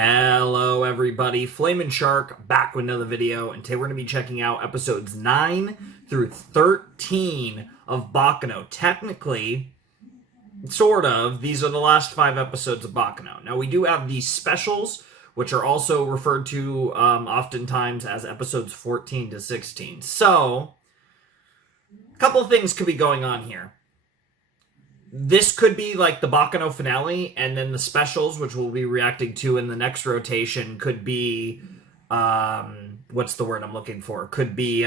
Hello everybody, Flamin' Shark back with another video, and today we're going to be checking out episodes 9 through 13 of Baccano. Technically, sort of, these are the last 5 episodes of Baccano. Now we do have these specials, which are also referred to oftentimes as episodes 14 to 16. So, a couple of things could be going on here. This could be like the Baccano finale, and then the specials, which we'll be reacting to in the next rotation, could be, what's the word I'm looking for? Could be,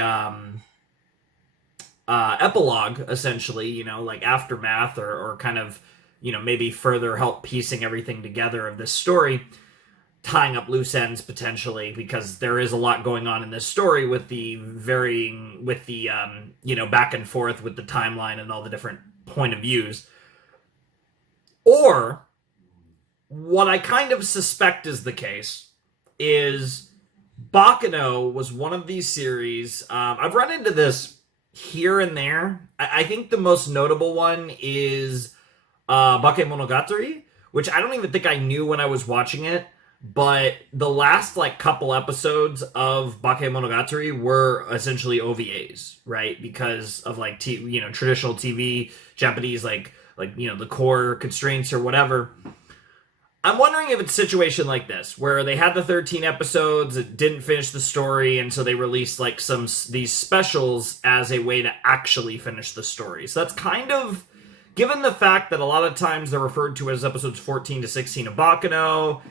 epilogue, essentially, you know, like aftermath, or kind of, you know, maybe further help piecing everything together of this story, tying up loose ends, potentially, because there is a lot going on in this story with the varying, with the, you know, back and forth with the timeline and all the different point of views. Or, what I kind of suspect is the case, is Baccano was one of these series. I've run into this here and there. I think the most notable one is Bakemonogatari, which I don't even think I knew when I was watching it, but the last, like, couple episodes of Bakemonogatari were essentially OVAs, right? Because of, like, you know, traditional TV, Japanese, like, you know, the core constraints or whatever. I'm wondering if it's a situation like this, where they had the 13 episodes, it didn't finish the story, and so they released, like, these specials as a way to actually finish the story. So that's kind of, given the fact that a lot of times they're referred to as episodes 14 to 16 of Baccano,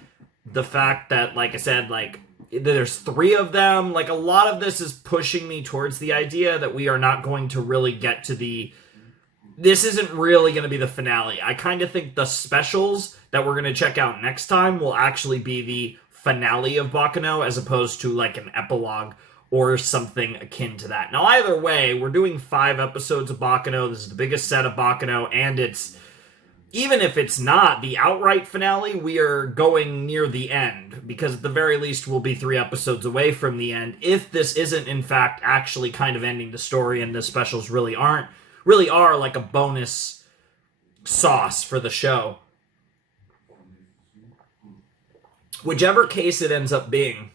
the fact that, like I said, like, there's 3 of them, like, a lot of this is pushing me towards the idea that we are not going to really get to this isn't really going to be the finale. I kind of think the specials that we're going to check out next time will actually be the finale of Baccano, as opposed to, like, an epilogue or something akin to that. Now, either way, we're doing 5 episodes of Baccano. This is the biggest set of Baccano, and it's, even if it's not the outright finale, we are going near the end, because at the very least we'll be 3 episodes away from the end, if this isn't, in fact, actually kind of ending the story, and the specials really are like a bonus sauce for the show. Whichever case it ends up being,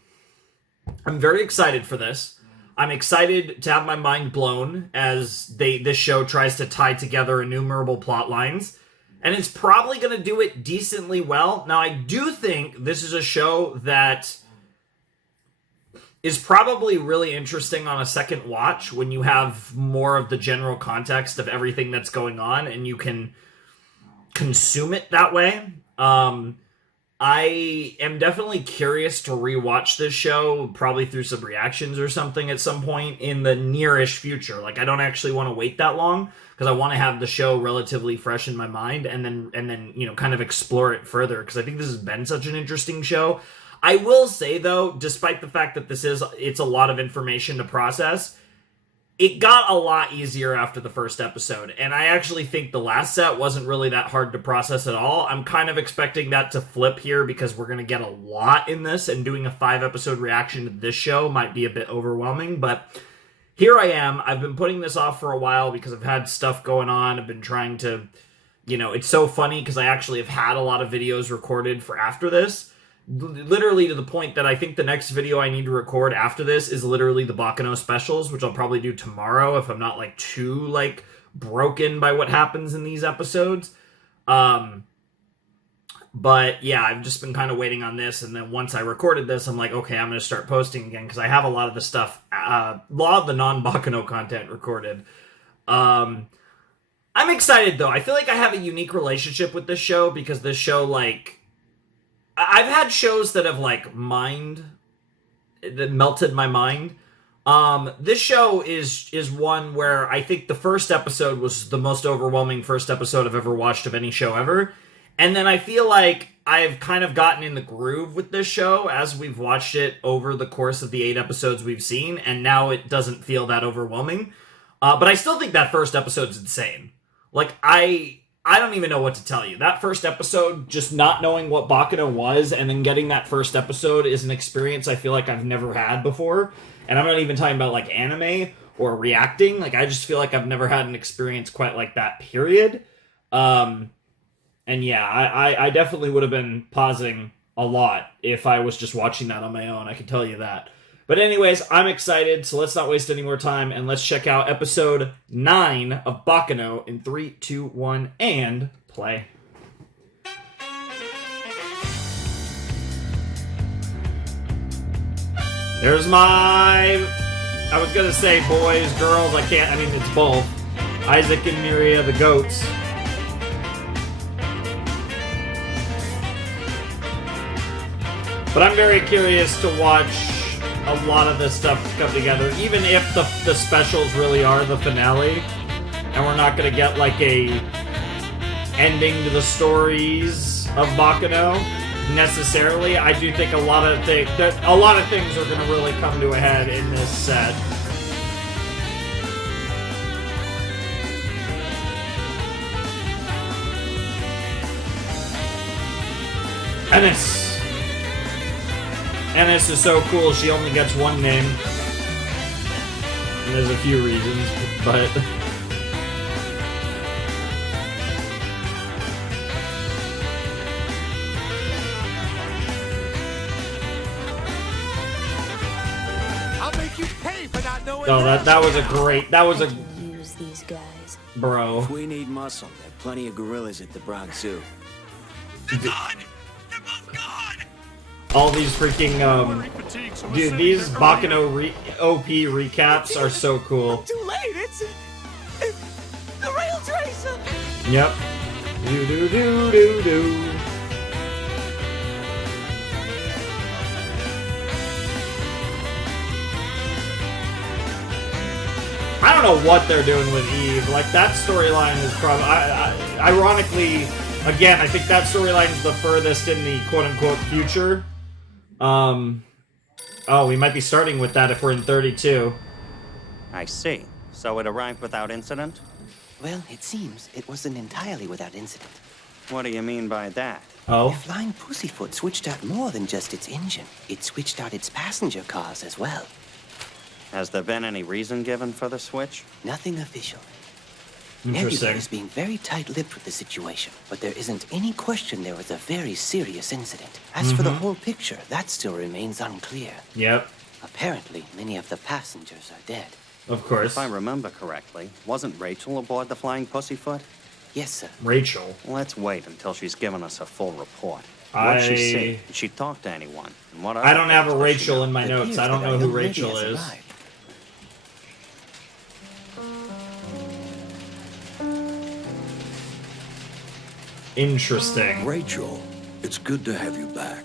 I'm very excited for this. I'm excited to have my mind blown as this show tries to tie together innumerable plot lines. And it's probably going to do it decently well. Now, I do think this is a show that is probably really interesting on a second watch, when you have more of the general context of everything that's going on and you can consume it that way. I am definitely curious to rewatch this show, probably through some reactions or something at some point in the nearish future. Like, I don't actually want to wait that long, because I want to have the show relatively fresh in my mind, and then you know, kind of explore it further, because I think this has been such an interesting show. I will say, though, despite the fact that it's a lot of information to process, it got a lot easier after the first episode, and I actually think the last set wasn't really that hard to process at all. I'm kind of expecting that to flip here, because we're going to get a lot in this, and doing a 5-episode reaction to this show might be a bit overwhelming, but here I am. I've been putting this off for a while because I've had stuff going on. I've been trying to, you know, it's so funny because I actually have had a lot of videos recorded for after this, literally to the point that I think the next video I need to record after this is literally the Baccano specials, which I'll probably do tomorrow if I'm not, like, too, like, broken by what happens in these episodes. But yeah, I've just been kind of waiting on this, and then once I recorded this, I'm like, okay, I'm going to start posting again, because I have a lot of the stuff, a lot of the non-Baccano content recorded. I'm excited, though. I feel like I have a unique relationship with this show, because this show, like, I've had shows that have, like, that melted my mind. This show is one where I think the first episode was the most overwhelming first episode I've ever watched of any show ever. And then I feel like I've kind of gotten in the groove with this show as we've watched it over the course of the 8 episodes we've seen, and now it doesn't feel that overwhelming. But I still think that first episode's insane. Like, I don't even know what to tell you. That first episode, just not knowing what Baccano was, and then getting that first episode is an experience I feel like I've never had before. And I'm not even talking about, like, anime or reacting. Like, I just feel like I've never had an experience quite like that, period. And yeah, I definitely would have been pausing a lot if I was just watching that on my own. I can tell you that. But anyways, I'm excited, so let's not waste any more time, and let's check out episode 9 of Baccano in 3, 2, 1, and play. There's my... I was gonna say boys, girls, I can't, I mean, it's both. Isaac and Miria, the goats. But I'm very curious to watch a lot of this stuff come together, even if the specials really are the finale, and we're not gonna get like a ending to the stories of Baccano necessarily. I do think a lot of things are gonna really come to a head in this set. Ennis. Ennis is so cool, she only gets one name. And there's a few reasons, but... I'll make you pay for not knowing. Oh, that was a great... That was a... Use these guys. Bro. If we need muscle, there are plenty of gorillas at the Bronx Zoo. They're gone! They're both gone! All these freaking, dude, these Baccano OP recaps are so cool. Too late, it's the rail tracer! Yep. Do-do-do-do-do. I don't know what they're doing with Eve. Like, that storyline is probably... ironically, again, I think that storyline is the furthest in the quote-unquote future. Oh, we might be starting with that if we're in 32. I see. So it arrived without incident? Well, it seems it wasn't entirely without incident. What do you mean by that? Oh? The Flying Pussyfoot switched out more than just its engine. It switched out its passenger cars as well. Has there been any reason given for the switch? Nothing official. Nebula Interesting. is being very tight-lipped with the situation, but there isn't any question there was a very serious incident. As for the whole picture, that still remains unclear. Yep. Apparently, many of the passengers are dead. Of course. If I remember correctly, wasn't Rachel aboard the Flying Pussyfoot? Yes, sir. Rachel. Let's wait until she's given us a full report. What'd she see? Did she talk to anyone? And what I don't have a other things does she Rachel know? in my It notes. appears I don't that know our who young lady Rachel has is. arrived. Interesting. Rachel, it's good to have you back.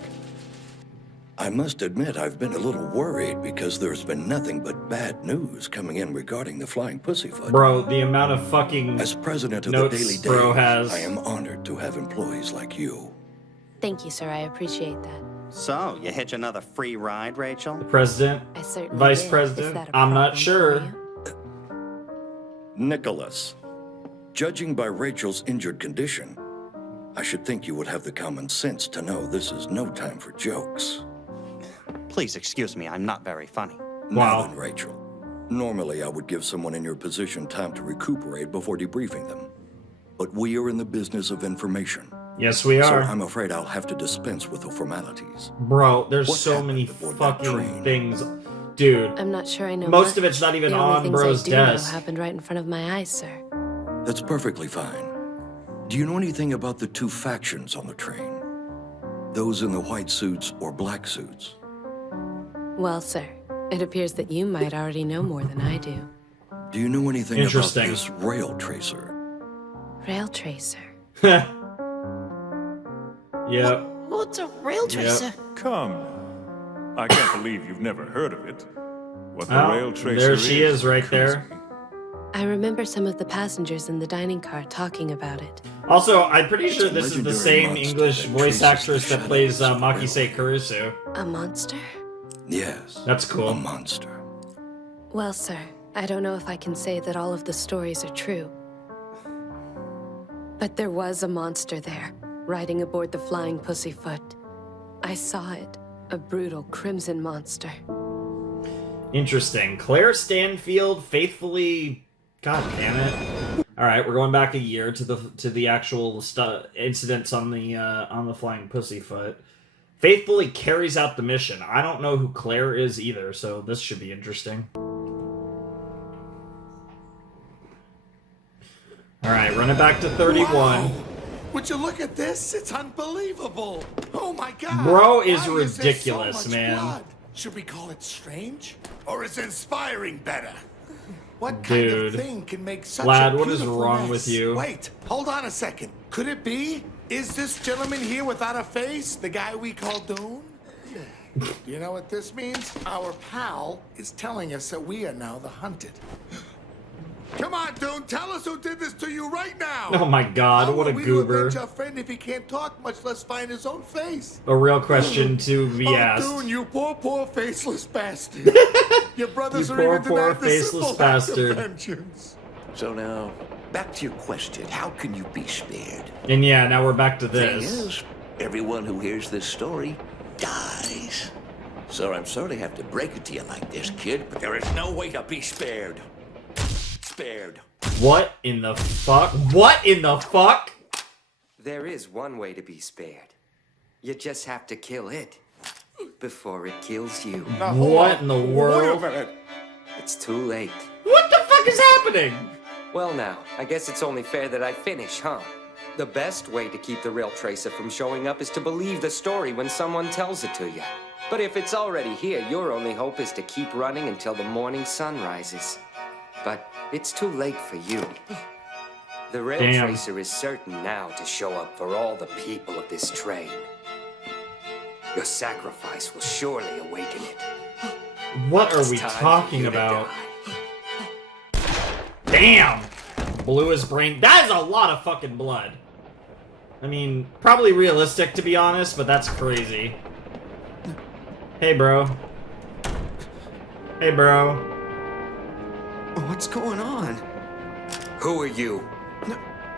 I must admit I've been a little worried because there's been nothing but bad news coming in regarding the Flying Pussyfoot. Bro, the amount of fucking As president of notes the Daily bro Day, has. I am honored to have employees like you. Thank you, sir. I appreciate that. So, you hitch another free ride, Rachel? The president, I certainly vice did. president. Is that a I'm not problem sure. for you? Nicholas, judging by Rachel's injured condition, I should think you would have the common sense to know this is no time for jokes. Please excuse me, I'm not very funny. Wow. Now then, Rachel. Normally, I would give someone in your position time to recuperate before debriefing them. But we are in the business of information. Yes, we So are. I'm afraid I'll have to dispense with the formalities. Bro, there's What so many happened aboard that fucking train? things. Dude, I'm not sure I know most much. of it's not even the only on things bro's I do desk. know happened right in front of my eyes, sir. That's perfectly fine. Do you know anything about the two factions on the train? Those in the white suits or black suits? Well, sir, it appears that you might already know more than I do. Do you know anything about Interesting. this rail tracer? Rail tracer. Yep. What's a rail tracer? Come now. I can't believe you've never heard of it. What the Oh, rail tracer there she is right there. crazy. I remember some of the passengers in the dining car talking about it. Also, I'm pretty sure a this is the legendary same monster English that voice traces actress the that plays shadows of Makise Kurusu. A monster? Yes. That's cool. A monster. Well, sir, I don't know if I can say that all of the stories are true. But there was a monster there, riding aboard the Flying Pussyfoot. I saw it, a brutal crimson monster. Interesting. Clare Stanfield faithfully... God damn it. Alright, we're going back a year to the actual incidents on the Flying Pussyfoot. Faithfully carries out the mission. I don't know who Claire is either, so this should be interesting. Alright, run it back to 31. Wow. Would you look at this? It's unbelievable. Oh my god. Bro is Why is there ridiculous, so much man. blood? Should we call it strange? Or is inspiring better? What kind Dude. of thing can make such Lad, a what is beautiful wrong mess? with you? Wait, hold on a second. Could it be? Is this gentleman here without a face the guy we call Dune? You know what this means? Our pal is telling us that we are now the hunted. Come on, Dune, tell us who did this to you right now. Oh my god, How what a are we to goober. avenge our friend if he can't talk, much less find his own face? A real question to be Oh, asked. Dune, you poor faceless bastard. Your brothers You are poor, even poor denied the faceless simple act of bastard. vengeance. So now, back to your question. How can you be spared? And yeah, now we're back to Thing this. is, everyone who hears this story dies. So I'm sorry to have to break it to you like this, kid, but there is no way to be spared. Spared. What in the fuck? What in the fuck? There is one way to be spared. You just have to kill it before it kills you. Now, hold What on. in the world? Wait a minute. It's too late. What the fuck is happening? Well now, I guess it's only fair that I finish, huh? The best way to keep the real Tracer from showing up is to believe the story when someone tells it to you. But if it's already here, your only hope is to keep running until the morning sun rises. But it's too late for you. The rail Damn. tracer is certain now to show up for all the people of this train. Your sacrifice will surely awaken it. What are It's we time for talking you to about? die. Damn! Blew his brain. That is a lot of fucking blood. I mean, probably realistic to be honest, but that's crazy. Hey, bro. Hey, bro. What's going on? Who are you?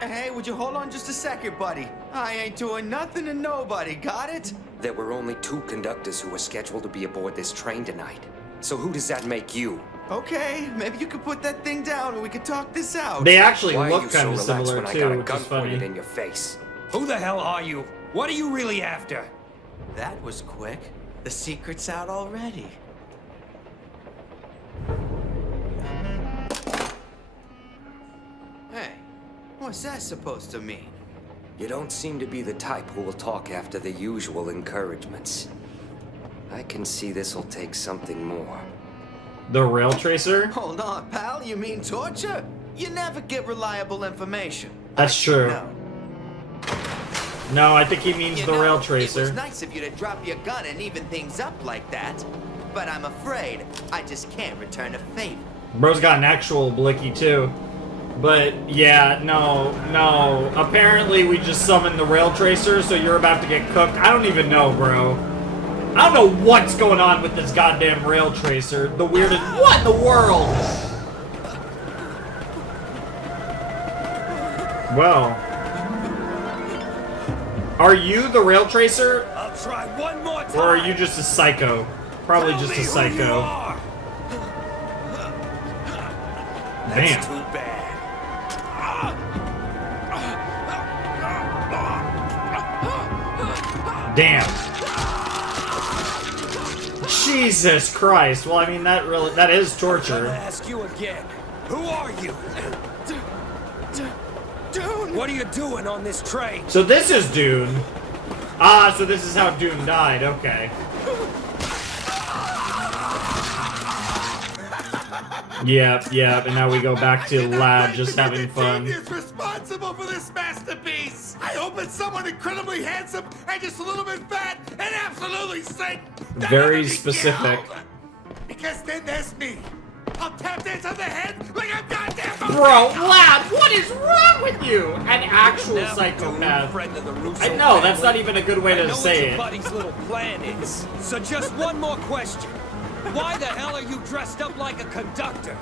Hey, would you hold on just a second, buddy? I ain't doing nothing to nobody, got it? There were only 2 conductors who were scheduled to be aboard this train tonight. So who does that make you? Okay, maybe you could put that thing down and we could talk this out. They actually Why are look you kind so of relaxed similar when I too, got a which gun is funny. pointed in your face? Who the hell are you? What are you really after? That was quick. The secret's out already. Hey, what's that supposed to mean? You don't seem to be the type who will talk after the usual encouragements. I can see this'll take something more. The rail tracer? Hold on, pal, you mean torture? You never get reliable information. That's true. No. No, I think he means You the know, rail It was tracer. nice of you to drop your gun and even things up like that. But I'm afraid I just can't return a favor. Bro's got an actual blicky too. But yeah, no. Apparently we just summoned the rail tracer, so you're about to get cooked. I don't even know, bro. I don't know what's going on with this goddamn rail tracer. The weirdest. What in the world? Well. Are you the rail tracer? I'll try one more time. Or are you just a psycho? Probably Tell just me a who you psycho. are. Damn. That's too bad. Damn. Jesus Christ. Well, I mean, that is I'm torture. gonna ask you again. Who are you? Dune! What are you doing on this train? So this is Dune. Ah, so this is how Dune died. Okay. Yep. And now we go back to Lad just having fun. Is responsible for this masterpiece. I hope it's someone incredibly handsome and just a little bit fat and absolutely sick. that Very never be specific. killed. Because then there's me. I'll tap dance on the head like a goddamn Bro, Lad, what is wrong with you? An actual Now, psychopath. friend of the Russo I know, that's family. not even a good way I to know say what your it. buddy's little plan is. So just one more question. Why the hell are you dressed up like a conductor?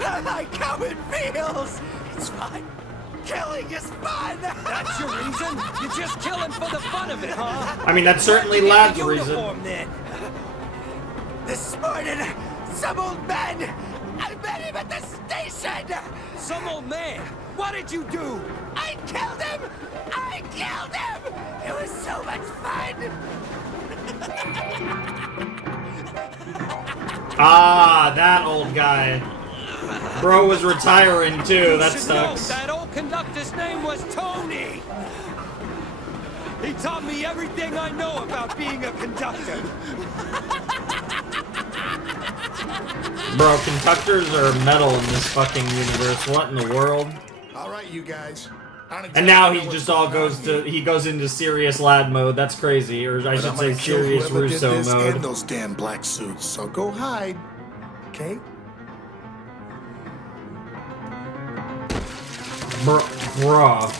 I like how it feels. It's fun. Killing is fun. That's your reason? You're just killing for the fun of it, huh? I mean, that's certainly Get Lad's the reason. uniform, then. This morning, some old man, I met him at the station. Some old man. What did you do? I killed him! I killed him! It was so much fun! Ah, that old guy. Bro was retiring too. That You should know sucks. that old conductor's name was Tony. He taught me everything I know about being a conductor. Bro, conductors are metal in this fucking universe. What in the world? All right, you guys. And now he just all goes into serious lad mode. That's crazy, or I should say serious Russo And mode. those damn black suits. So go hide, okay? Bruh.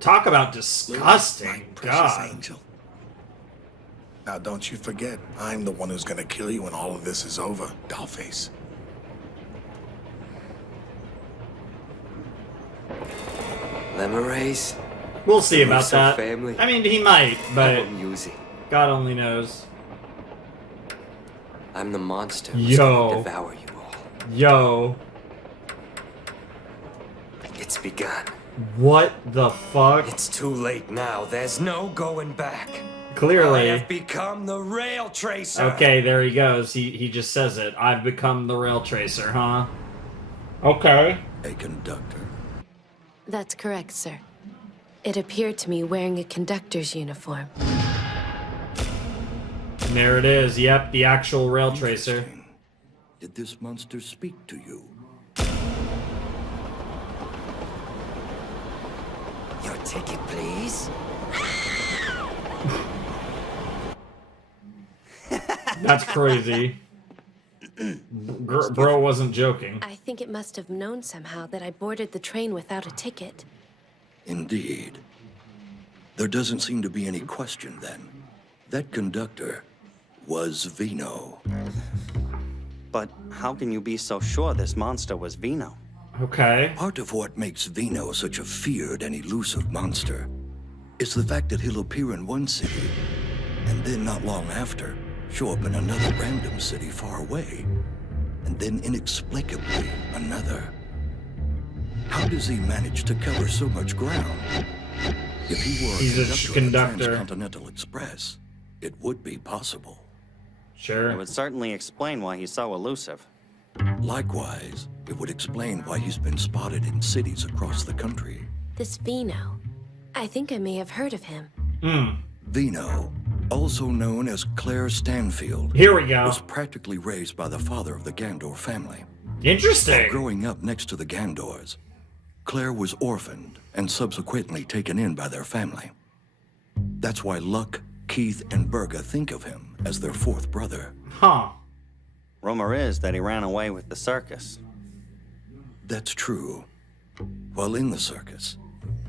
Talk about disgusting. Precious God. angel. Now, don't you forget, I'm the one who's gonna kill you when all of this is over, Dollface. Lemurays? We'll see about Russo that. family? I mean, he might, but Amusing. God only knows. I'm the monster who's gonna devour you all. Yo. It's begun. What the fuck? It's too late now. There's no going back. Clearly. I have become the rail tracer. Okay, there he goes. He just says it. I've become the rail tracer, huh? Okay. A conductor. That's correct, sir. It appeared to me wearing a conductor's uniform. And there it is. Yep, the actual rail tracer. Did this monster speak to you? Your ticket, please. That's crazy. Bro wasn't joking. I think it must have known somehow that I boarded the train without a ticket. Indeed. There doesn't seem to be any question then. That conductor was Vino. But how can you be so sure this monster was Vino? Okay. Part of what makes Vino such a feared and elusive monster is the fact that he'll appear in one city, and then not long after, show up in another random city far away, and then inexplicably another. How does he manage to cover so much ground? If he were He's a conductor. of the Transcontinental Express, it would be possible. Sure. It would certainly explain why he's so elusive. Likewise, it would explain why he's been spotted in cities across the country. This Vino. I think I may have heard of him. Vino, also known as Clare Stanfield, Here we go. was practically raised by the father of the Gandor family. Interesting. While growing up next to the Gandors, Claire was orphaned and subsequently taken in by their family. That's why Luck, Keith, and Berga think of him as their fourth brother. Huh. Rumor is that he ran away with the circus. That's true. While in the circus,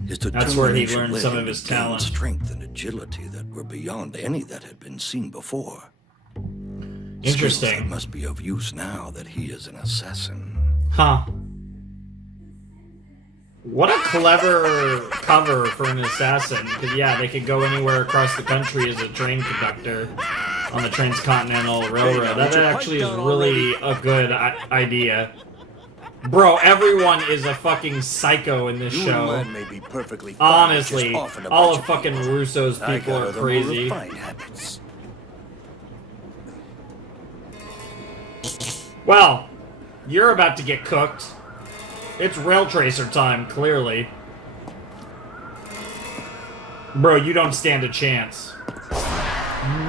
his That's where he determination learned led some him of to his gain talent. strength and agility that were beyond any that had been seen before. Interesting. Skills that must be of use now that he is an assassin. Huh. What a clever cover for an assassin. Because, yeah, they could go anywhere across the country as a train conductor on the Transcontinental Railroad. That actually is really a good idea. Bro, everyone is a fucking psycho in this show. may be perfectly Honestly, all of fucking Russo's people are crazy. Habits. Well, you're about to get cooked. It's Rail Tracer time, clearly. Bro, you don't stand a chance.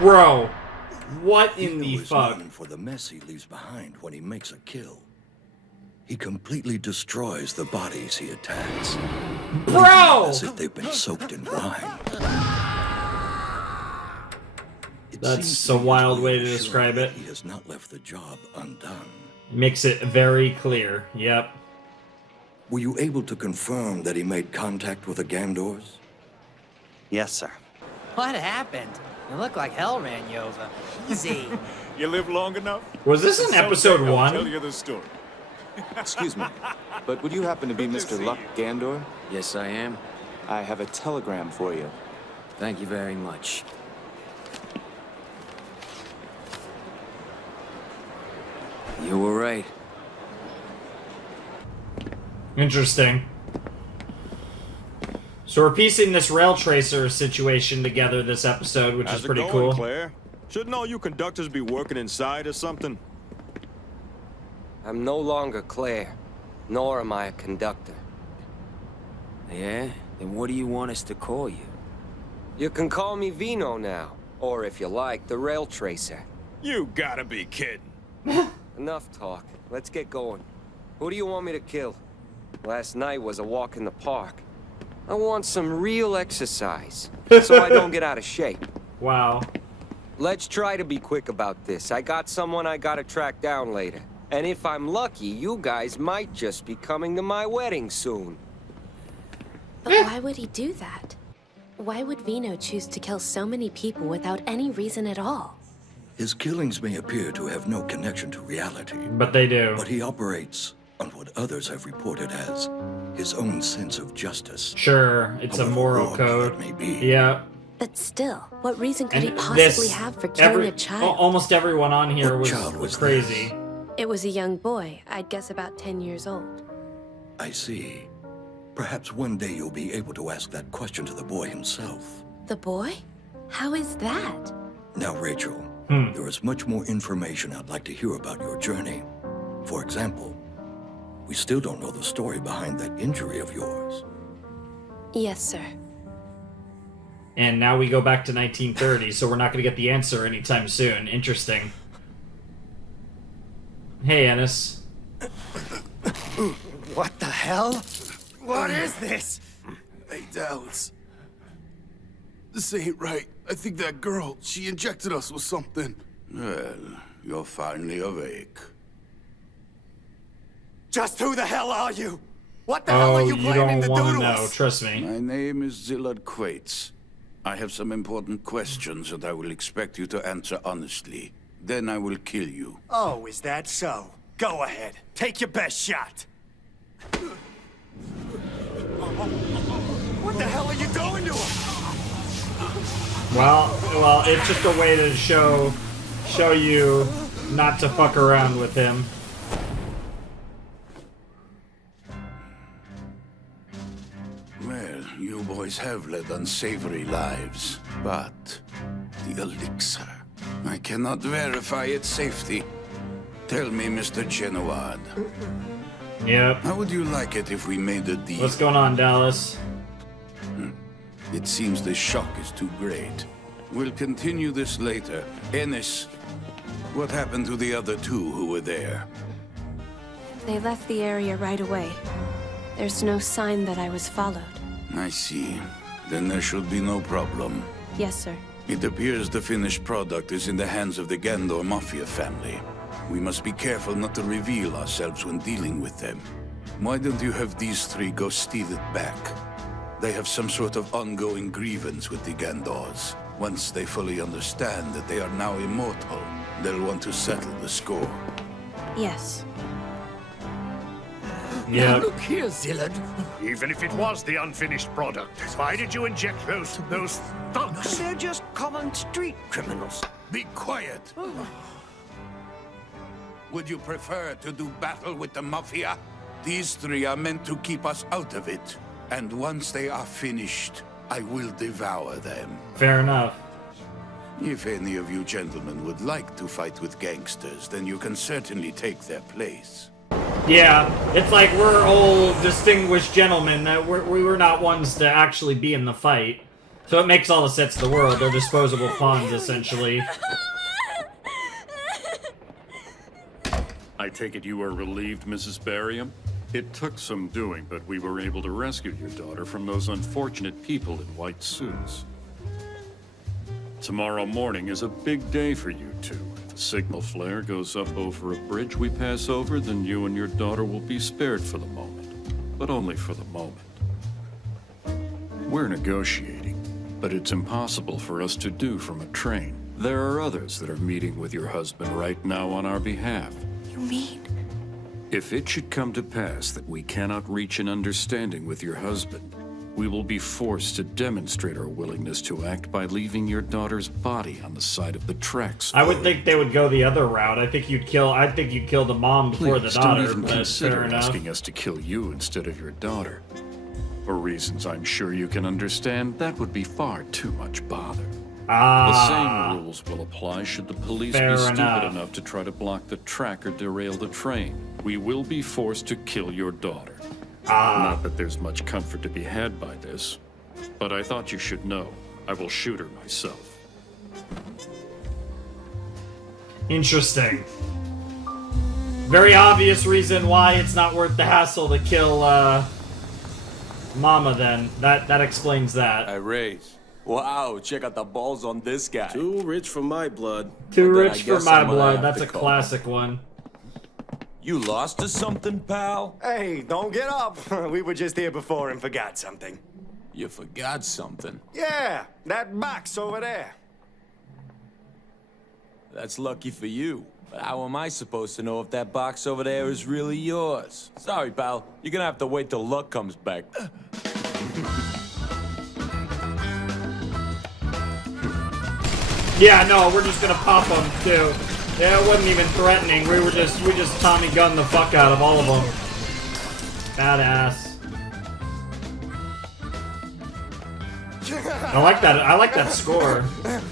Bro, what in the fuck? Known for the mess he leaves behind when he makes a kill. He completely destroys the bodies he attacks. Bro! As if they've been soaked in wine. That's a wild way to describe it. He has not left the job undone. Makes it very clear. Yep. Were you able to confirm that he made contact with the Gandors? Yes, sir. What happened? You look like hell ran you over. Easy. You live long enough? Was this in episode Someday I'll 1? tell you the story. Excuse me, but would you happen to be Mr. Luck Gandor? Yes, I am. I have a telegram for you. Thank you very much. You were right. Interesting. So we're piecing this rail tracer situation together this episode, which is pretty How's it going, cool. Claire? Shouldn't all you conductors be working inside or something? I'm no longer Claire, nor am I a conductor. Yeah? Then what do you want us to call you? You can call me Vino now, or if you like, the rail tracer. You gotta be kidding. Enough talk. Let's get going. Who do you want me to kill? Last night was a walk in the park. I want some real exercise, so I don't get out of shape. Wow. Let's try to be quick about this. I got someone I gotta track down later. And if I'm lucky, you guys might just be coming to my wedding soon. But why would he do that? Why would Vino choose to kill so many people without any reason at all? His killings may appear to have no connection to reality. But they do. But he operates on what others have reported as his own sense of justice. Sure, it's a moral wrong code. that may be. Yeah. But still, what reason could he And possibly have for killing a child? Almost everyone on here What child was was crazy. It was a young boy, I'd guess about 10 years old. I see. Perhaps one day you'll be able to ask that question to the boy himself. The boy? How is that? Now, Rachel, there is much more information I'd like to hear about your journey. For example, we still don't know the story behind that injury of yours. Yes, sir. And now we go back to 1930, so we're not going to get the answer anytime soon. Interesting. Hey, Ennis. What the hell? What is this? Hey, Dallas. This ain't right. I think that girl, she injected us with something. Well, you're finally awake. Just who the hell are you? What the hell are you planning to do want to to know, us? trust me. My name is Zillard Quates. I have some important questions that I will expect you to answer honestly. Then I will kill you. Oh, is that so? Go ahead. Take your best shot. What the hell are you doing to us? Well, it's just a way to show you not to fuck around with him. Well, you boys have led unsavory lives, but the elixir, I cannot verify its safety. Tell me, Mr. Chenowad. Yep. How would you like it if we made a deal? What's going on, Dallas? It seems the shock is too great. We'll continue this later. Ennis, what happened to the other two who were there? They left the area right away. There's no sign that I was followed. I see. Then there should be no problem. Yes, sir. It appears the finished product is in the hands of the Gandor Mafia family. We must be careful not to reveal ourselves when dealing with them. Why don't you have these three go steal it back? They have some sort of ongoing grievance with the Gandors. Once they fully understand that they are now immortal, they'll want to settle the score. Yes. Yeah. Look here, Zillard. Even if it was the unfinished product, why did you inject those thugs? They're just common street criminals. Be quiet! Would you prefer to do battle with the Mafia? These three are meant to keep us out of it. And once they are finished, I will devour them. Fair enough. If any of you gentlemen would like to fight with gangsters, then you can certainly take their place. Yeah, it's like we're old, distinguished gentlemen that we were not ones to actually be in the fight. So it makes all the sense in the world. They're disposable pawns, essentially. I take it you are relieved, Mrs. Barrium? It took some doing, but we were able to rescue your daughter from those unfortunate people in white suits. Tomorrow morning is a big day for you two. If the signal flare goes up over a bridge we pass over, then you and your daughter will be spared for the moment. But only for the moment. We're negotiating, but it's impossible for us to do from a train. There are others that are meeting with your husband right now on our behalf. You mean? If it should come to pass that we cannot reach an understanding with your husband, We will be forced to demonstrate our willingness to act by leaving your daughter's body on the side of the tracks. I would think they would go the other route. I think you'd kill the mom before the Please daughter. don't even But consider fair enough. asking us to kill you instead of your daughter. For reasons I'm sure you can understand, that would be far too much bother. The same rules will apply should the police Fair be stupid enough. enough to try to block the track or derail the train. We will be forced to kill your daughter. Not that there's much comfort to be had by this, but I thought you should know. I will shoot her myself. Interesting. Very obvious reason why it's not worth the hassle to kill Mama. Then that explains that. Hey, Race. Wow, check out the balls on this guy. Too rich for my blood. Too Well, then rich I for guess my I'm gonna blood. have That's to a call. classic one. You lost to something, pal? Hey, don't get up. We were just here before and forgot something. You forgot something. Yeah, that box over there. That's lucky for you. But how am I supposed to know if that box over there is really yours? Sorry, pal. You're gonna have to wait till luck comes back. Yeah, no, we're just gonna pop them too. Yeah, it wasn't even threatening. We just Tommy gunned the fuck out of all of them. Badass. I like that score.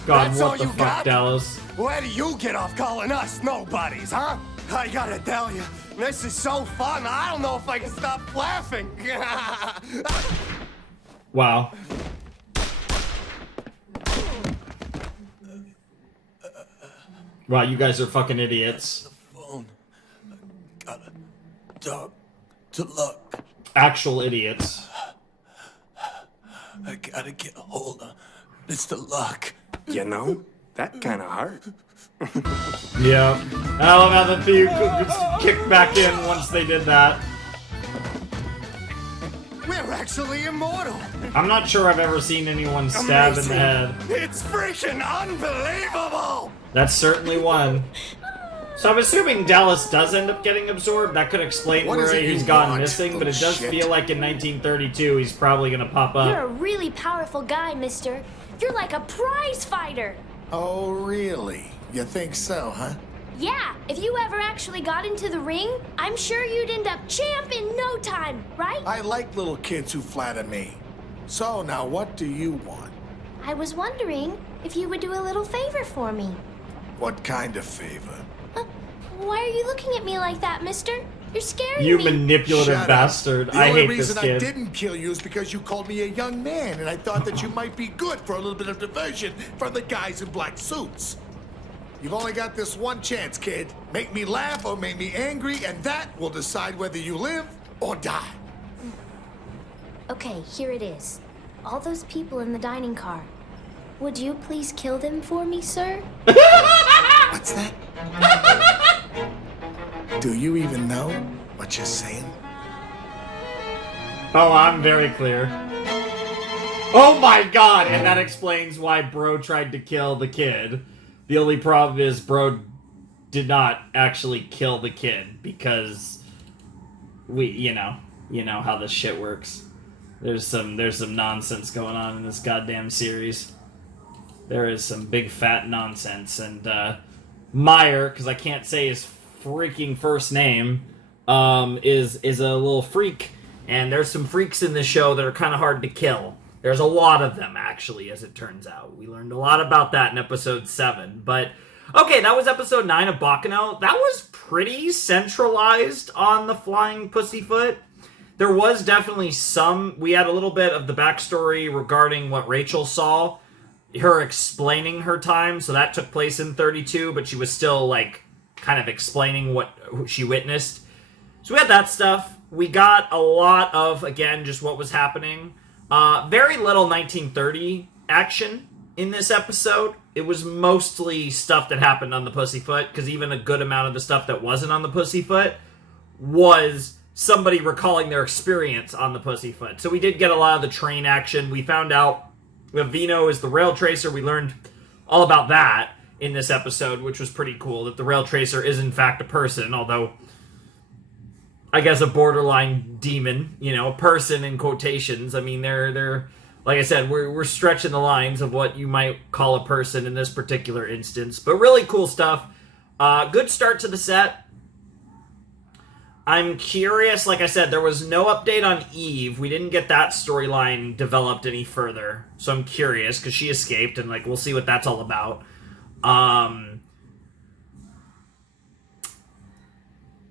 God, That's what all the you fuck, got? Dallas? Where do you get off calling us nobodies, huh? I gotta tell you, this is so fun, I don't know if I can stop laughing. Wow. Wow, you guys are fucking idiots. Phone. Gotta talk to Luck. Actual idiots. I gotta get a hold of Mr. Luck. You know, that kinda hurt. Yeah. I love how the theme kicked back in once they did that. We're actually immortal. I'm not sure I've ever seen anyone stabbed in the head. It's freaking unbelievable! That's certainly one. So I'm assuming Dallas does end up getting absorbed. That could explain What where is it he's you gone want, missing, but it does bullshit? feel like in 1932 he's probably gonna pop You're a up. really powerful guy, mister. You're like a prize fighter. Oh, really? You think so, huh? Yeah, if you ever actually got into the ring, I'm sure you'd end up champ in no time, right? I like little kids who flatter me. So now what do you want? I was wondering if you would do a little favor for me. What kind of favor? Why are you looking at me like that, mister? You're scaring You me. manipulative Shut up. bastard. The I only hate reason this I kid. didn't kill you is because you called me a young man, and I thought that you might be good for a little bit of diversion from the guys in black suits. You've only got this one chance, kid. Make me laugh or make me angry, and that will decide whether you live or die. Okay, here it is. All those people in the dining car. Would you please kill them for me, sir? What's that? Do you even know what you're saying? Oh, I'm very clear. Oh my god! And that explains why Bro tried to kill the kid. The only problem is Bro did not actually kill the kid because you know how this shit works. There's some nonsense going on in this goddamn series. There is some big fat nonsense, and Meyer, because I can't say his freaking first name, is a little freak, and there's some freaks in this show that are kind of hard to kill. There's a lot of them, actually, as it turns out. We learned a lot about that in episode 7, but okay, that was episode 9 of Baccano. That was pretty centralized on the flying pussyfoot. There was definitely we had a little bit of the backstory regarding what Rachel saw, her explaining her time, so that took place in 32, but she was still, like, kind of explaining what she witnessed. So we had that stuff. We got a lot of, again, just what was happening. Very little 1930 action in this episode. It was mostly stuff that happened on the Pussyfoot, because even a good amount of the stuff that wasn't on the Pussyfoot was somebody recalling their experience on the Pussyfoot. So we did get a lot of the train action. We found out that Vino is the rail tracer. We learned all about that in this episode, which was pretty cool, that the rail tracer is in fact a person, although I guess, a borderline demon, you know, a person in quotations. I mean, they're like I said, we're stretching the lines of what you might call a person in this particular instance. But really cool stuff. Good start to the set. I'm curious, like I said, there was no update on Eve. We didn't get that storyline developed any further. So I'm curious, because she escaped, and like we'll see what that's all about.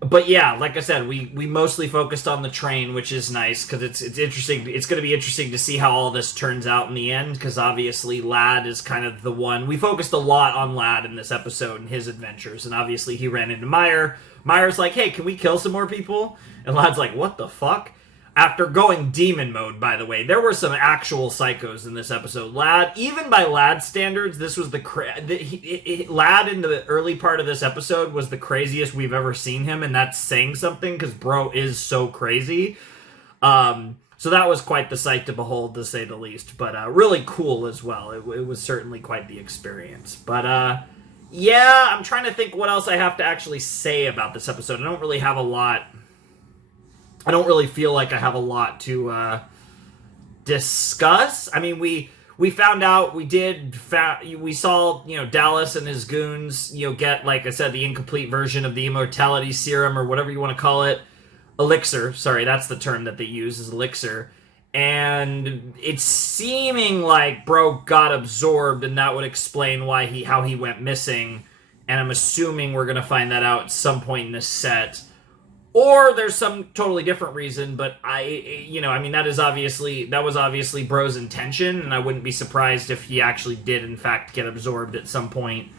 But yeah, like I said, we mostly focused on the train, which is nice, because it's interesting. It's going to be interesting to see how all this turns out in the end, because obviously Lad is kind of the one. We focused a lot on Lad in this episode and his adventures, and obviously he ran into Meyer. Meyer's like, hey, can we kill some more people? And Lad's like, what the fuck? After going demon mode, by the way, there were some actual psychos in this episode. Lad, even by Lad standards, this was Lad in the early part of this episode was the craziest we've ever seen him, and that's saying something, because bro is so crazy. So that was quite the sight to behold, to say the least, but really cool as well. It was certainly quite the experience. But yeah, I'm trying to think what else I have to actually say about this episode. I don't really have a lot. I don't really feel like I have a lot to discuss. I mean, we found out, we saw, you know, Dallas and his goons, you know, get, like I said, the incomplete version of the immortality serum, or whatever you want to call it. Elixir, sorry, that's the term that they use, is elixir. And it's seeming like bro got absorbed, and that would explain how he went missing. And I'm assuming we're going to find that out at some point in this set. Or there's some totally different reason, but I mean, that was obviously bro's intention, and I wouldn't be surprised if he actually did, in fact, get absorbed at some point.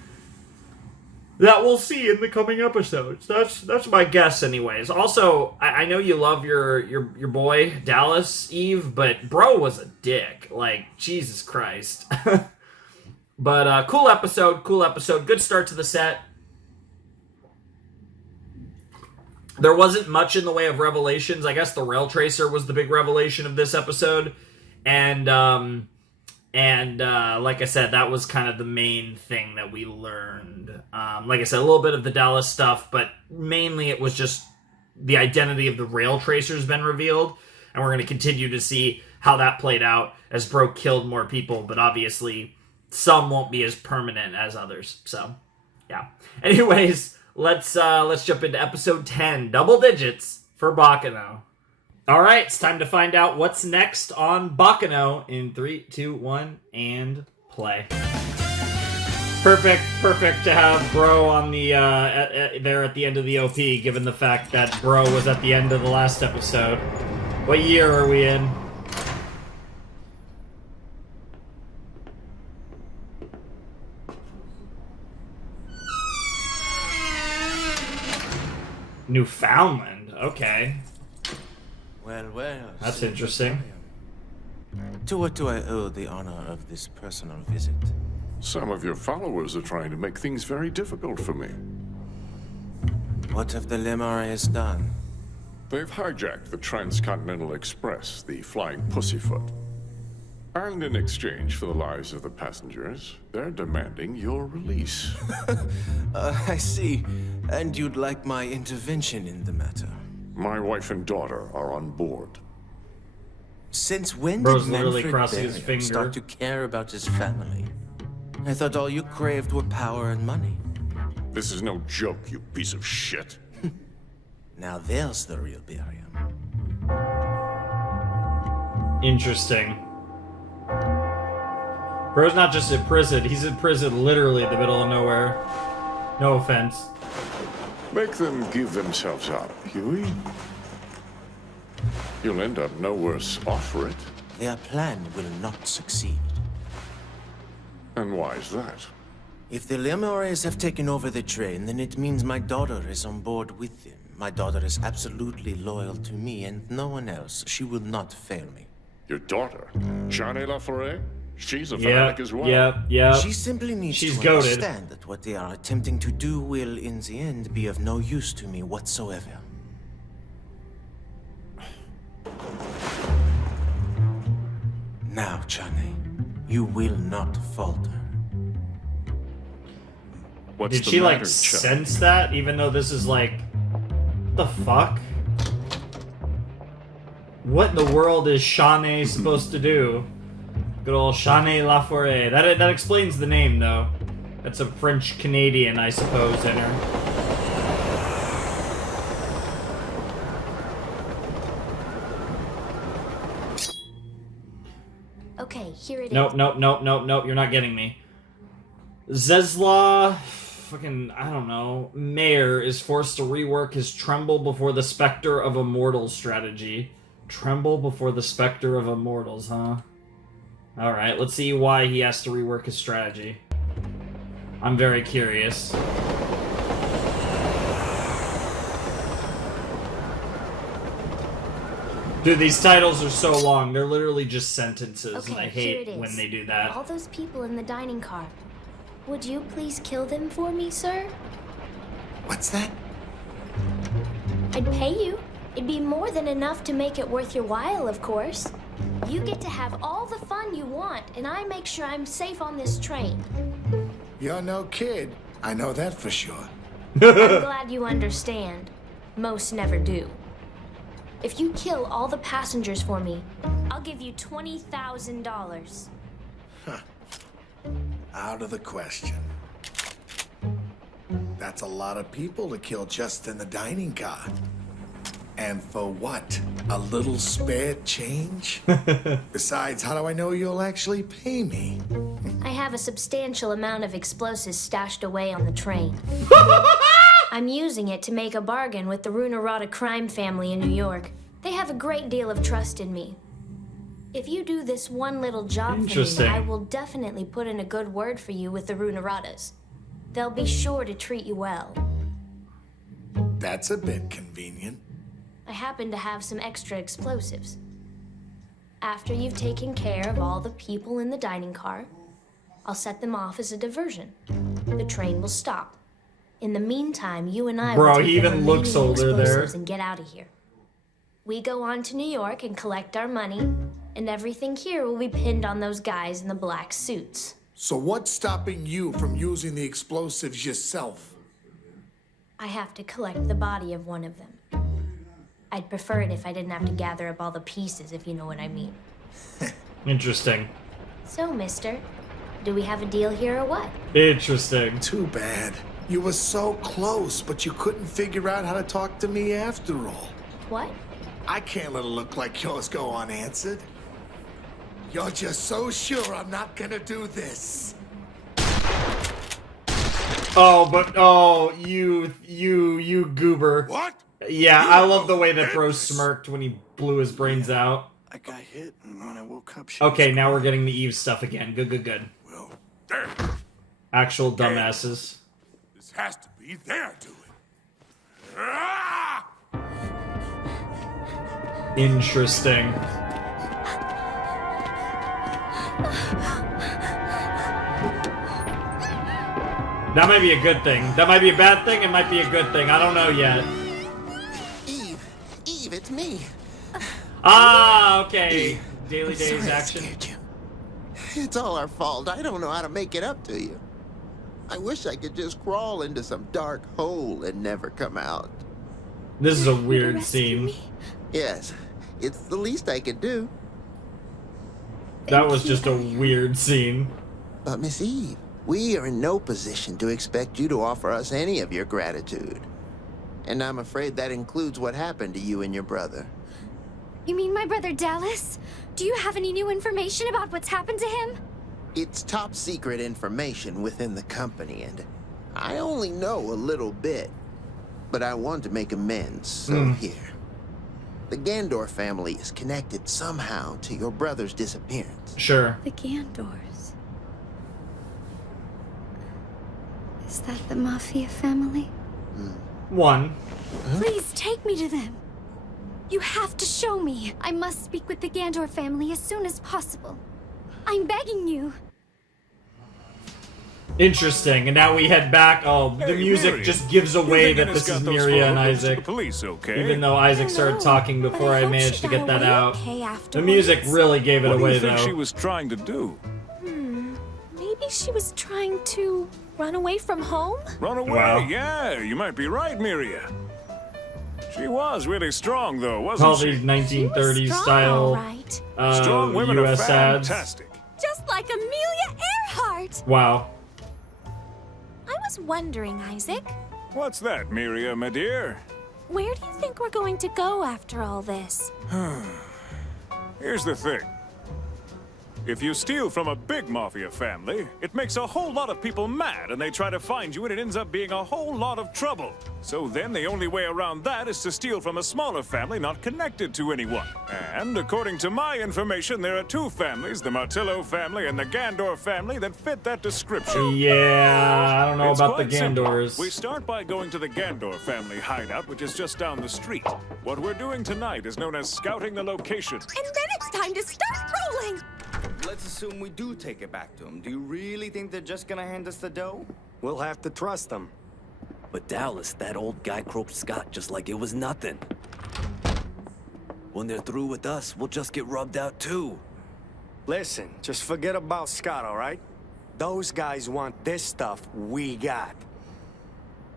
That we'll see in the coming episodes. That's my guess, anyways. Also, I know you love your boy Dallas, Eve, but bro was a dick. Like, Jesus Christ. But cool episode. Good start to the set. There wasn't much in the way of revelations. I guess the rail tracer was the big revelation of this episode. And like I said, that was kind of the main thing that we learned. Like I said, a little bit of the Dallas stuff, but mainly it was just the identity of the rail tracer has been revealed. And we're going to continue to see how that played out as bro killed more people. But obviously, some won't be as permanent as others. So, yeah. Anyways, let's jump into episode 10, double digits for Baccano. All right, it's time to find out what's next on Baccano in 3, 2, 1, and play. Perfect to have bro on the there at the end of the OP, given the fact that bro was at the end of the last episode. What year are we in? Newfoundland, okay. Well. That's interesting. To what do I owe the honor of this personal visit? Some of your followers are trying to make things very difficult for me. What have the Lemures done? They've hijacked the Transcontinental Express, the Flying Pussyfoot. And in exchange for the lives of the passengers, they're demanding your release. I see. And you'd like my intervention in the matter? My wife and daughter are on board. Since when Bro's did literally Manfred crossing his Berian finger. start to care about his family? I thought all you craved were power and money. This is no joke, you piece of shit. Now there's the real Berian. Interesting. Bro's not just in prison, he's in prison literally in the middle of nowhere. No offense. Make them give themselves up, Huey. You'll end up no worse off for it. Their plan will not succeed. And why is that? If the Lemures have taken over the train, then it means my daughter is on board with them. My daughter is absolutely loyal to me and no one else. She will not fail me. Your daughter? Chane Laforet? She's a fanatic as well. Yeah. She simply needs to understand that what they are attempting to do will, in the end, be of no use to me whatsoever. Now, Chane, you will not falter. Did she like sense that, even though this is like, what the fuck? What in the world is Chane supposed to do? Good old Chane Laforet. That explains the name, though. That's a French Canadian, I suppose, in her. Okay, here it is. Nope. You're not getting me. Czeslaw, fucking, I don't know. Meyer is forced to rework his Tremble-Before-the-Specter-of-Immortals strategy. Tremble-Before-the-Specter-of-Immortals, huh? Alright, let's see why he has to rework his strategy. I'm very curious. Dude, these titles are so long. They're literally just sentences, and I hate when they do that. All those people in the dining car. Would you please kill them for me, sir? What's that? I'd pay you. It'd be more than enough to make it worth your while, of course. You get to have all the fun you want, and I make sure I'm safe on this train. You're no kid. I know that for sure. I'm glad you understand. Most never do. If you kill all the passengers for me, I'll give you $20,000. Huh. Out of the question. That's a lot of people to kill just in the dining car. And for what? A little spare change? Besides, how do I know you'll actually pay me? I have a substantial amount of explosives stashed away on the train. I'm using it to make a bargain with the Runerata crime family in New York. They have a great deal of trust in me. If you do this one little job for me, I will definitely put in a good word for you with the Runeratas. They'll be sure to treat you well. That's a bit convenient. I happen to have some extra explosives. After you've taken care of all the people in the dining car, I'll set them off as a diversion. The train will stop. In the meantime, you and I will take he even looks older there. And get out of here. We go on to New York and collect our money, and everything here will be pinned on those guys in the black suits. So what's stopping you from using the explosives yourself? I have to collect the body of one of them. I'd prefer it if I didn't have to gather up all the pieces, if you know what I mean. Interesting. So, mister, do we have a deal here or what? Interesting. Too bad. You were so close, but you couldn't figure out how to talk to me after all. What? I can't let a look like yours go unanswered. You're just so sure I'm not gonna do this. You goober. What? Yeah, I love the way that Bro smirked when he blew his brains out. I got hit, and when I woke up, Okay, now we're getting the Eve stuff again. Good. Well, there. Actual dumbasses. This has to be their doing. Ah! Interesting. That might be a good thing. That might be a bad thing. It might be a good thing. I don't know yet. Eve, it's me. Ah, okay. Daily Days action. It's all our fault. I don't know how to make it up to you. I wish I could just crawl into some dark hole and never come out. This is a weird scene. Yes, it's the least I could do. That was just a weird scene. But Miss Eve, we are in no position to expect you to offer us any of your gratitude. And I'm afraid that includes what happened to you and your brother. You mean my brother Dallas? Do you have any new information about what's happened to him? It's top secret information within the company, and I only know a little bit. But I want to make amends, so here. The Gandor family is connected somehow to your brother's disappearance. Sure. The Gandors. Is that the Mafia family? One. Please take me to them. You have to show me. I must speak with the Gandor family as soon as possible. I'm begging you. Interesting. And now we head back. Oh, the music Miria. just gives away that this is got those Miria and photos to Isaac. the police, okay? Even though Isaac started talking before I managed to get that out. The music really gave it What away, do you think though. she was trying to do? Maybe she was trying to run away from home? Run away? Wow. Yeah, you might be right, Miria. She was really strong, though, wasn't All she? these 1930s style Strong women are US ads. fantastic. Just like Amelia Earhart! Wow. I was wondering, Isaac, What's that, Miria, my dear? where do you think we're going to go after all this? Here's the thing. If you steal from a big mafia family, it makes a whole lot of people mad, and they try to find you, and it ends up being a whole lot of trouble. So then the only way around that is to steal from a smaller family not connected to anyone. And according to my information, there are two families, the Martillo family and the Gandor family, that fit that description. Yeah, I don't know It's about the quite simple. Gandors. We start by going to the Gandor family hideout, which is just down the street. What we're doing tonight is known as scouting the location. And then it's time to start rolling! Let's assume we do take it back to them. Do you really think they're just gonna hand us the dough? We'll have to trust them. But Dallas, that old guy croaked Scott just like it was nothing. When they're through with us, we'll just get rubbed out too. Listen, just forget about Scott, all right? Those guys want this stuff we got.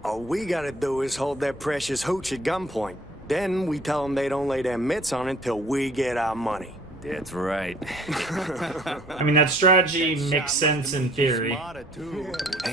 All we gotta do is hold their precious hooch at gunpoint. Then we tell them they don't lay their mitts on it till we get our money. That's right. I mean, that strategy makes sense in theory. Hey,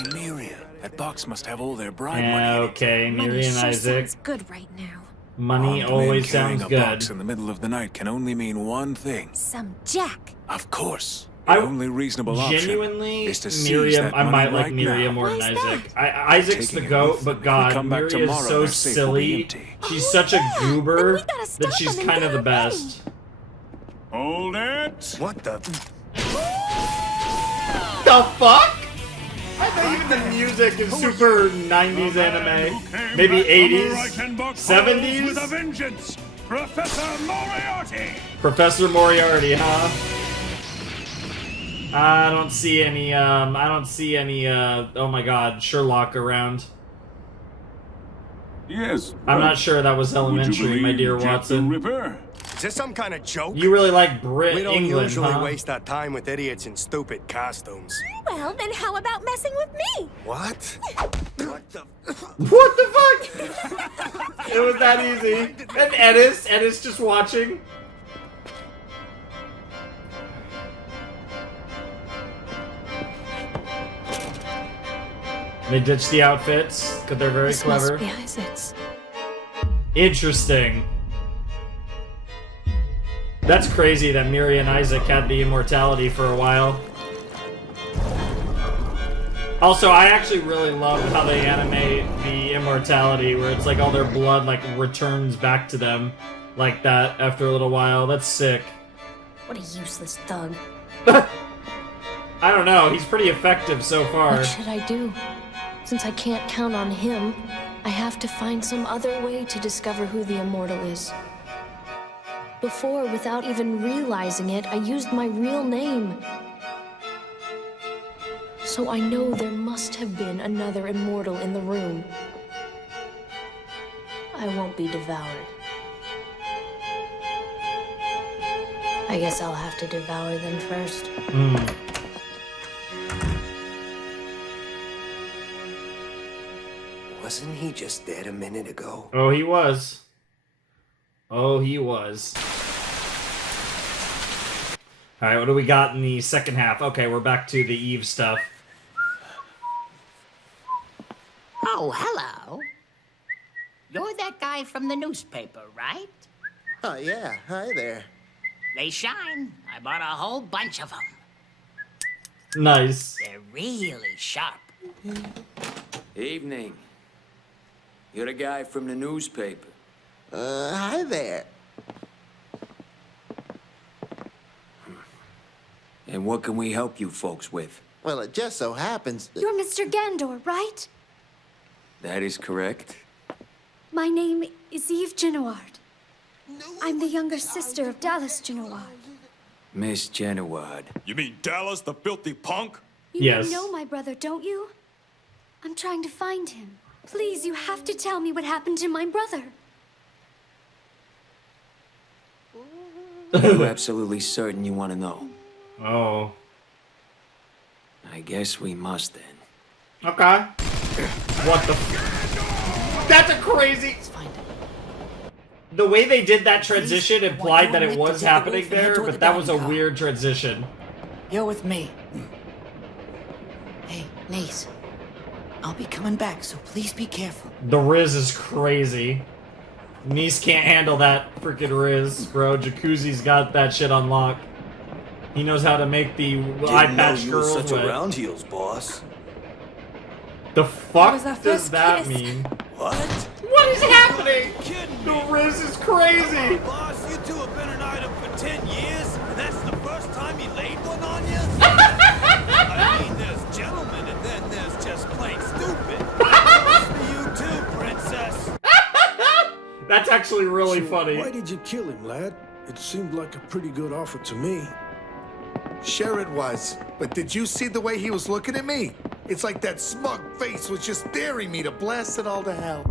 Miria, that box must have all their bride Yeah, money. okay, Money Miri and sure Isaac. sounds good right now. Money Armed men always carrying sounds a box good. in the middle of the night can only mean one thing. Some jack. Of course. The only reasonable Genuinely, option is to seize Miriam, that I money might like right Miriam now. more than Isaac. Isaac's the Taking it goat, with but them. If we God, come back Miriam is tomorrow, so their safe will be silly. empty. She's such a goober that she's kind of the best. Hold it! What the? The fuck? I think even the music is super 90s anime. Maybe 80s? 70s? With a vengeance, Professor Moriarty. Professor Moriarty, huh? I don't see any, oh my god, Sherlock around. Yes. I'm not sure that was elementary, my dear Watson. Ripper? Is this some kind of joke? You really like Brit We don't England, usually huh? waste our time with idiots in stupid costumes. Well, then how about messing with me? What? What the? What the fuck? It was that easy. And Ennis just watching. They ditched the outfits because they're very This clever. must be Isaac's. Interesting. That's crazy that Miria and Isaac had the immortality for a while. Also, I actually really love how they animate the immortality, where it's like all their blood like returns back to them like that after a little while. That's sick. What a useless thug. I don't know, he's pretty effective so far. What should I do? Since I can't count on him, I have to find some other way to discover who the immortal is. Before, without even realizing it, I used my real name. So I know there must have been another immortal in the room. I won't be devoured. I guess I'll have to devour them first. Wasn't he just dead a minute ago? Oh, he was. Oh, he was. Alright, what do we got in the second half? Okay, we're back to the Eve stuff. Oh, hello. You're that guy from the newspaper, right? Oh, yeah. Hi there. They shine. I bought a whole bunch of them. Nice. They're really sharp. Evening. You're the guy from the newspaper. Hi there. And what can we help you folks with? Well, it just so happens... You're Mr. Gandor, right? That is correct. My name is Eve Genoard. I'm the younger sister of Dallas Genoard. Miss Genoard. You mean Dallas, the filthy punk? You know my brother, don't you? I'm trying to find him. Please, you have to tell me what happened to my brother. You're absolutely certain you want to know? Oh. I guess we must then. Okay. What the That's a crazy... the way they did that transition implied that it was happening there, but that was a weird transition. You're with me. Hey, Nice. I'll be coming back, so please be careful. The Riz is crazy. Nice can't handle that freaking Riz, bro. Jacuzzi's got that shit on lock. He knows how to make the eye patch girls such wet. a round heels, boss. The fuck does that mean? What? What is happening? The Riz is crazy. Boss, you two have been an item for 10 years, and that's the first time he laid one on you? I mean, there's gentlemen, and then there's just plain stupid. For you too, princess. That's actually really funny. Why did you kill him, lad? It seemed like a pretty good offer to me. Sure it was, but did you see the way he was looking at me? It's like that smug face was just daring me to blast it all to hell.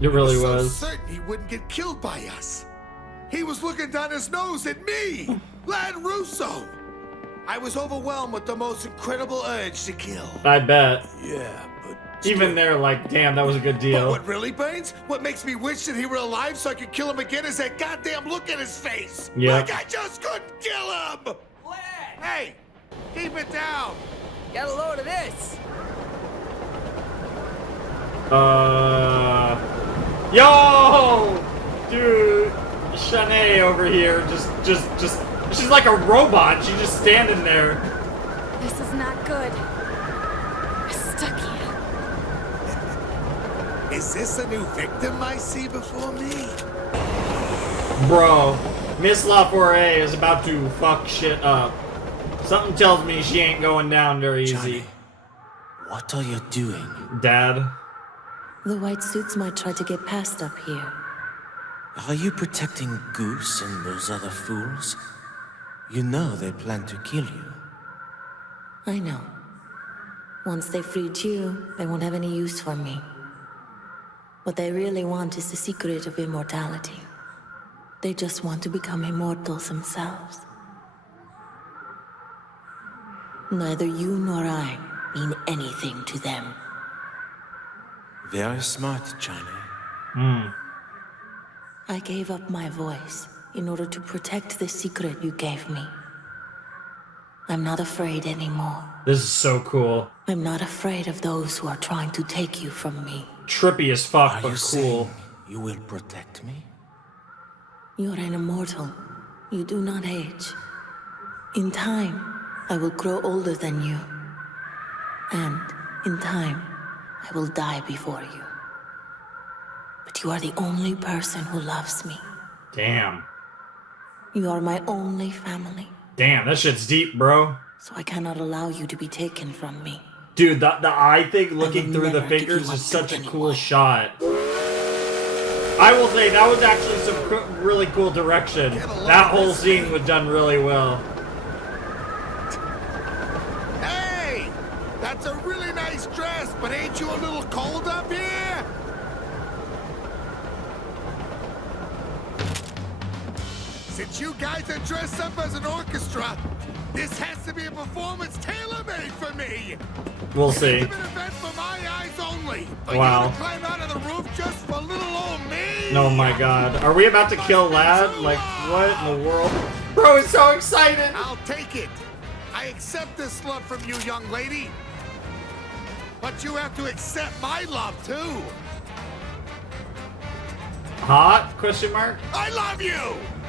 It really So was. certain he wouldn't get killed by us. He was looking down his nose at me, Lad Russo. I was overwhelmed with the most incredible urge to kill. I bet. Yeah, but even there, like, damn, that was a good deal. But what really burns? What makes me wish that he were alive so I could kill him again is that goddamn look at his face. Yep. Like I just couldn't kill him. Hey, keep it down. Get a load of this. Yo! Dude, Chane over here, just, she's like a robot. She's just standing there. This is not good. We're stuck here. Is this a new victim I see before me? Bro, Miss Laforet is about to fuck shit up. Something tells me she ain't going down very easy. What are you doing? Dad? The white suits might try to get past up here. Are you protecting Goose and those other fools? You know they plan to kill you. I know. Once they freed you, they won't have any use for me. What they really want is the secret of immortality. They just want to become immortals themselves. Neither you nor I mean anything to them. Very smart, Chane. I gave up my voice in order to protect the secret you gave me. I'm not afraid anymore. This is so cool. I'm not afraid of those who are trying to take you from me. Trippy as fuck, but cool. Saying you will protect me? You're an immortal. You do not age. In time, I will grow older than you. And in time, I will die before you. But you are the only person who loves me. Damn. You are my only family. Damn, that shit's deep, bro. So I cannot allow you to be taken from me. Dude, the eye thing looking through the fingers is such a cool shot. I will say, that was actually some really cool direction. That whole scene was done really well. Hey, that's a really nice dress, but ain't you a little cold up here? Since you guys are dressed up as an orchestra, this has to be a performance tailor-made for me. We'll see. It's an event for my eyes only. For Wow. you to climb out of the roof just for little old me. Oh my god. Are we about to kill Lad? Like, what in the world? Bro is so excited. I'll take it. I accept this love from you, young lady. But you have to accept my love, too. Hot? Question mark? I love you.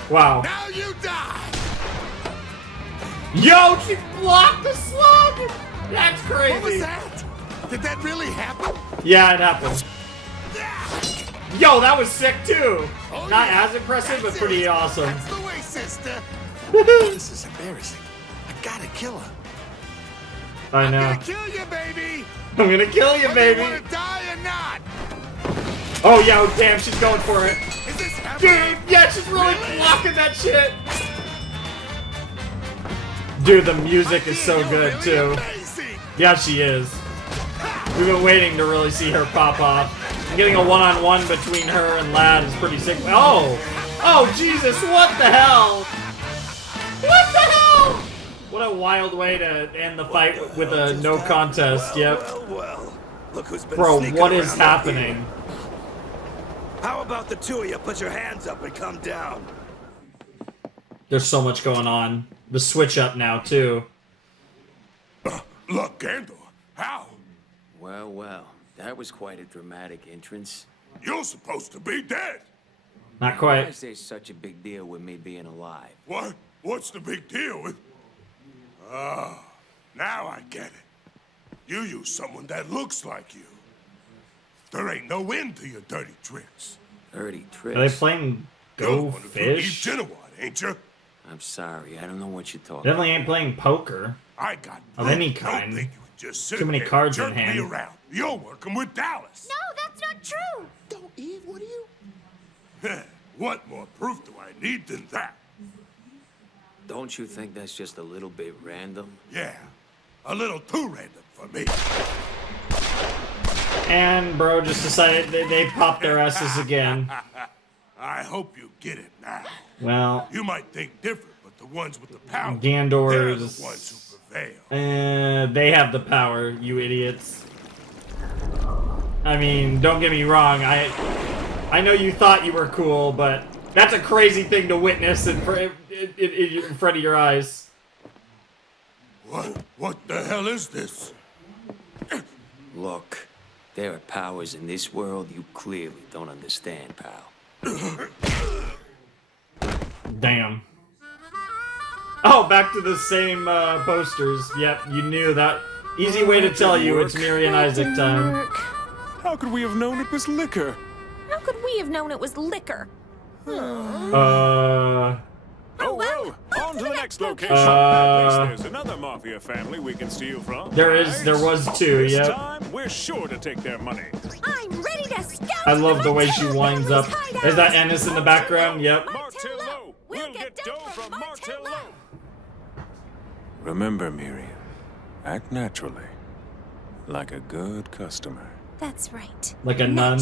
Wow. Now you die. Yo, she blocked the slug! That's crazy. What was that? Did that really happen? Yeah, it happened. Yo, that was sick too. Oh, Not yeah. as impressive, but That's pretty it. awesome. That's the way, sister. This is embarrassing. I gotta kill her. I know. I'm gonna kill you, baby. I'm gonna kill you, Whether baby. you wanna die or not. Oh, yeah, oh, damn, she's going for it. Is this happening? Dude, yeah, she's really blocking that shit. Dude, the music is so good, too. Yeah, she is. We've been waiting to really see her pop off. Getting a one-on-one between her and Lad is pretty sick. Oh! Oh, Jesus, what the hell? What the hell? What a wild way to end the fight with a no contest, yep. Well, look who's been Bro, sneaking what is around up happening? How about the two of you put your hands up and come down? There's so much going on. The switch up now, too. Look, Gandor, how? Well, well, that was quite a dramatic entrance. You're supposed to be dead. Not Why quite. is there such a big deal with me being alive? What? What's the big deal with... Ah, now I get it. You use someone that looks like you. There ain't no end to your dirty tricks. Dirty tricks? Are they playing You're Go the one who eat Fish? Genoa, ain't you? I'm sorry, I don't know what you're talking Definitely ain't playing poker. I got Of any proof. Don't kind. think you would just sit Too many there cards and in jerk hand. me around. You're working with Dallas. No, that's not true. Don't, Eve, what are you? What more proof do I need than that? Don't you think that's just a little bit random? Yeah, a little too random for me. And bro just decided they popped their asses again. I hope you get it now. Well, You might think different, but the ones with the power, Gandors. they're the ones who prevail. They have the power, you idiots. I mean, don't get me wrong. I know you thought you were cool, but that's a crazy thing to witness in front of your eyes. What the hell is this? Look, there are powers in this world you clearly don't understand, pal. Damn. Oh, back to the same posters. Yep, you knew that. Easy way to tell you it's Miria and Isaac time. How could we have known it was liquor? How could we have known it was liquor? Oh well, on to the next location. At least there's another mafia family we can steal from. There was two, This yep. time, we're sure to take their money. I'm ready to scout. I love the way she winds up. Is that Ennis in the background? Yep. Martello! We'll get dough from Martello! Remember, Miria, act naturally, like a good customer. That's right. Like a nun.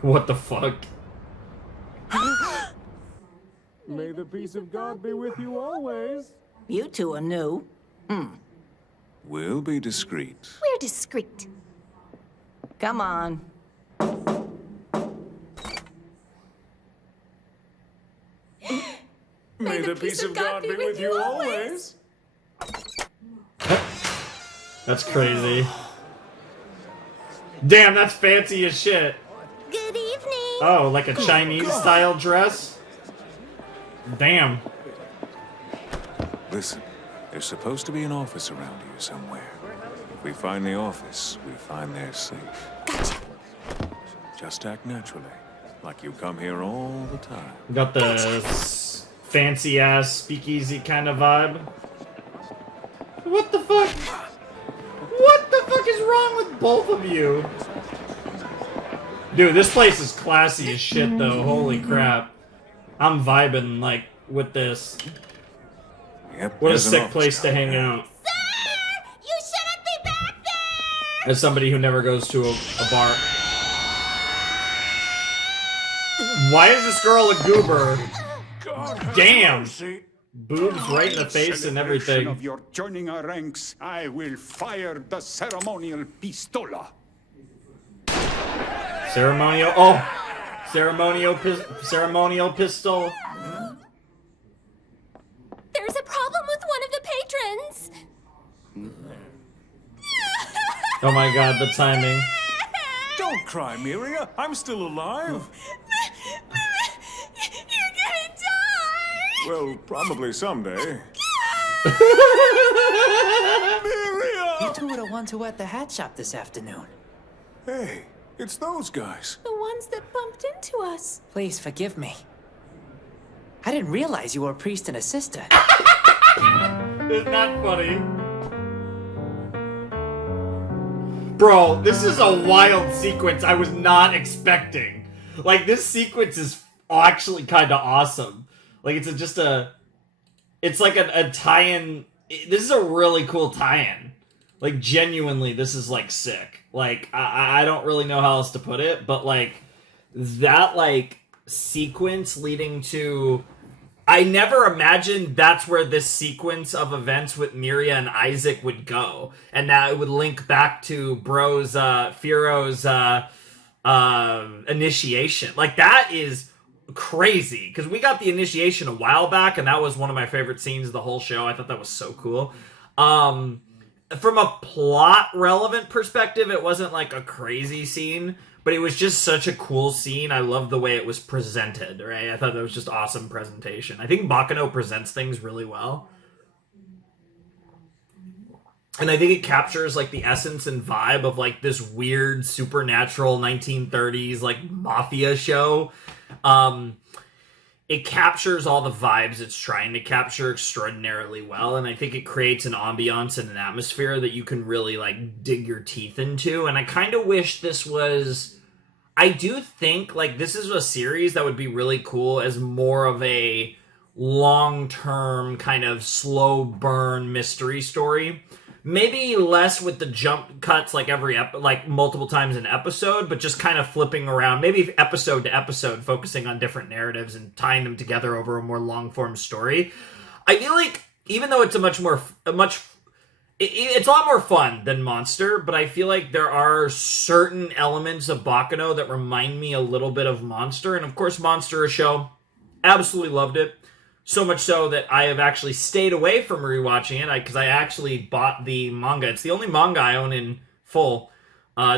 What the fuck? May the peace of God be with you always. You two are new. We'll be discreet. We're discreet. Come on. May the peace of God be with you always. That's crazy. Damn, that's fancy as shit. Good evening. Oh, like a Chinese style dress? Damn. Listen, there's supposed to be an office around here somewhere. If we find the office, we find they're safe. Gotcha. Just act naturally, like you come here all the time. Got the fancy ass speakeasy kind of vibe. What the fuck? What the fuck is wrong with both of you? Dude, this place is classy as shit though. Holy crap. I'm vibing like with this. Yep, What a there's an sick office place to down hang there. out. You shouldn't be back there. As somebody who never goes to a bar. Why is this girl a goober? Damn! Boobs right in the face and everything. Of your joining our ranks, I will fire the ceremonial pistola. Ceremonial. Oh! Ceremonial pistol. There's a problem with one of the patrons. Oh my god, the timing. Don't cry, Miria. I'm still alive. You're gonna die. Well, probably someday. You two were the ones who were at the hat shop this afternoon. Hey, it's those guys. The ones that bumped into us. Please forgive me. I didn't realize you were a priest and a sister. Isn't that funny? Bro, this is a wild sequence I was not expecting. Like, this sequence is actually kind of awesome. Like, it's it's like a tie-in. This is a really cool tie-in. Like, genuinely, this is, like, sick. Like, I don't really know how else to put it, but, like, that, like, sequence leading to I never imagined that's where this sequence of events with Miria and Isaac would go, and that it would link back to Firo's initiation. Like, that is crazy, because we got the initiation a while back, and that was one of my favorite scenes of the whole show. I thought that was so cool. From a plot relevant perspective, it wasn't like a crazy scene, but it was just such a cool scene. I love the way it was presented, right? I thought that was just awesome presentation. I think Baccano presents things really well. And I think it captures, like, the essence and vibe of, like, this weird, supernatural 1930s, like, mafia show. It captures all the vibes it's trying to capture extraordinarily well, and I think it creates an ambiance and an atmosphere that you can really, like, dig your teeth into. And I kind of wish this was... I do think, like, this is a series that would be really cool as more of a long-term kind of slow burn mystery story. Maybe less with the jump cuts like like multiple times an episode, but just kind of flipping around, maybe episode to episode, focusing on different narratives and tying them together over a more long-form story. I feel like even though it's it's a lot more fun than Monster, but I feel like there are certain elements of Baccano that remind me a little bit of Monster. And of course, Monster, a show, absolutely loved it. So much so that I have actually stayed away from rewatching it because I actually bought the manga. It's the only manga I own in full. I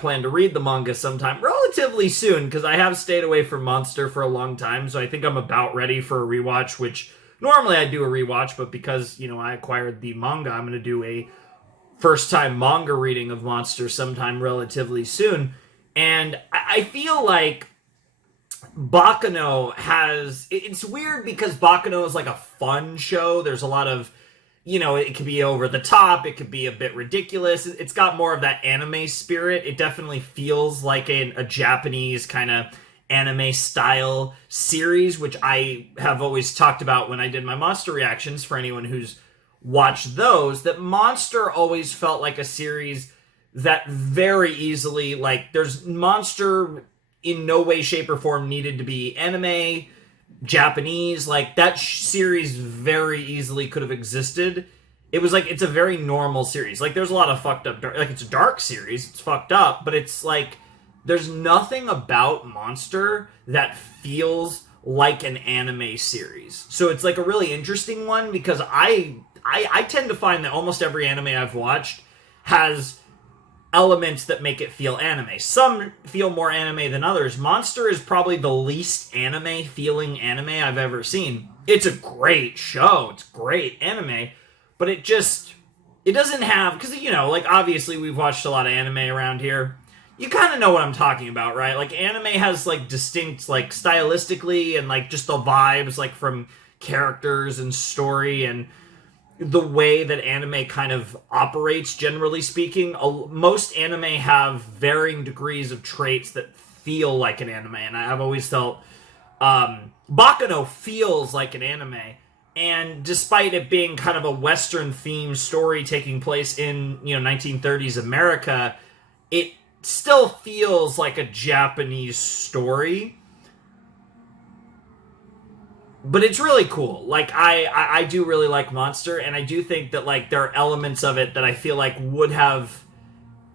plan to read the manga sometime relatively soon because I have stayed away from Monster for a long time. So I think I'm about ready for a rewatch, which normally I do a rewatch, but because, you know, I acquired the manga, I'm going to do a first-time manga reading of Monster sometime relatively soon. And I feel like Baccano has... It's weird because Baccano is like a fun show. There's a lot of, you know, it could be over the top. It could be a bit ridiculous. It's got more of that anime spirit. It definitely feels like a Japanese kind of anime style series, which I have always talked about when I did my Monster reactions for anyone who's watched those, that Monster always felt like a series that very easily, like, there's Monster in no way, shape, or form needed to be anime, Japanese. Like, that series very easily could have existed. It was like, it's a very normal series. Like, there's a lot of fucked up, like, it's a dark series, it's fucked up, but it's like, there's nothing about Monster that feels like an anime series. So it's like a really interesting one because I tend to find that almost every anime I've watched has elements that make it feel anime. Some feel more anime than others. Monster is probably the least anime feeling anime I've ever seen. It's a great show. It's great anime, but it doesn't have, because, you know, like, obviously we've watched a lot of anime around here. You kind of know what I'm talking about, right? Like, anime has, like, distinct, like, stylistically and, like, just the vibes, like, from characters and story and the way that anime kind of operates, generally speaking. Most anime have varying degrees of traits that feel like an anime, and I've always felt Baccano feels like an anime, and despite it being kind of a Western-themed story taking place in, you know, 1930s America, it still feels like a Japanese story. But it's really cool. Like, I do really like Monster, and I do think that, like, there are elements of it that I feel like would have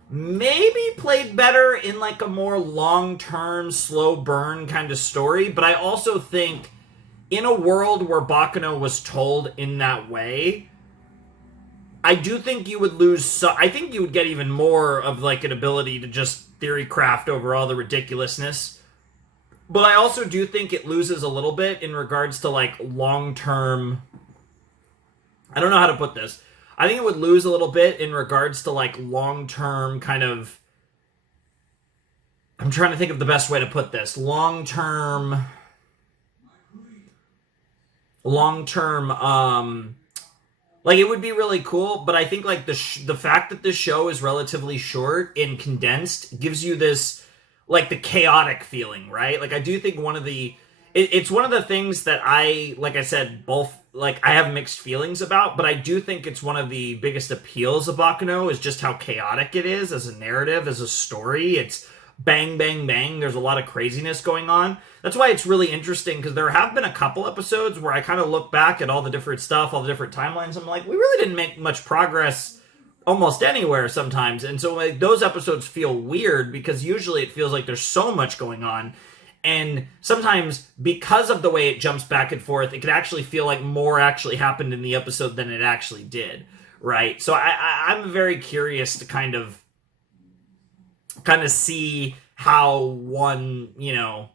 maybe played better in, like, a more long-term, slow burn kind of story. But I also think in a world where Baccano was told in that way, I do think you would lose... I think you would get even more of, like, an ability to just theory craft over all the ridiculousness. But I also do think it loses a little bit in regards to, like, long-term... I don't know how to put this. I think it would lose a little bit in regards to, like, long-term kind of... I'm trying to think of the best way to put this. Long-term, like, it would be really cool, but I think, like, the fact that this show is relatively short and condensed gives you this... like, the chaotic feeling, right? Like, I do think it's one of the things that like I said, both, like, I have mixed feelings about, but I do think it's one of the biggest appeals of Baccano is just how chaotic it is as a narrative, as a story. It's bang, bang, bang. There's a lot of craziness going on. That's why it's really interesting, because there have been a couple episodes where I kind of look back at all the different stuff, all the different timelines. I'm like, we really didn't make much progress almost anywhere sometimes. And so like, those episodes feel weird, because usually it feels like there's so much going on. And sometimes, because of the way it jumps back and forth, it can actually feel like more actually happened in the episode than it actually did, right? So I'm very curious to kind of see how one, you know,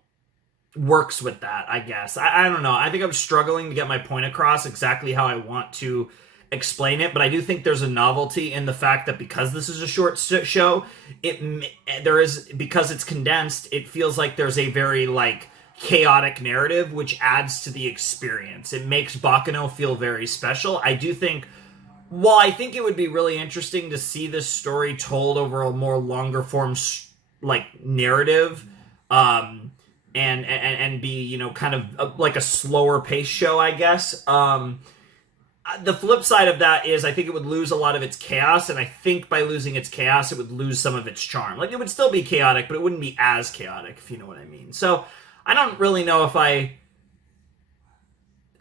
works with that, I guess. I don't know. I think I'm struggling to get my point across exactly how I want to explain it, but I do think there's a novelty in the fact that because this is a short show, because it's condensed, it feels like there's a very like chaotic narrative, which adds to the experience. It makes Baccano feel very special. I do think, while I think it would be really interesting to see this story told over a more longer form like narrative, and be, you know, kind of like a slower pace show, I guess. The flip side of that is I think it would lose a lot of its chaos, and I think by losing its chaos, it would lose some of its charm. Like, it would still be chaotic, but it wouldn't be as chaotic, if you know what I mean. So, I don't really know if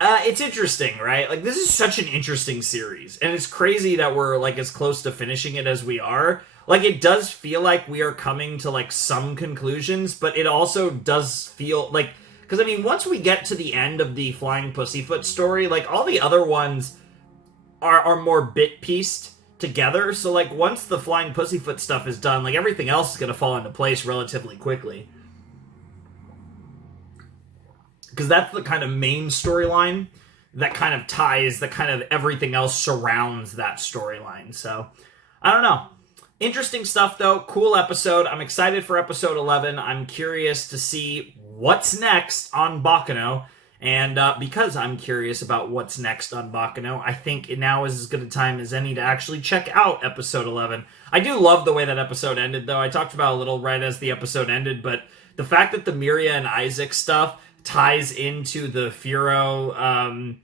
it's interesting, right? Like, this is such an interesting series, and it's crazy that we're, like, as close to finishing it as we are. Like, it does feel like we are coming to, like, some conclusions, but it also does feel like... Because, I mean, once we get to the end of the Flying Pussyfoot story, like, all the other ones are more bit-pieced together. So, like, once the Flying Pussyfoot stuff is done, like, everything else is going to fall into place relatively quickly. Because that's the kind of main storyline that kind of ties, that kind of everything else surrounds that storyline. So, I don't know. Interesting stuff, though. Cool episode. I'm excited for episode 11. I'm curious to see what's next on Baccano. And because I'm curious about what's next on Baccano, I think now is as good a time as any to actually check out episode 11. I do love the way that episode ended, though. I talked about it a little right as the episode ended, but the fact that the Miria and Isaac stuff ties into the Firo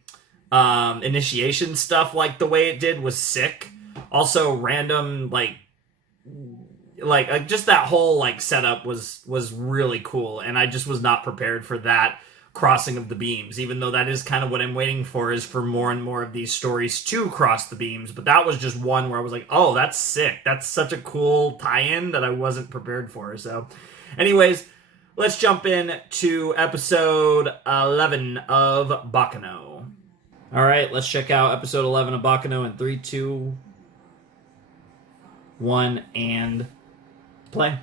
initiation stuff like the way it did was sick. Also, random, like just that whole like setup was really cool, and I just was not prepared for that crossing of the beams, even though that is kind of what I'm waiting for, is for more and more of these stories to cross the beams. But that was just one where I was like, oh, that's sick. That's such a cool tie-in that I wasn't prepared for. So anyways, let's jump in to episode 11 of Baccano. All right, let's check out episode 11 of Baccano in 3, 2, 1, and play.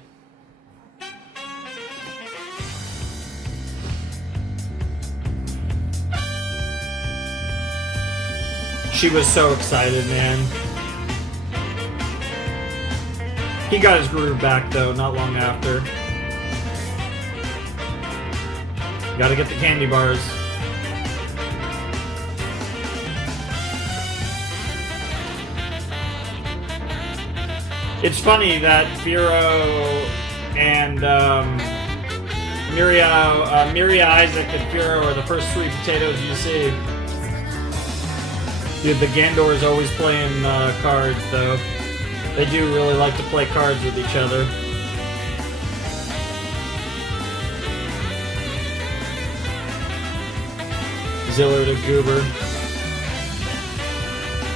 She was so excited, man. He got his groove back, though, not long after. Gotta get the candy bars. It's funny that Firo and Miria, Isaac, and Firo are the first three potatoes you see. Dude, the Gandors always playing cards, though. They do really like to play cards with each other. Ziller to Goober.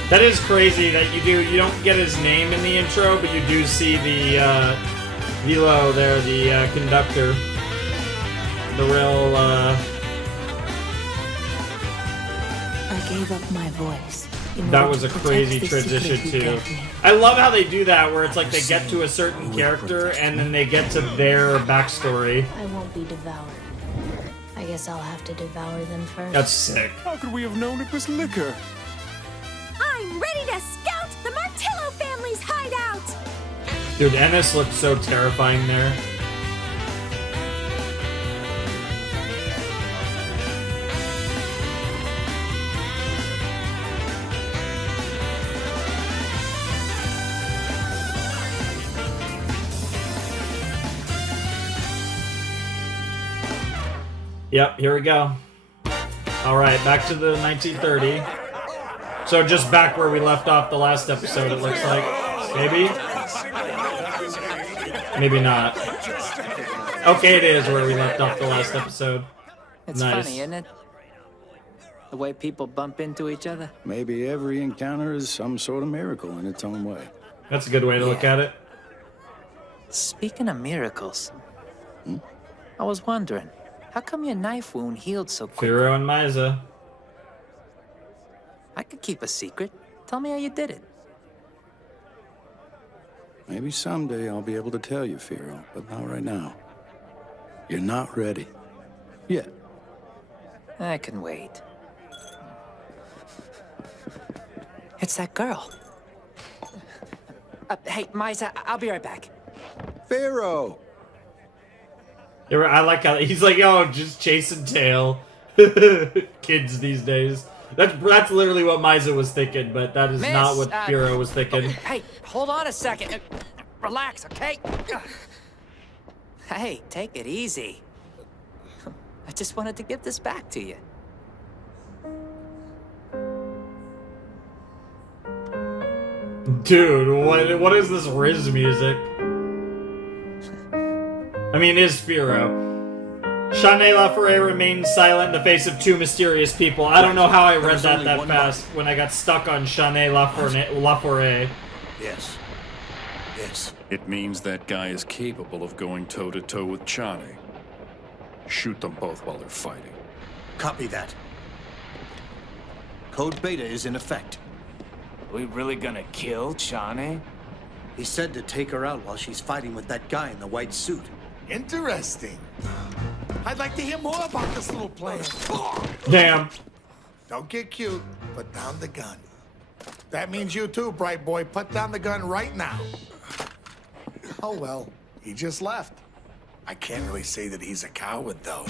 That is crazy that you don't get his name in the intro, but you do see the Velo there, the conductor. The real I gave up my voice. That was a crazy transition too. I love how they do that, where it's like they get to a certain character and then they get to their backstory. I won't be devoured. I guess I'll have to devour them first. That's sick. How could we have known it was liquor? I'm ready to scout the Martillo family's hideout! Dude, Ennis looked so terrifying there. Yep, here we go. All right, back to the 1930. So just back where we left off the last episode, it looks like. Maybe? Maybe not. Okay, it is where we left off the last episode. It's Nice. funny, isn't it? The way people bump into each other. Maybe every encounter is some sort of miracle in its own way. That's a good way to look at it. Speaking of miracles, I was wondering, how come your knife wound healed so quick? Firo and Meyer. I could keep a secret. Tell me how you did it. Maybe someday I'll be able to tell you, Firo, but not right now. You're not ready. Yet. I can wait. It's that girl. Hey, Meyer, I'll be right back. Firo! I like how he's like, oh, just chasing tail. Kids these days. That's literally what Meyer was thinking, but that is not what Firo was thinking. Hey, hold on a second. Relax, okay? Hey, take it easy. I just wanted to give this back to you. Dude, what is this Riz music? I mean, is Firo. Chane Laforet remains silent in the face of two mysterious people. I don't know how I read that fast when I got stuck on Chane Laforet. Yes. Yes. It means that guy is capable of going toe-to-toe with Chane. Shoot them both while they're fighting. Copy that. Code Beta is in effect. We really gonna kill Chane? He said to take her out while she's fighting with that guy in the white suit. Interesting. I'd like to hear more about this little plan. Damn. Don't get cute. Put down the gun. That means you too, bright boy. Put down the gun right now. Oh, well. He just left. I can't really say that he's a coward, though.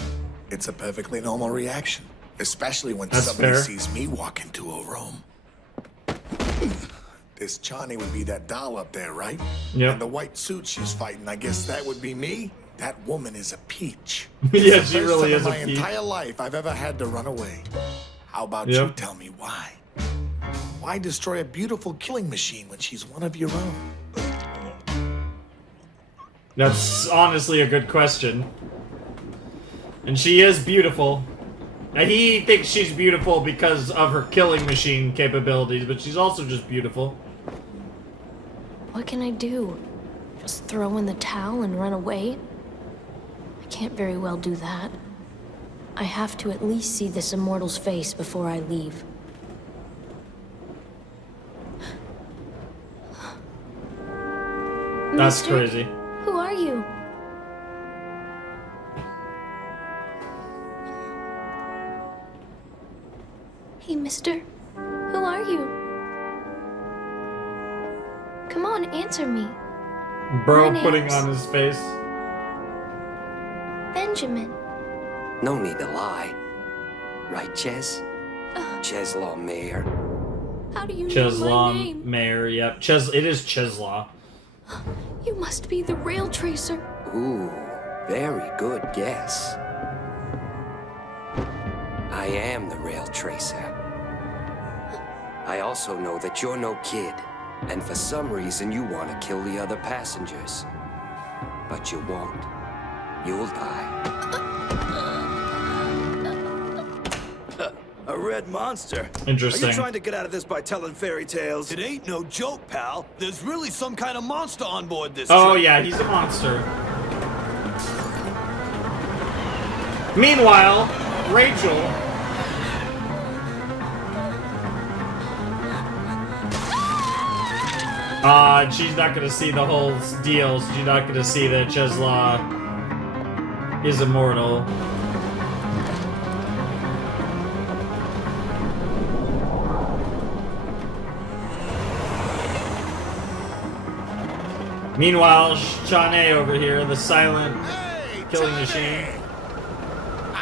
It's a perfectly normal reaction. Especially when somebody sees me walk into a room. This Chane would be that doll up there, right? Yeah. And the white suit she's fighting, I guess that would be me? That woman is a peach. Yeah, It's the she first really time is a in my peach. entire life I've ever had to run away. How about Yeah. you tell me why? Why destroy a beautiful killing machine when she's one of your own? That's honestly a good question. And she is beautiful. And he thinks she's beautiful because of her killing machine capabilities, but she's also just beautiful. What can I do? Just throw in the towel and run away? I can't very well do that. I have to at least see this immortal's face before I leave. That's Mister? crazy. Who are you? Hey, mister. Who are you? Come on, answer me. Bro My putting name's on his face. Benjamin. No need to lie. Right, Chez? Czeslaw Meyer. How do you know my Czeslaw name? Meyer, yep. It is Czeslaw. You must be the rail tracer. Ooh, very good guess. I am the rail tracer. I also know that you're no kid, and for some reason you want to kill the other passengers. But you won't. You'll die. A red monster. Interesting. Are you trying to get out of this by telling fairy tales? It ain't no joke, pal. There's really some kind of monster on board this Oh train. yeah, he's a monster. Meanwhile, Rachel. She's not gonna see the whole deal. She's not gonna see that Czeslaw is immortal. Meanwhile, Chane over here, the silent killing machine.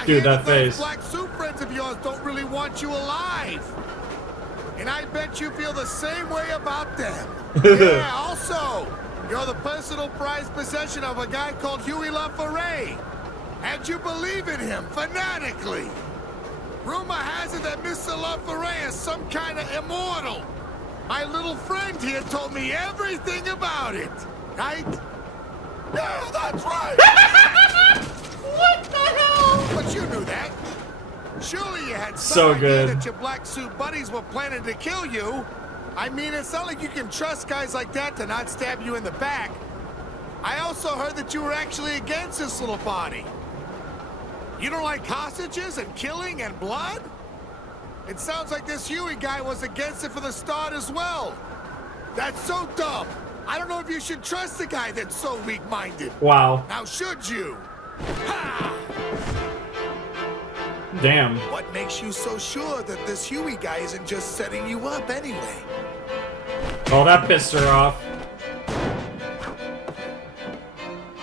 Dude, that face. Black suit friends of yours don't really want you alive. And I bet you feel the same way about them. Yeah, also, you're the personal prized possession of a guy called Huey Laforet. And you believe in him fanatically. Rumor has it that Mr. Laforet is some kind of immortal. My little friend here told me everything about it. Right? Yeah, that's right! so good. That your black suit buddies were planning to kill you. I mean, it's not like you can trust guys like that to not stab you in the back. I also heard that you were actually against this little party. You don't like hostages and killing and blood? It sounds like this Huey guy was against it from the start as well. That's so dumb. I don't know if you should trust a guy that's so weak-minded. Wow. Now should you? Ha! Damn. What makes you so sure that this Huey guy isn't just setting you up anyway? Oh, that pissed her off.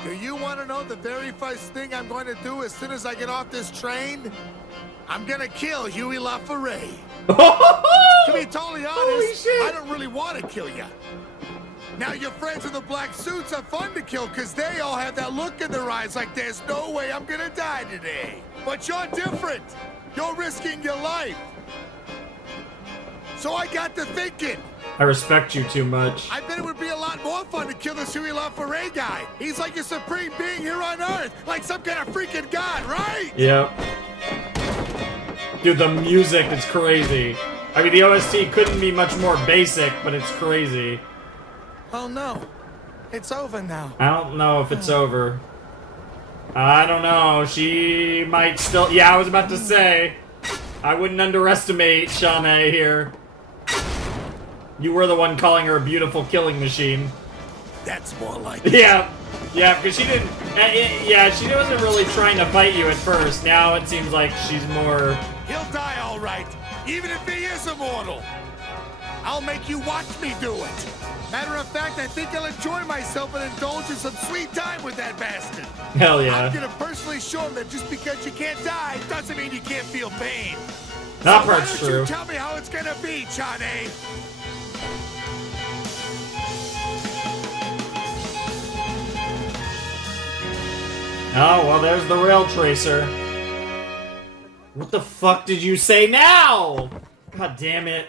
Do you want to know the very first thing I'm going to do as soon as I get off this train? I'm gonna kill Huey Laforet. To be totally honest, I don't really want to kill you. Now, your friends in the black suits are fun to kill because they all have that look in their eyes like there's no way I'm gonna die today. But you're different. You're risking your life. So I got to thinking. I respect you too much. I bet it would be a lot more fun to kill this Huey Laforet guy. He's like a supreme being here on Earth, like some kind of freaking god, right? Yep. Dude, the music is crazy. I mean, the OST couldn't be much more basic, but it's crazy. Oh no, it's over now. I don't know if it's over. I don't know. She might still... Yeah, I was about to say. I wouldn't underestimate Chane here. You were the one calling her a beautiful killing machine. That's more like it. Yeah. Yeah, because she didn't... Yeah, she wasn't really trying to fight you at first. Now it seems like she's more... He'll die all right, even if he is immortal. I'll make you watch me do it. Matter of fact, I think I'll enjoy myself and indulge in some sweet time with that bastard. Hell yeah. I'm gonna personally show him that just because you can't die doesn't mean you can't feel pain. That So part's why don't true. you tell me how it's gonna be, Chane? Oh, well, there's the rail tracer. What the fuck did you say now? God damn it.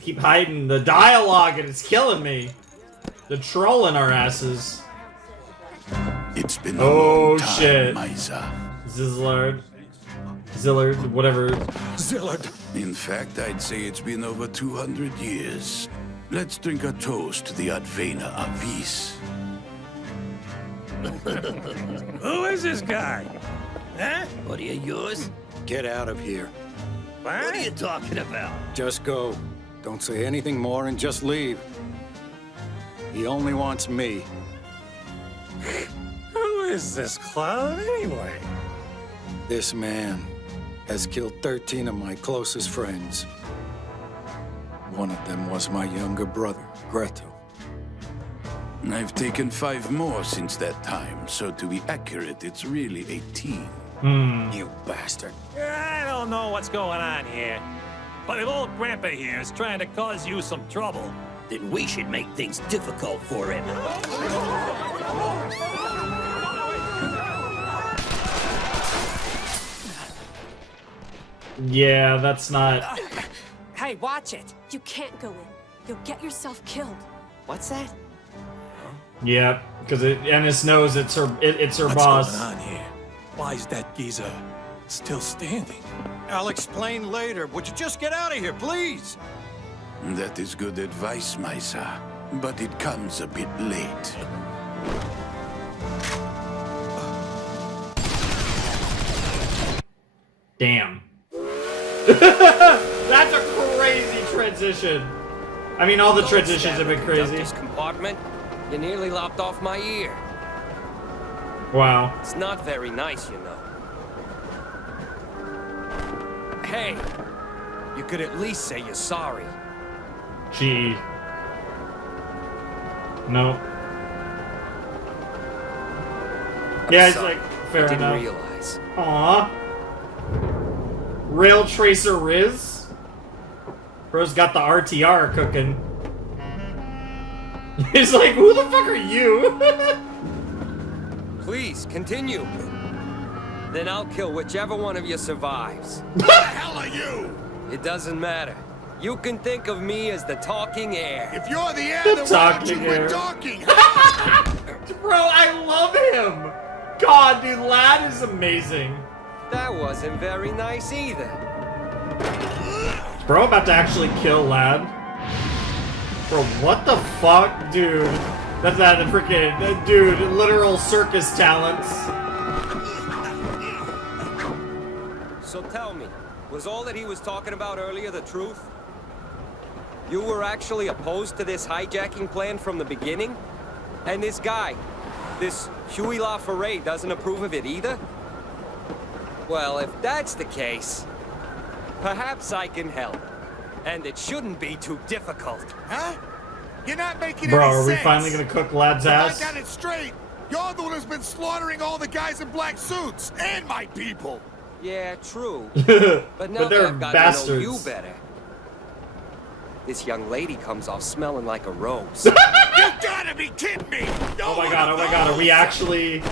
Keep hiding the dialogue and it's killing me. They're trolling our asses. It's been a long time, shit. Misa. Zillard, whatever. Zillard. In fact, I'd say it's been over 200 years. Let's drink a toast to the Advena Avis. Who is this guy? Huh? What are you, yours? Get out of here. What are you talking about? Just go. Don't say anything more and just leave. He only wants me. Who is this clown anyway? This man has killed 13 of my closest friends. One of them was my younger brother, Gretel. I've taken 5 more since that time, so to be accurate, it's really 18. You bastard. I don't know what's going on here, but if old Grandpa here is trying to cause you some trouble, Then we should make things difficult for him. Yeah, that's not... Hey, watch it! You can't go in. You'll get yourself killed. What's that? Yeah, because Ennis knows it's her what's boss. going on here? Why is that geezer still standing? I'll explain later. Would you just get out of here, please? That is good advice, Misa, but it comes a bit late. Damn. That's a crazy transition. I mean, all the transitions have been crazy. This compartment, you nearly lopped off my ear. Wow. It's not very nice, you know. Hey, you could at least say you're sorry. Gee. No. Yeah, it's Sorry, like, fair I didn't enough. realize. Aw. Rail Tracer Riz? Bro's got the RTR cooking. He's like, who the fuck are you? Please, continue. Then I'll kill whichever one of you survives. Who the hell are you? It doesn't matter. You can think of me as the talking air. If you're the air, then why don't you quit talking? Bro, I love him! God, dude, Lad is amazing. That wasn't very nice either. Is bro about to actually kill Lad? Bro, what the fuck, dude? That's not a freaking dude. Literal circus talents. So tell me, was all that he was talking about earlier the truth? You were actually opposed to this hijacking plan from the beginning? And this guy, this Huey Laforet, doesn't approve of it either? Well, if that's the case, perhaps I can help. And it shouldn't be too difficult. Huh? You're not making Bro, any are we sense. finally gonna cook Lad's If ass? I got it straight, you're the one who's been slaughtering all the guys in black suits and my people. Yeah, true. But now that they're I've got bastards. to know you better, this young lady comes off smelling like a rose. You gotta be kidding me! Oh my god, are we actually...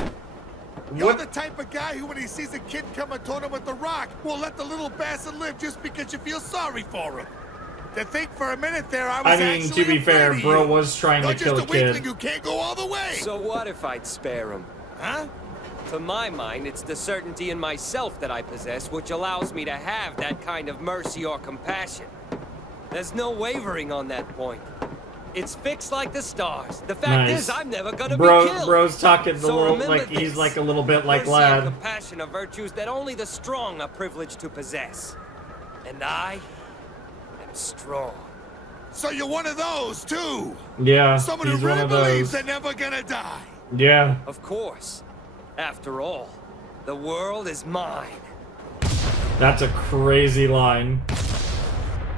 You're the type of guy who, when he sees a kid coming toward him with the rock, will let the little bastard live just because you feel sorry for him. To think for a minute there, I was I mean, actually to be fair, afraid of bro you. was trying You're to kill just a weakling kid. who can't go all the way. So what if I'd spare him? Huh? To my mind, it's the certainty in myself that I possess which allows me to have that kind of mercy or compassion. There's no wavering on that point. It's fixed like the stars. The fact is, I'm never gonna be killed. Bro's talking So little, remember like he's this. like a little bit like Mercy Lad. and compassion are virtues that only the strong are privileged to possess. And I am strong. So you're one of those, too. Yeah, Someone he's who really one of believes those. they're never gonna die. Yeah. Of course. After all, the world is mine. That's a crazy line.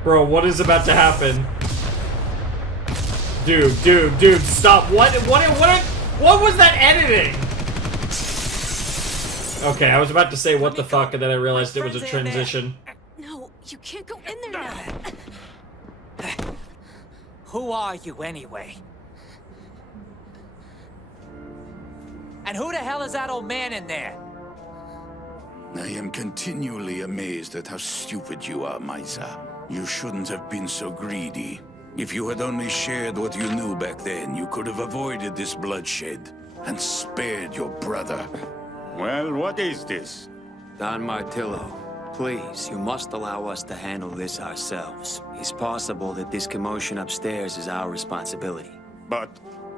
Bro, what is about to happen? Dude, stop. What was that editing? Okay, I was about to say what the fuck, and then I realized it was a transition. No, you can't go in there now. Who are you, anyway? And who the hell is that old man in there? I am continually amazed at how stupid you are, Meyer. You shouldn't have been so greedy. If you had only shared what you knew back then, you could have avoided this bloodshed and spared your brother. Well, what is this? Don Martillo, please, you must allow us to handle this ourselves. It's possible that this commotion upstairs is our responsibility. But...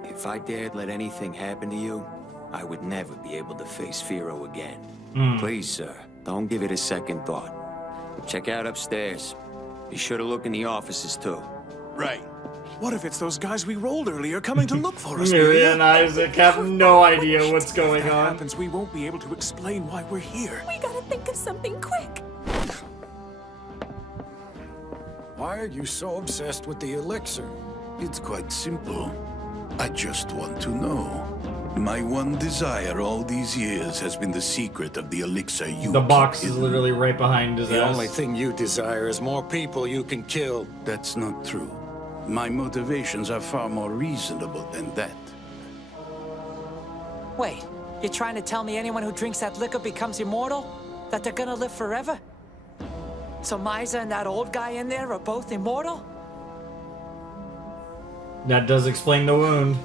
if I dared let anything happen to you, I would never be able to face Firo again. Please, sir, don't give it a second thought. Check out upstairs. Be sure to look in the offices, too. Right. What if it's those guys we rolled earlier coming to look for us? Miria and Isaac have no idea what's going If that on. happens, we won't be able to explain why we're here. We gotta think of something quick. Why are you so obsessed with the elixir? It's quite simple. I just want to know. My one desire all these years has been the secret of the elixir you The box keep is hidden. literally right behind his The ass. only thing you desire is more people you can kill. That's not true. My motivations are far more reasonable than that. Wait, you're trying to tell me anyone who drinks that liquor becomes immortal? That they're gonna live forever? So Meyer and that old guy in there are both immortal? That does explain the wound.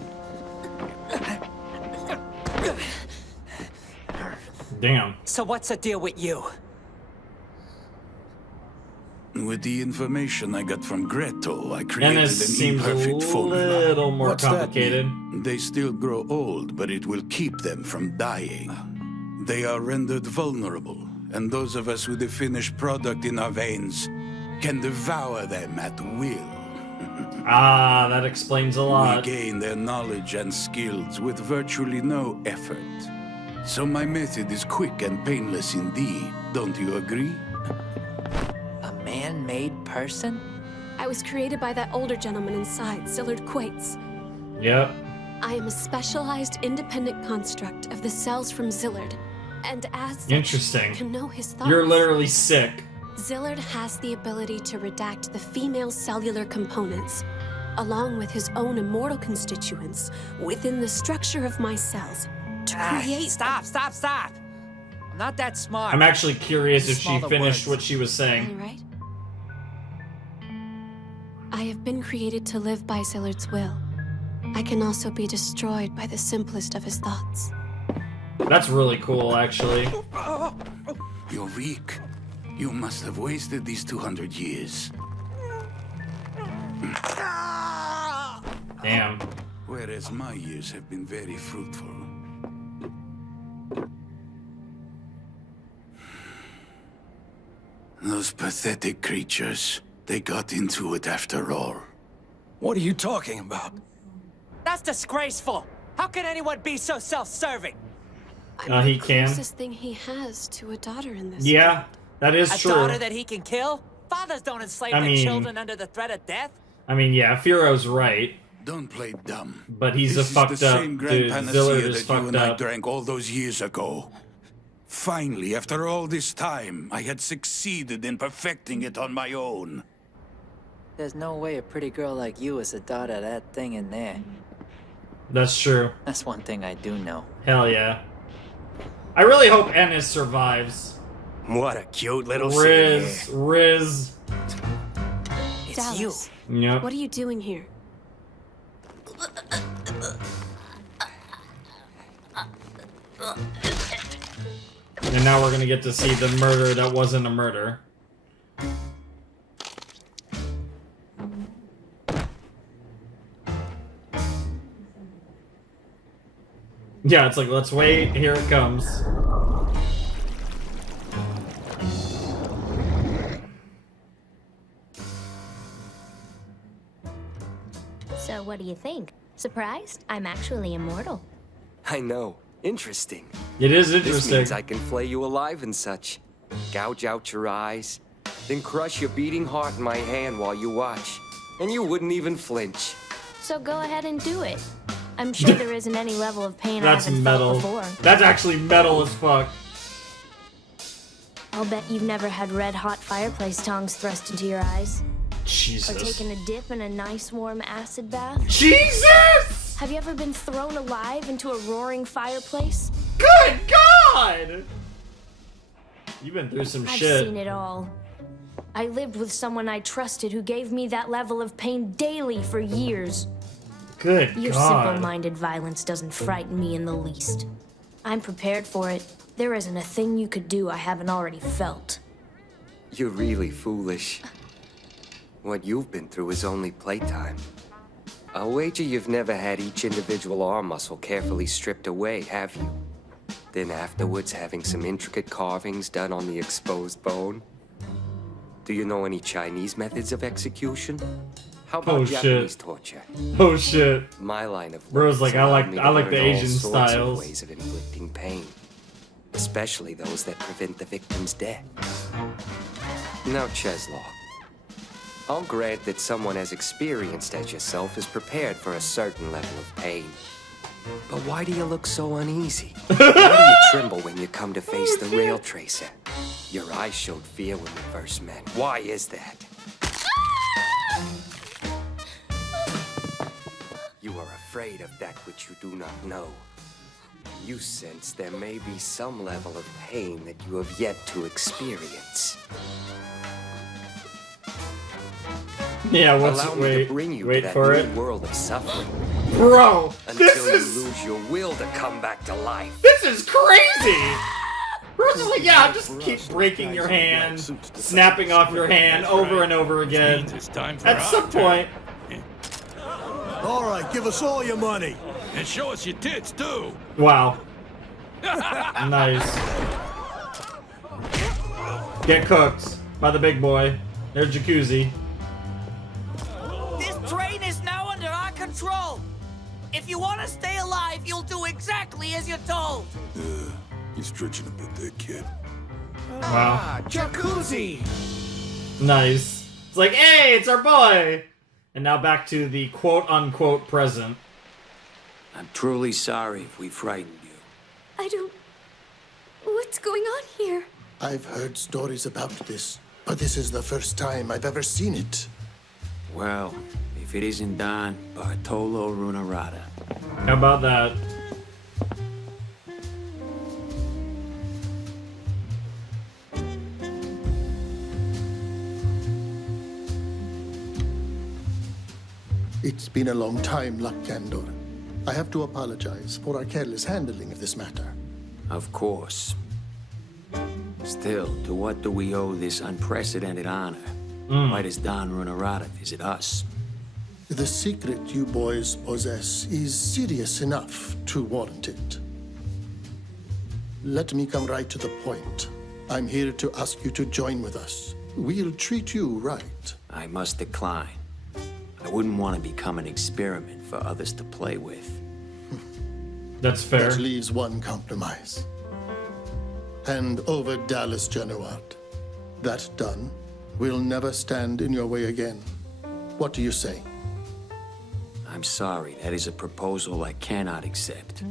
Damn. So what's the deal with you? With the information I got from Gretel, I created Ennis an seems a imperfect formula. little more What's that complicated. mean? They still grow old, but it will keep them from dying. They are rendered vulnerable, and those of us with the finished product in our veins can devour them at will. Ah, that explains a We lot. gain their knowledge and skills with virtually no effort. So my method is quick and painless indeed. Don't you agree? A man-made person? I was created by that older gentleman inside, Zillard Quates. Yep. I am a specialized independent construct of the cells from Zillard, and as such, Interesting. can know his thoughts. You're literally sick. Zillard has the ability to redact the female cellular components, along with his own immortal constituents, within the structure of my cells, to create... Stop! I'm not that smart. I'm actually curious if she Smaller finished words. what she was All saying. right. I have been created to live by Zillard's will. I can also be destroyed by the simplest of his thoughts. That's really cool, actually. You're weak. You must have wasted these 200 years. Damn. Whereas my years have been very fruitful. Those pathetic creatures. They got into it after all. What are you talking about? That's disgraceful. How can anyone be so self-serving? He can. Closest thing he has to a daughter in this. Yeah, that is A true. daughter that he can kill? Fathers don't enslave their children under the threat of death. I mean, yeah, Firo's right. Don't play dumb. But he's This a fucked is the up same grand dude. panacea Zillard that is you fucked and I up. drank all those years ago. Finally, after all this time, I had succeeded in perfecting it on my own. There's no way a pretty girl like you is the daughter of that thing in there. That's true. That's one thing I do know. Hell yeah. I really hope Ennis survives. What a cute little Riz. It's Dallas, Yep. what are you doing here? And now we're gonna get to see the murder that wasn't a murder. Yeah, it's like, let's wait, here it comes. So what do you think? Surprised? I'm actually immortal. I know. Interesting. It is This interesting. means I can flay you alive and such. Gouge out your eyes, then crush your beating heart in my hand while you watch. And you wouldn't even flinch. So go ahead and do it. I'm sure there isn't any level of pain I That's haven't metal. felt before. That's actually metal as fuck. I'll bet you've never had red-hot fireplace tongs thrust into your eyes. Jesus. Or taken a dip in a nice warm acid bath. Jesus! Have you ever been thrown alive into a roaring fireplace? Good God! You've been through some I've shit. seen it all. I lived with someone I trusted who gave me that level of pain daily for years. Good Your God. simple-minded violence doesn't frighten me in the least. I'm prepared for it. There isn't a thing you could do I haven't already felt. You're really foolish. What you've been through is only playtime. I'll wager you've never had each individual arm muscle carefully stripped away, have you? Then afterwards having some intricate carvings done on the exposed bone? Do you know any Chinese methods of execution? How about Oh, Japanese shit. torture? Oh shit. My line of Bro's work like, I allowed me to like the learn all Asian sorts of styles. ways of inflicting pain, especially those that prevent the victim's death. Now, Czeslaw, I'll grant that someone as experienced as yourself is prepared for a certain level of pain. But why do you look so uneasy? Why do you tremble when you come to face the rail tracer? Your eyes showed fear when we first met. Why is that? You are afraid of that which you do not know. You sense there may be some level of pain that you have yet to experience. Yeah, Allow me to bring you to wait that for new it. world of suffering. Bro, Until this you is lose your will to come back to life. this is crazy. Bro's just like, yeah, just keep breaking your hand, snapping off your hand over and over again. At some point, All right, give us all your money. And show us your tits, too. wow, nice. Get cooked by the big boy. Their jacuzzi. This train is now under our control. If you want to stay alive, you'll do exactly as you're told. You're stretching a bit there, kid. Wow, Jacuzzi. nice. It's like, hey, it's our boy. And now back to the quote-unquote present. I'm truly sorry if we frightened you. I don't... What's going on here? I've heard stories about this, but this is the first time I've ever seen it. Well, if it isn't Don Bartolo Runarada. How about that? It's been a long time, Gandor. I have to apologize for our careless handling of this matter. Of course. Still, to what do we owe this unprecedented honor? Why does Don Runarada visit us? The secret you boys possess is serious enough to warrant it. Let me come right to the point. I'm here to ask you to join with us. We'll treat you right. I must decline. I wouldn't want to become an experiment for others to play with. That's fair. That leaves one compromise. Hand over Dallas Genoward. That done, we'll never stand in your way again. What do you say? I'm sorry, that is a proposal I cannot accept.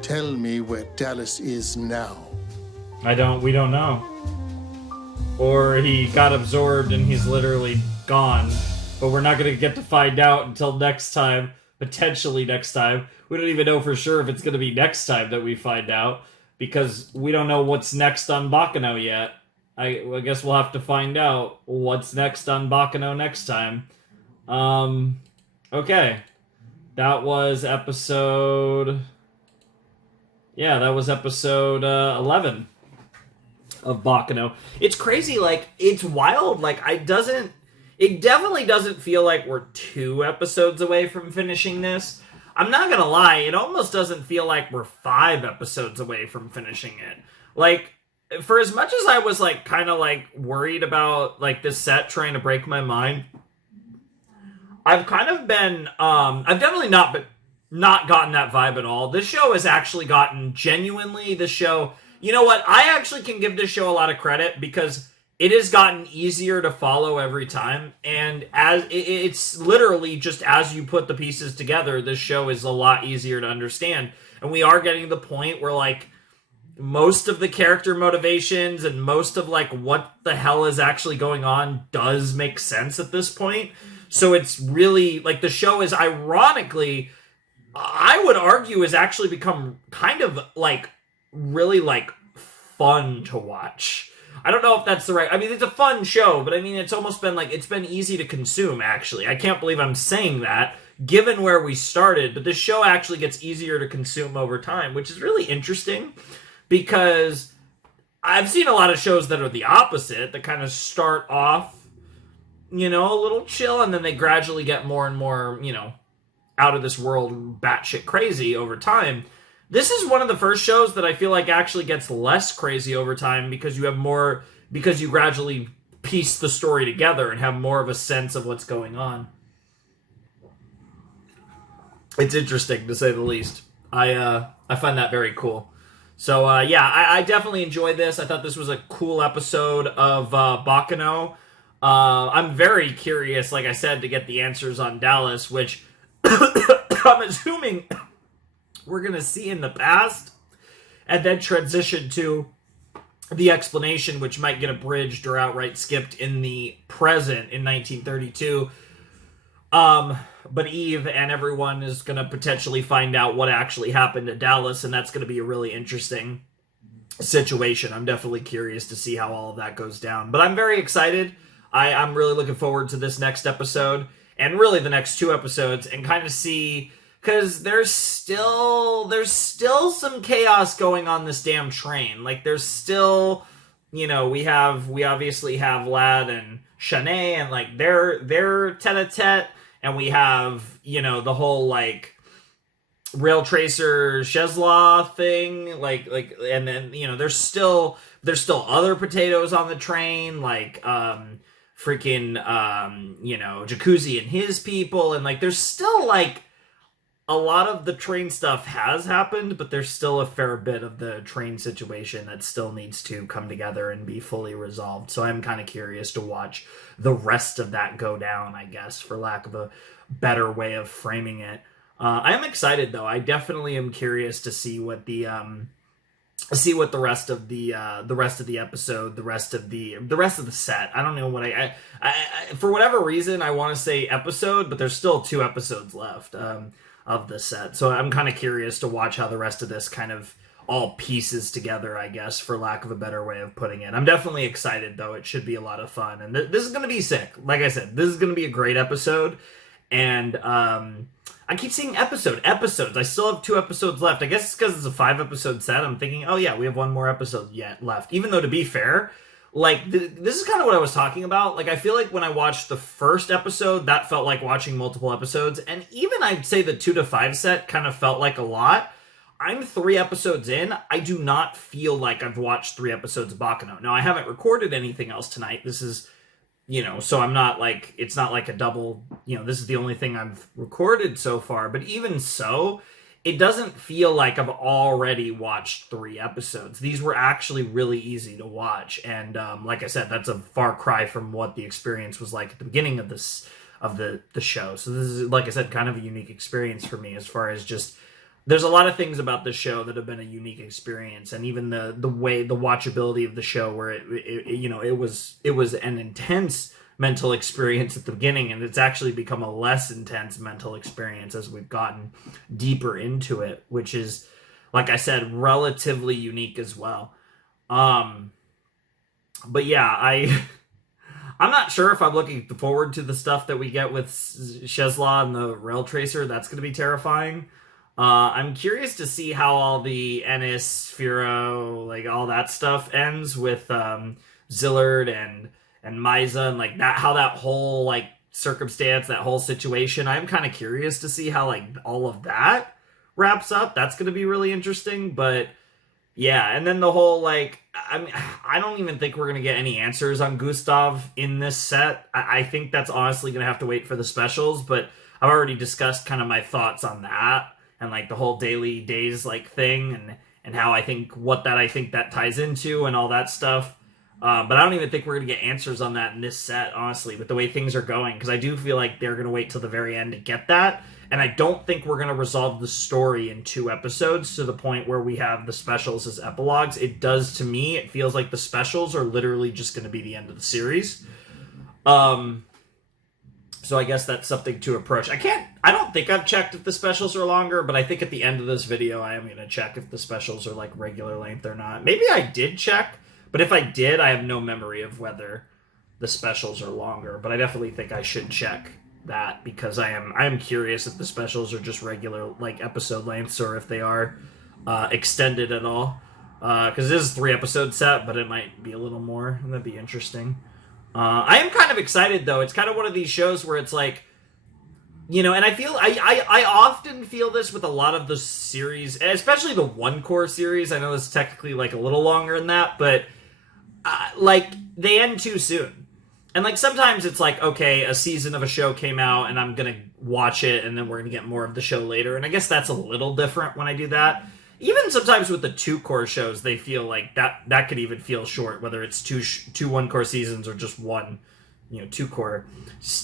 Tell me where Dallas is now. We don't know. Or he got absorbed and he's literally gone. But we're not going to get to find out until next time. Potentially next time. We don't even know for sure if it's going to be next time that we find out. Because we don't know what's next on Baccano yet. I guess we'll have to find out what's next on Baccano next time. Okay. That was episode... Yeah, that was episode 11 of Baccano. It's crazy, like, it's wild, like, it definitely doesn't feel like we're 2 episodes away from finishing this. I'm not gonna lie, it almost doesn't feel like we're 5 episodes away from finishing it. Like, for as much as I was, like, kind of, like, worried about, like, this set trying to break my mind, I've kind of been, I've definitely not gotten that vibe at all. This show has actually gotten, genuinely, this show, you know what, I actually can give this show a lot of credit because it has gotten easier to follow every time, and as it's literally just as you put the pieces together, this show is a lot easier to understand, and we are getting to the point where, like, most of the character motivations and most of, like, what the hell is actually going on does make sense at this point. So it's really, like, the show is, ironically, I would argue, has actually become kind of, like, really, like, fun to watch. I don't know if that's the right... I mean, it's a fun show, but I mean, it's almost been, like, it's been easy to consume, actually. I can't believe I'm saying that, given where we started, but this show actually gets easier to consume over time, which is really interesting, because I've seen a lot of shows that are the opposite, that kind of start off, you know, a little chill, and then they gradually get more and more, you know, out of this world, batshit crazy over time. This is one of the first shows that I feel like actually gets less crazy over time because you have more, because you gradually piece the story together and have more of a sense of what's going on. It's interesting, to say the least. I find that very cool. So, yeah, I definitely enjoyed this. I thought this was a cool episode of Baccano. I'm very curious, like I said, to get the answers on Dallas, which I'm assuming we're going to see in the past, and then transition to the explanation, which might get abridged or outright skipped in the present in 1932. But Eve and everyone is going to potentially find out what actually happened to Dallas, and that's going to be a really interesting situation. I'm definitely curious to see how all of that goes down. But I'm very excited. I'm really looking forward to this next episode, and really the next 2 episodes, and kind of see, because there's still some chaos going on this damn train. Like, there's still, you know, we obviously have Lad and Chane, and, like, they're tete-a-tete, and we have, you know, the whole, like, rail tracer Czeslaw thing, like, and then, you know, there's still other potatoes on the train, like, freaking, you know, Jacuzzi and his people, and, like, there's still, like, a lot of the train stuff has happened, but there's still a fair bit of the train situation that still needs to come together and be fully resolved. So I'm kind of curious to watch the rest of that go down, I guess, for lack of a better way of framing it. I am excited, though. I definitely am curious to see what the rest of the episode, the rest of the set. I don't know what I for whatever reason I want to say episode, but there's still 2 episodes left of the set. So I'm kind of curious to watch how the rest of this kind of all pieces together, I guess, for lack of a better way of putting it. I'm definitely excited, though. It should be a lot of fun, and this is going to be sick. Like I said, this is going to be a great episode. And I keep seeing episodes. I still have 2 episodes left. I guess it's because it's a 5-episode set. I'm thinking, oh yeah, we have 1 more episode yet left. Even though, to be fair, like, this is kind of what I was talking about. Like, I feel like when I watched the first episode, that felt like watching multiple episodes. And even I'd say the 2 to 5 set kind of felt like a lot. I'm 3 episodes in. I do not feel like I've watched 3 episodes of Baccano. Now, I haven't recorded anything else tonight. This is, so I'm not like, it's not like a double, this is the only thing I've recorded so far. But even so, it doesn't feel like I've already watched 3 episodes. These were actually really easy to watch. And like I said, that's a far cry from what the experience was like at the beginning of the show. So this is, like I said, kind of a unique experience for me as far as just, there's a lot of things about the show that have been a unique experience, and even the way, the watchability of the show, where it was an intense mental experience at the beginning, and it's actually become a less intense mental experience as we've gotten deeper into it, which is, like I said, relatively unique as well. But yeah, I'm not sure if I'm looking forward to the stuff that we get with Czeslaw and the Rail Tracer. That's going to be terrifying. I'm curious to see how all the Ennis, Firo, like all that stuff ends with Zillard and Misa, and like that, how that whole like circumstance, that whole situation. I'm kind of curious to see how like all of that wraps up. That's going to be really interesting. But yeah, and then the whole like, I don't even think we're going to get any answers on Gustav in this set. I think that's honestly going to have to wait for the specials, but I've already discussed kind of my thoughts on that. And like the whole daily days like thing, and how I think that ties into and all that stuff. But I don't even think we're gonna get answers on that in this set, honestly, with the way things are going, because I do feel like they're gonna wait till the very end to get that, and I don't think we're gonna resolve the story in 2 episodes to the point where we have the specials as epilogues. It does, to me, it feels like the specials are literally just gonna be the end of the series. So I guess that's something to approach. I don't think I've checked if the specials are longer, but I think at the end of this video, I am going to check if the specials are like regular length or not. Maybe I did check, but if I did, I have no memory of whether the specials are longer, but I definitely think I should check that, because I am curious if the specials are just regular like episode lengths or if they are extended at all. Because this is a 3-episode set, but it might be a little more, and that'd be interesting. I am kind of excited, though. It's kind of one of these shows where it's like, and I feel, I often feel this with a lot of the series, especially the One Core series. I know this is technically like a little longer than that, but like they end too soon. And like sometimes it's like, okay, a season of a show came out and I'm going to watch it and then we're going to get more of the show later. And I guess that's a little different when I do that. Even sometimes with the 2-core shows, they feel like that could even feel short, whether it's two 1-core seasons or just one, 2-core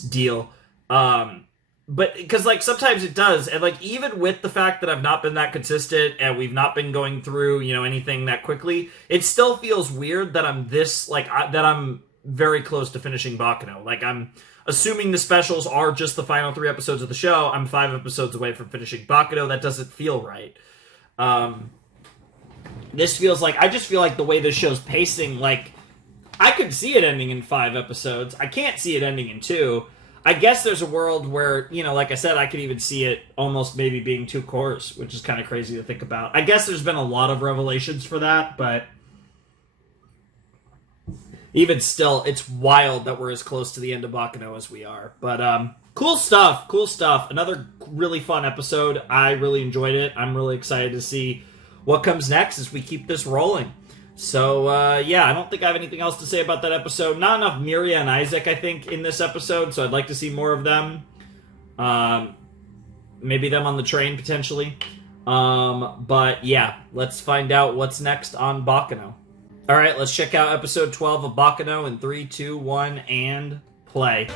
deal. But because like sometimes it does, and like even with the fact that I've not been that consistent and we've not been going through anything that quickly, it still feels weird that I'm this like that I'm very close to finishing Baccano. Like I'm assuming the specials are just the final 3 episodes of the show. I'm 5 episodes away from finishing Baccano. That doesn't feel right. This feels like, I just feel like the way this show's pacing, like, I could see it ending in 5 episodes. I can't see it ending in 2. I guess there's a world where, like I said, I could even see it almost maybe being 2 cores, which is kind of crazy to think about. I guess there's been a lot of revelations for that, but even still, it's wild that we're as close to the end of Baccano as we are. But, cool stuff. Another really fun episode. I really enjoyed it. I'm really excited to see what comes next as we keep this rolling. So, yeah, I don't think I have anything else to say about that episode. Not enough Miria and Isaac, I think, in this episode, so I'd like to see more of them. Maybe them on the train, potentially. But, yeah, let's find out what's next on Baccano. All right, let's check out episode 12 of Baccano in 3, 2, 1, and play.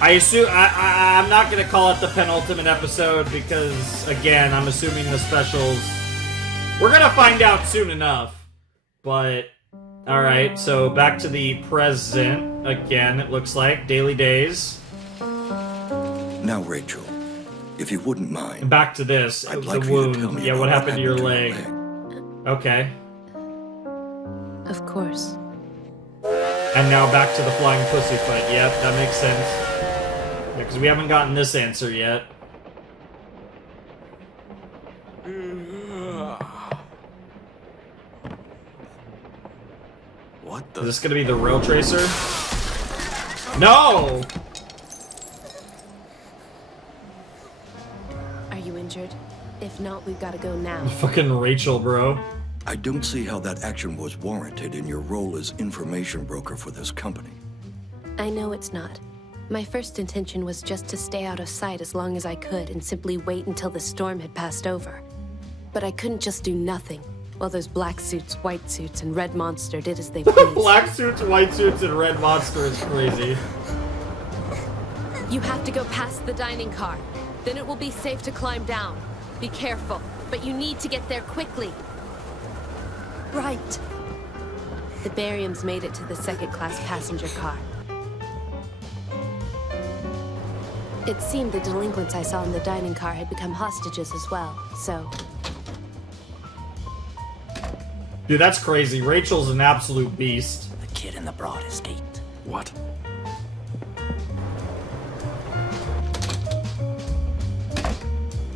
I assume I'm not going to call it the penultimate episode because, again, I'm assuming the specials. We're going to find out soon enough. But, alright, so back to the present again, it looks like. Daily days. Now, Rachel, if you wouldn't mind. And back to this. It was a wound. Yeah, what happened to your leg? Okay. Of course. And now back to the flying pussyfoot. Yep, that makes sense. Because we haven't gotten this answer yet. What the? Is this gonna be the real Tracer? No! Are you injured? If not, we've got to go now. Fucking Rachel, bro. I don't see how that action was warranted in your role as information broker for this company. I know it's not. My first intention was just to stay out of sight as long as I could and simply wait until the storm had passed over. But I couldn't just do nothing while those black suits, white suits, and red monster did as they pleased. Black suits, white suits, and red monster is crazy. You have to go past the dining car. Then it will be safe to climb down. Be careful, but you need to get there quickly. Right. The bariums made it to the second-class passenger car. It seemed the delinquents I saw in the dining car had become hostages as well, so... Dude, that's crazy. Rachel's an absolute beast. The kid in the broad escaped. What?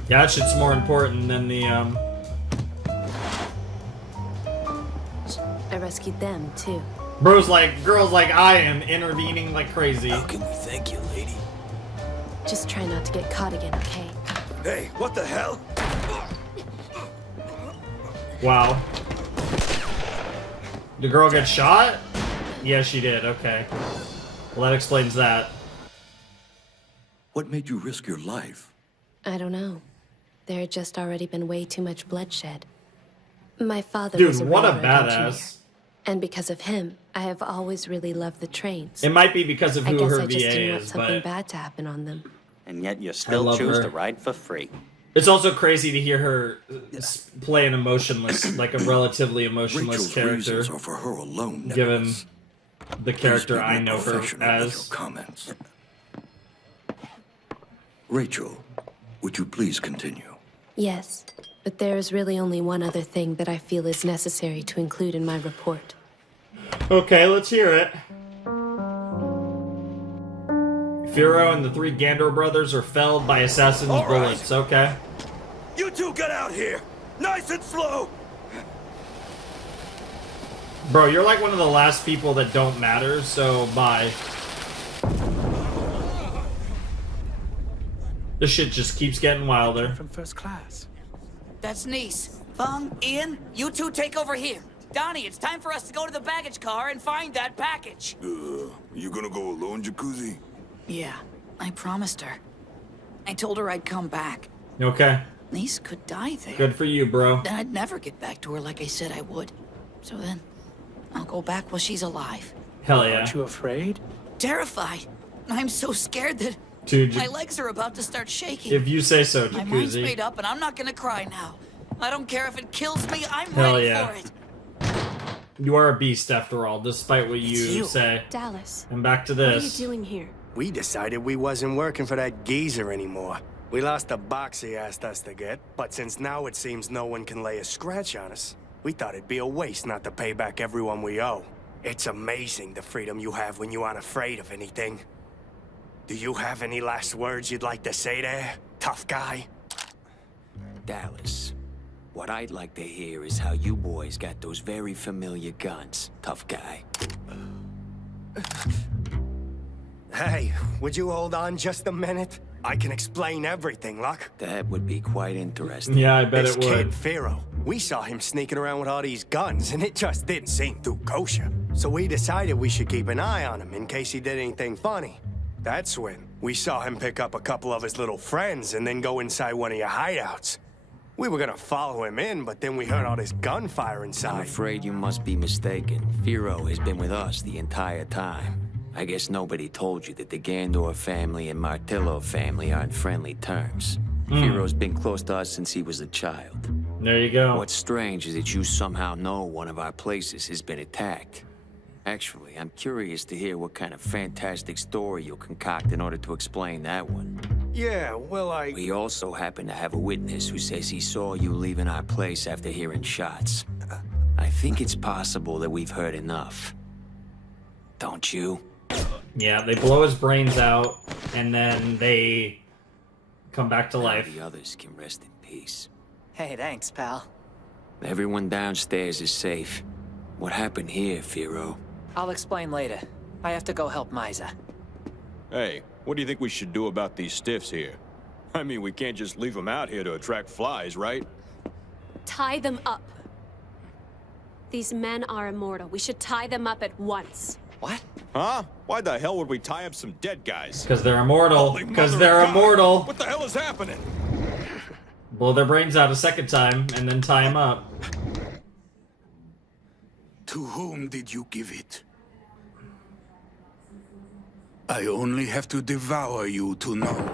Yeah, that shit's more important than the, I rescued them, too. Girls like I am intervening like crazy. How can we thank you, lady? Just try not to get caught again, okay? Hey, what the hell? Wow. The girl get shot? Yeah, she did. Okay. Well, that explains that. What made you risk your life? I don't know. There had just already been way too much bloodshed. My father Dude, was a what a railroad engineer, badass. and because of him, I have always really loved the trains. It might be because of I who guess her I just VA didn't want is, something but bad to happen on them. And yet you I still love choose her. to ride for free. It's also crazy to hear her play an emotionless, like a relatively emotionless Rachel's character, reasons are for her alone, given Nicholas. the character Please be I know her professional with as. your comments. Rachel, would you please continue? Yes, but there is really only one other thing that I feel is necessary to include in my report. Okay, let's hear it. Firo and the three Gandor brothers are felled by assassin's All right. bullets. Okay. You two get out here! Nice and slow! Bro, you're like one of the last people that don't matter, so bye. This shit just keeps getting wilder. From first class. That's Nice. Fung, Ian, you two take over here. Donnie, it's time for us to go to the baggage car and find that package. You gonna go alone, Jacuzzi? Yeah, I promised her. I told her I'd come back. Okay. Nice could die there. Good for you, bro. Then I'd never get back to her like I said I would. So then, I'll go back while she's alive. Hell yeah. Aren't you afraid? Terrified. I'm so scared that Dude, my legs are about to start shaking. if you say so, My mind's Jacuzzi. made up and I'm not gonna cry now. I don't care if it kills me, I'm Hell ready yeah. for it. You are a beast after all, despite what you say. Dallas. And back to What are you this. doing here? We decided we wasn't working for that geezer anymore. We lost the box he asked us to get, but since now it seems no one can lay a scratch on us, we thought it'd be a waste not to pay back everyone we owe. It's amazing the freedom you have when you aren't afraid of anything. Do you have any last words you'd like to say there, tough guy? Dallas, what I'd like to hear is how you boys got those very familiar guns, tough guy. Hey, would you hold on just a minute? I can explain everything, Luck. That would be quite interesting. Yeah, I bet This it would. kid, Firo, we saw him sneaking around with all these guns, and it just didn't seem too kosher. So we decided we should keep an eye on him in case he did anything funny. That's when we saw him pick up a couple of his little friends and then go inside one of your hideouts. We were gonna follow him in, but then we heard all this gunfire I'm inside. afraid you must be mistaken. Firo has been with us the entire time. I guess nobody told you that the Gandor family and Martillo family are on friendly terms. Firo's been close to us since he was a child. There you go. What's strange is that you somehow know one of our places has been attacked. Actually, I'm curious to hear what kind of fantastic story you'll concoct in order to explain that one. Yeah, well, We also happen to have a witness who says he saw you leaving our place after hearing shots. I think it's possible that we've heard enough. Don't you? Yeah, they blow his brains out, and then they come back to Now life. the others can rest in peace. Hey, thanks, pal. Everyone downstairs is safe. What happened here, Firo? I'll explain later. I have to go help Meyer. Hey, what do you think we should do about these stiffs here? I mean, we can't just leave them out here to attract flies, right? Tie them up. These men are immortal. We should tie them up at once. What? Huh? Why the hell would we tie up some dead guys? Because they're immortal. Holy Because mother they're of God! immortal. What the hell is happening? Blow their brains out a second time, and then tie them up. To whom did you give it? I only have to devour you to know.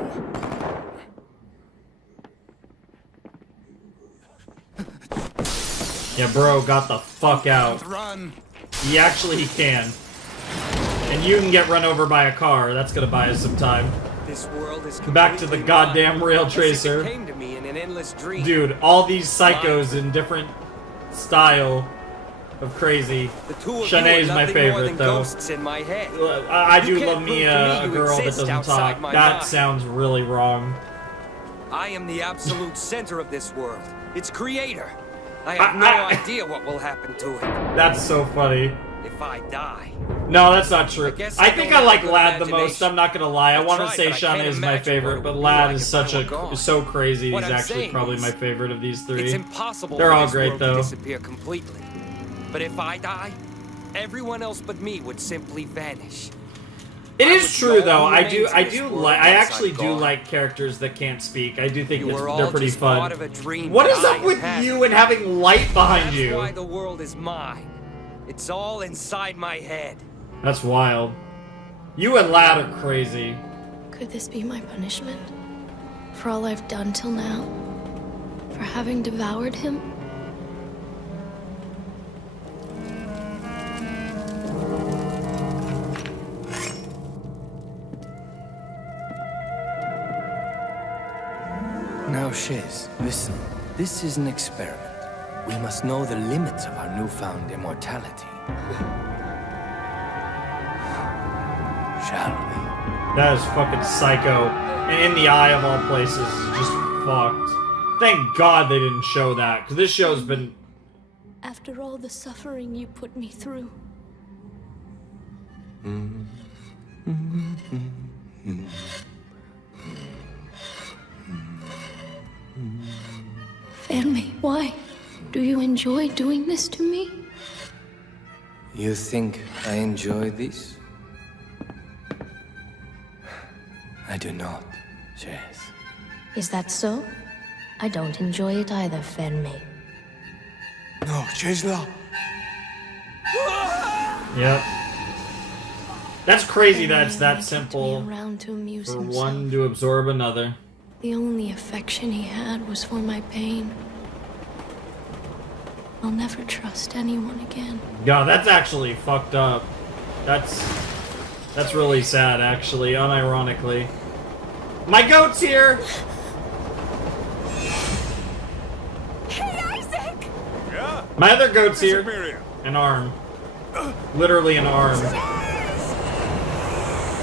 Yeah, bro, got the fuck out. Run! He actually can. And you can get run over by a car. That's gonna buy us some time. This world is Back to the completely goddamn mine, rail as if it tracer. came to me in an endless dream. Dude, all these psychos in different style of crazy. The two of Chane you are is my nothing more favorite, than though. ghosts in my head. I You do can't love me prove to a you girl that exist doesn't outside talk. my That mind. sounds really wrong. I am the absolute center of this world. Its creator. I have no idea what will happen to it. That's so funny. If I die. No, that's not true. guess I I think don't I like have good Lad the most. imagination. I'm not gonna lie. I want to tried, say but I Chane can't is my imagine favorite, what it but would be Lad like is if I such were gone. so crazy. What He's I'm actually saying probably is, my favorite of these three. It's impossible They're for all this great world though. to disappear completely. But if I die, everyone else but me would simply vanish. It I is would true be all though. who I do remains in this world like. I once actually I'm do gone. like characters that can't speak. I do think You were they're all pretty just fun. part of a dream What that is I up with had. you and having light behind That's you? why the world is mine. It's all inside my head. That's wild. You and Lad are crazy. Could this be my punishment? For all I've done till now? For having devoured him? Now, Shiz, listen. This is an experiment. We must know the limits of our newfound immortality. Shall we? That is fucking psycho. And in the eye of all places, is just fucked. Thank God they didn't show that, because this show's been... After all the suffering you put me through, fan me. Why? Do you enjoy doing this to me? You think I enjoy this? I do not, Shiz. Is that so? I don't enjoy it either, Fenme. No, Czeslaw. Yep. That's crazy that it's that simple Around to amuse for himself. one to absorb another. The only affection he had was for my pain. I'll never trust anyone again. God, that's actually fucked up. That's really sad, actually, unironically. My goat's here! Hey, Isaac! Yeah? My other goat's This is here. Miria. An arm. Literally an arm.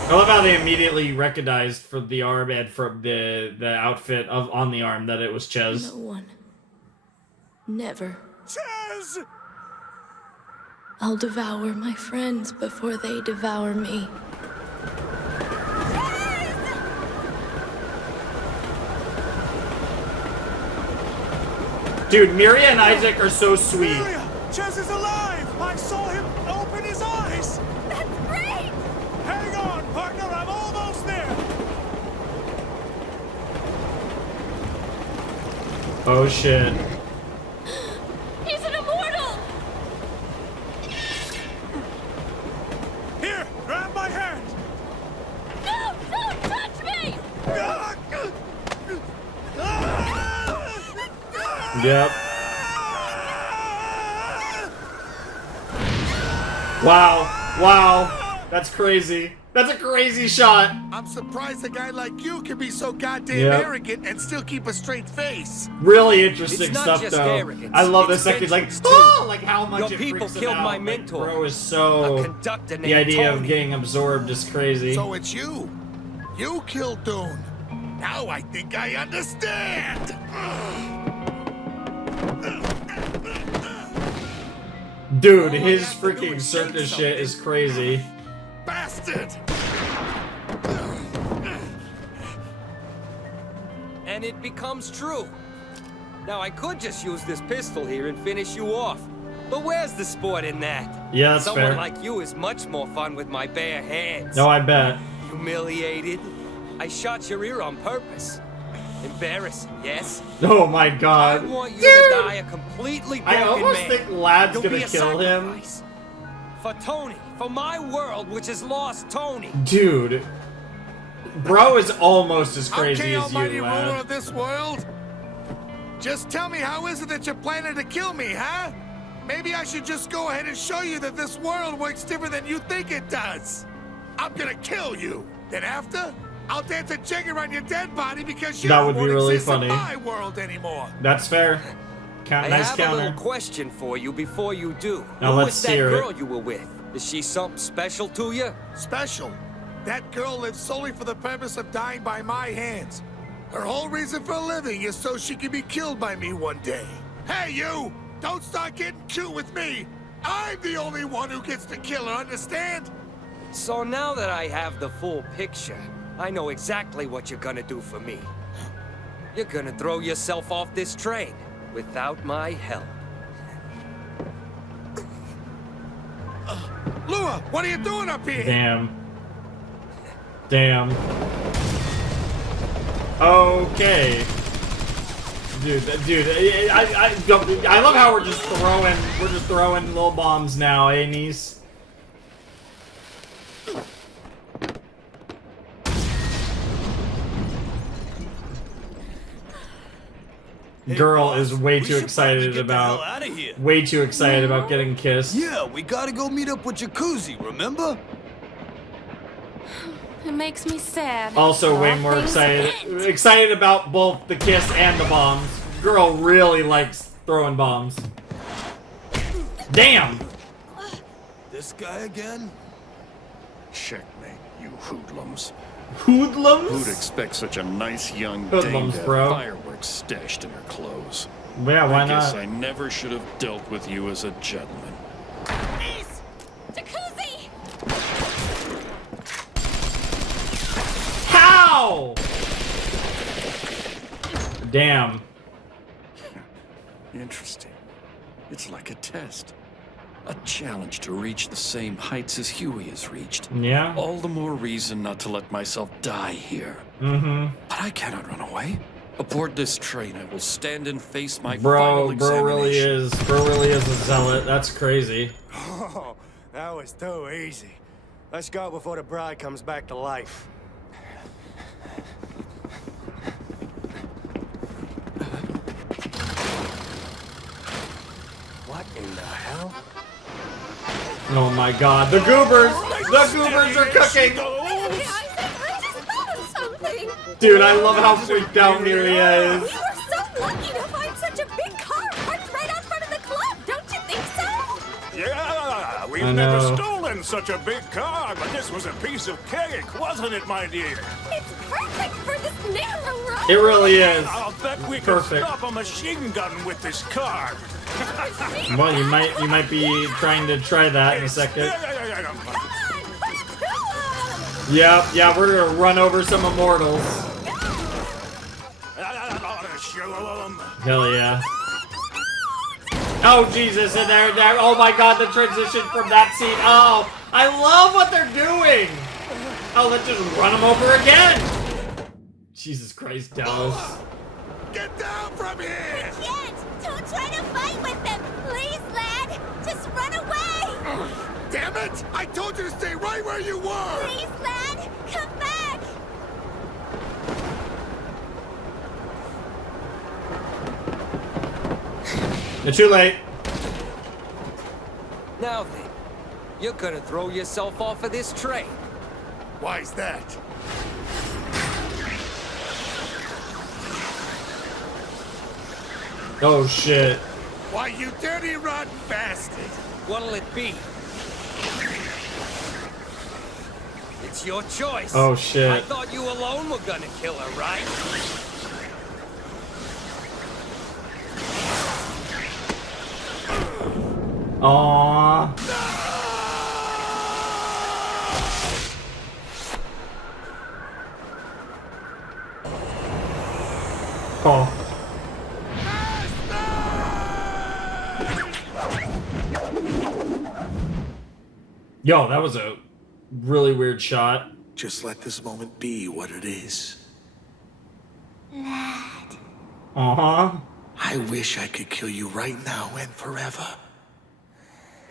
I love how they immediately recognized for the arm and from the outfit on the arm that it was Chez. No one. Never. Chez! I'll devour my friends before they devour me. Dude, Miria and Isaac are so sweet. Chez is alive! I saw him open his eyes! That's great! Hang on, partner, I'm almost there! Oh shit. He's an immortal! Here, grab my hand! No! Don't touch me! Yep. Wow. Wow. That's crazy. That's a crazy shot. I'm surprised a guy like you can be so goddamn Yep. arrogant and still keep a straight face. Really interesting It's not stuff, just though. arrogance, I love this it's second. Like, vengeance, oh, too. like how much Your it people freaks him killed out. my Like, mentor. bro is so. A conductor The named idea of Tony. getting absorbed is crazy. So it's you. You killed Dune. Now I think I understand. Dude, his freaking circus shit is crazy. Bastard! And it becomes true. Now, I could just use this pistol here and finish you off. But where's the sport in that? Yeah, that's Someone fair. like you is much more fun with my bare hands. No, I bet. Humiliated. I shot your ear on purpose. Embarrassing, yes? Oh my I god. want you Dude! to die a completely broken I almost man. think Lad's You'll gonna be a kill him. sacrifice. For Tony. For my world, which has lost Tony. Dude. Bro is almost as crazy Okay, as almighty you, ruler Lad. of this world. Just tell me, how is it that you're planning to kill me, huh? Maybe I should just go ahead and show you that this world works different than you think it does. I'm gonna kill you. Then after, I'll dance a jig around your dead body because you That would be won't really exist funny. in my world anymore. That's fair. I Nice have a counter. little question for you before you do. Now Who let's was that hear it. girl you were with? Is she something special to you? Special. That girl lives solely for the purpose of dying by my hands. Her whole reason for living is so she can be killed by me one day. Hey, you! Don't start getting cute with me! I'm the only one who gets to kill her, understand? So now that I have the full picture, I know exactly what you're gonna do for me. You're gonna throw yourself off this train without my help. Lua, what are you doing up here? Damn. Damn. Okay. Dude, I love how we're just throwing little bombs now, eh, niece? Girl is way too excited about getting kissed. Yeah, we gotta go meet up with Jacuzzi, remember? It makes me sad. Also way All more things excited about both the kiss and the bombs. Girl really likes throwing bombs. Damn! This guy again? Checkmate, you hoodlums. Hoodlums? Who'd expect such a nice young Hoodlums, dame to have bro. fireworks stashed in her clothes? Yeah, why I guess not? I never should have dealt with you as a gentleman. Jacuzzi! How? Damn. Interesting. It's like a test. A challenge to reach the same heights as Huey has reached. Yeah. All the more reason not to let myself die here. Mm-hmm. But I cannot run away. Aboard this train, I will stand and face my final Bro examination. really is a zealot. That's crazy. Oh, that was too easy. Let's go before the bride comes back to life. What in the hell? Oh my god, the goobers! The goobers are cooking! Dude, I love how freaked out Miria is. We were so lucky to find such a big car parked right out front of the club, don't you think so? Yeah, we've I never know. stolen such a big car, but this was a piece of cake, wasn't it, my dear? It's perfect for this narrow road. It really is. I'll bet we Perfect. can stop a machine gun with this car. Well, you might be trying to try that in a second. Yep, yeah, we're gonna run over some immortals. Hell yeah. Oh Jesus, and there, oh my god, the transition from that scene. Oh, I love what they're doing. Oh, let's just run them over again. Jesus Christ, Dallas. Get down from here! We can't! Don't try to fight with them! Please, lad! Just run away! Damn it! I told you to stay right where you were! Please, lad! Come back! You're too late. Now then, you're gonna throw yourself off of this train. Why's that? Oh shit. Why, you dirty, rotten bastard! What'll it be? It's your choice. Oh shit. I thought you alone were gonna kill her, right? Aww. Oh. Yo, that was a really weird shot. Just let this moment be what it is. Lad. Uh-huh. I wish I could kill you right now and forever.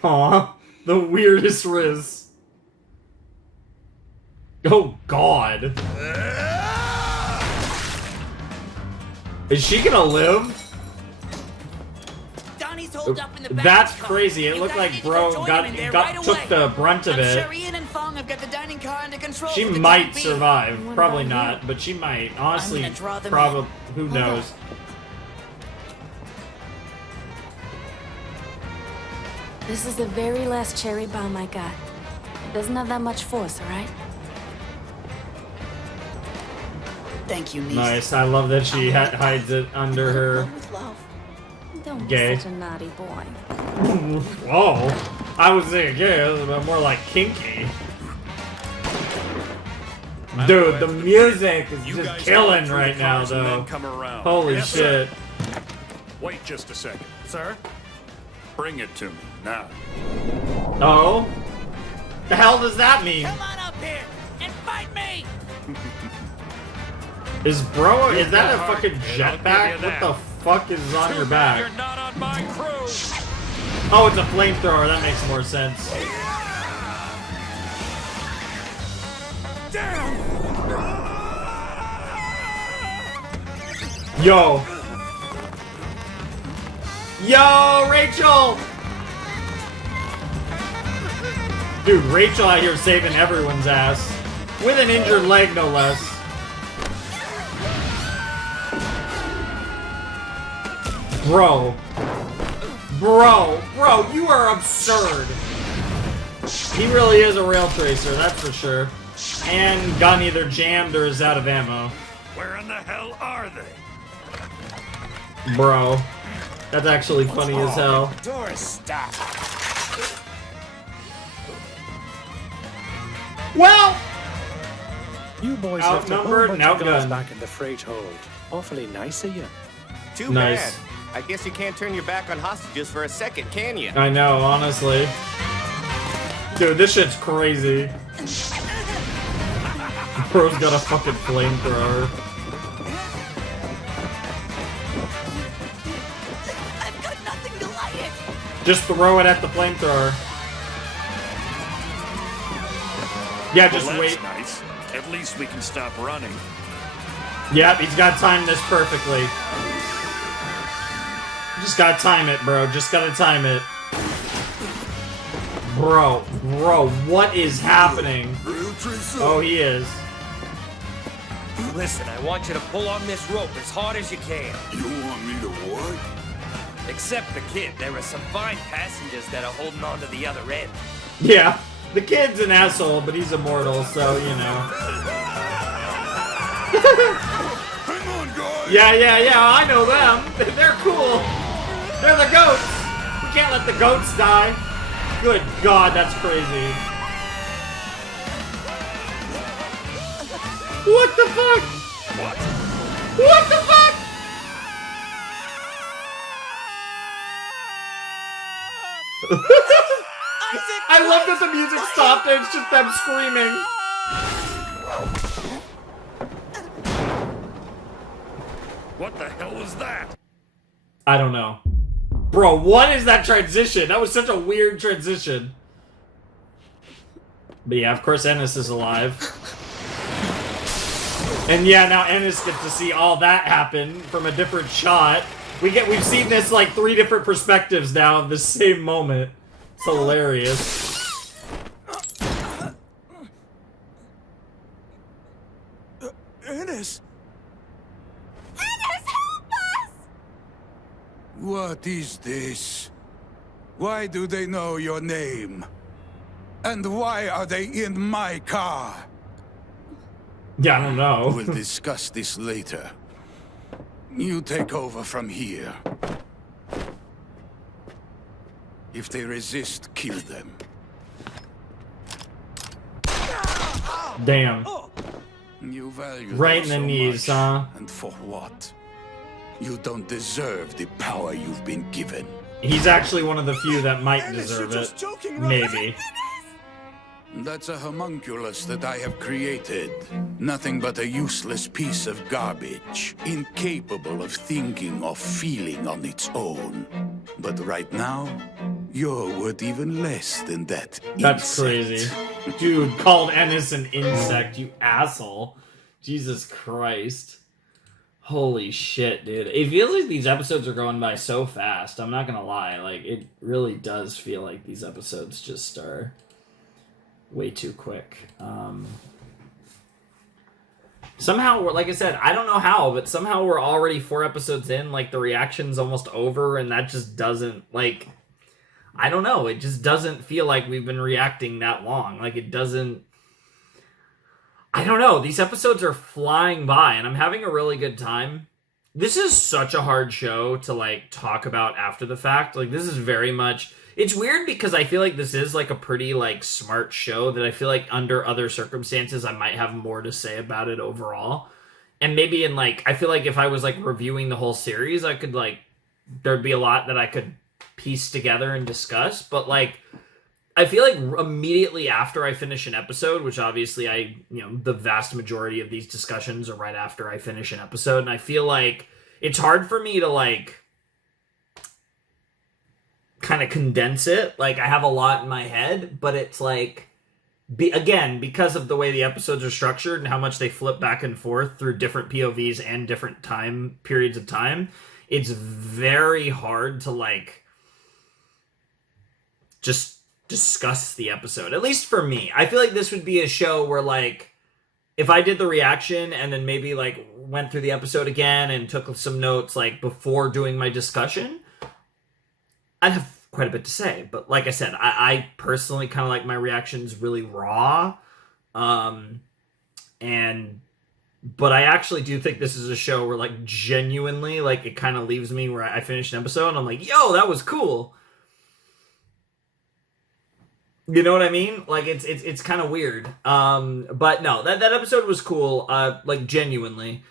Aw, the weirdest riz. Oh god. Is she gonna live? Donnie's holed up in the back. That's crazy. It looked like bro took the brunt of I'm it. sure Ian and Fong have got the dining car under control. She for the might time being. survive. Probably not, but she might. Honestly, I'm gonna draw them probably. in. Who Hold knows? This is the very last cherry bomb I got. It doesn't have that much force, alright? Thank you, niece. Nice. I love that she hides it under her. Don't Gay. be such a naughty boy. Whoa. I was thinking gay, but more like kinky. Dude, the music is just killing right now, though. Holy Yes, shit. sir. Wait just a second. Sir? Bring it to me, now. Oh? The hell does that mean? Come on up here and fight me! Is that a fucking jetpack? What the fuck is on your back? You're not on my crew! Oh, it's a flamethrower. That makes more sense. Yo. Yo, Rachel! Dude, Rachel out here saving everyone's ass. With an injured leg, no less. Bro. Bro, you are absurd. He really is a rail tracer, that's for sure. And gun either jammed or is out of ammo. Where in the hell are they? Bro. That's actually funny as hell. Door is stopped. Well! You boys left a whole Outnumbered bunch and of guns outgunned. back in the freight hold. Awfully nice of you. Too Nice. bad. I guess you can't turn your back on hostages for a second, can you? I know, honestly. Dude, this shit's crazy. Bro's got a fucking flamethrower. I've got nothing to light it. Just throw it at the flamethrower. Yeah, just Well, that's wait. nice. At least we can stop running. Yep, he's got timed this perfectly. Just gotta time it, bro. Just gotta time it. Bro, what is happening? Oh, he is. Listen, I want you to pull on this rope as hard as you can. You want me to what? Except the kid. There are some fine passengers that are holding on to the other end. Yeah, the kid's an asshole, but he's immortal, so, you know. Hang on, guys! Yeah, I know them. They're cool. They're the goats. We can't let the goats die. Good God, that's crazy. What the fuck? What the fuck? I love that the music stopped and it's just them screaming. What the hell was that? I don't know. Bro, what is that transition? That was such a weird transition. But yeah, of course Ennis is alive. And yeah, now Ennis gets to see all that happen from a different shot. We've seen this like 3 different perspectives now of the same moment. It's hilarious. Ennis! Ennis, help us! What is this? Why do they know your name? And why are they in my car? Yeah, I don't know. We'll discuss this later. You take over from here. If they resist, kill them. Damn. You value Right in them the so knees, much. huh? And for what? You don't deserve the power you've been given. He's actually one of the few that might deserve it. Maybe. That's a homunculus that I have created. Nothing but a useless piece of garbage. Incapable of thinking or feeling on its own. But right now, you're worth even less than that. That's insect. crazy. Dude, called Ennis an insect, you asshole. Jesus Christ. Holy shit, dude. It feels like these episodes are going by so fast. I'm not gonna lie. Like, it really does feel like these episodes just are way too quick. Somehow, like I said, I don't know how, but somehow we're already 4 episodes in. Like, the reaction's almost over, and that just doesn't, like... I don't know. It just doesn't feel like we've been reacting that long. Like, it doesn't... I don't know. These episodes are flying by, and I'm having a really good time. This is such a hard show to, like, talk about after the fact. Like, this is very much... It's weird because I feel like this is, like, a pretty, like, smart show that I feel like under other circumstances I might have more to say about it overall. And maybe in, like... I feel like if I was, like, reviewing the whole series, I could, like... There'd be a lot that I could piece together and discuss, but like I feel like immediately after I finish an episode, which obviously the vast majority of these discussions are right after I finish an episode, and I feel like it's hard for me to like kind of condense it. Like I have a lot in my head, but it's like again, because of the way the episodes are structured and how much they flip back and forth through different POVs and different time periods of time, it's very hard to like just discuss the episode. At least for me. I feel like this would be a show where, like, if I did the reaction and then maybe, like, went through the episode again and took some notes, like, before doing my discussion, I'd have quite a bit to say. But like I said, I personally kind of like my reactions really raw. But I actually do think this is a show where, like, genuinely, like, it kind of leaves me where I finish an episode and I'm like, yo, that was cool. You know what I mean? Like, it's kind of weird. But no, that episode was cool, like, genuinely.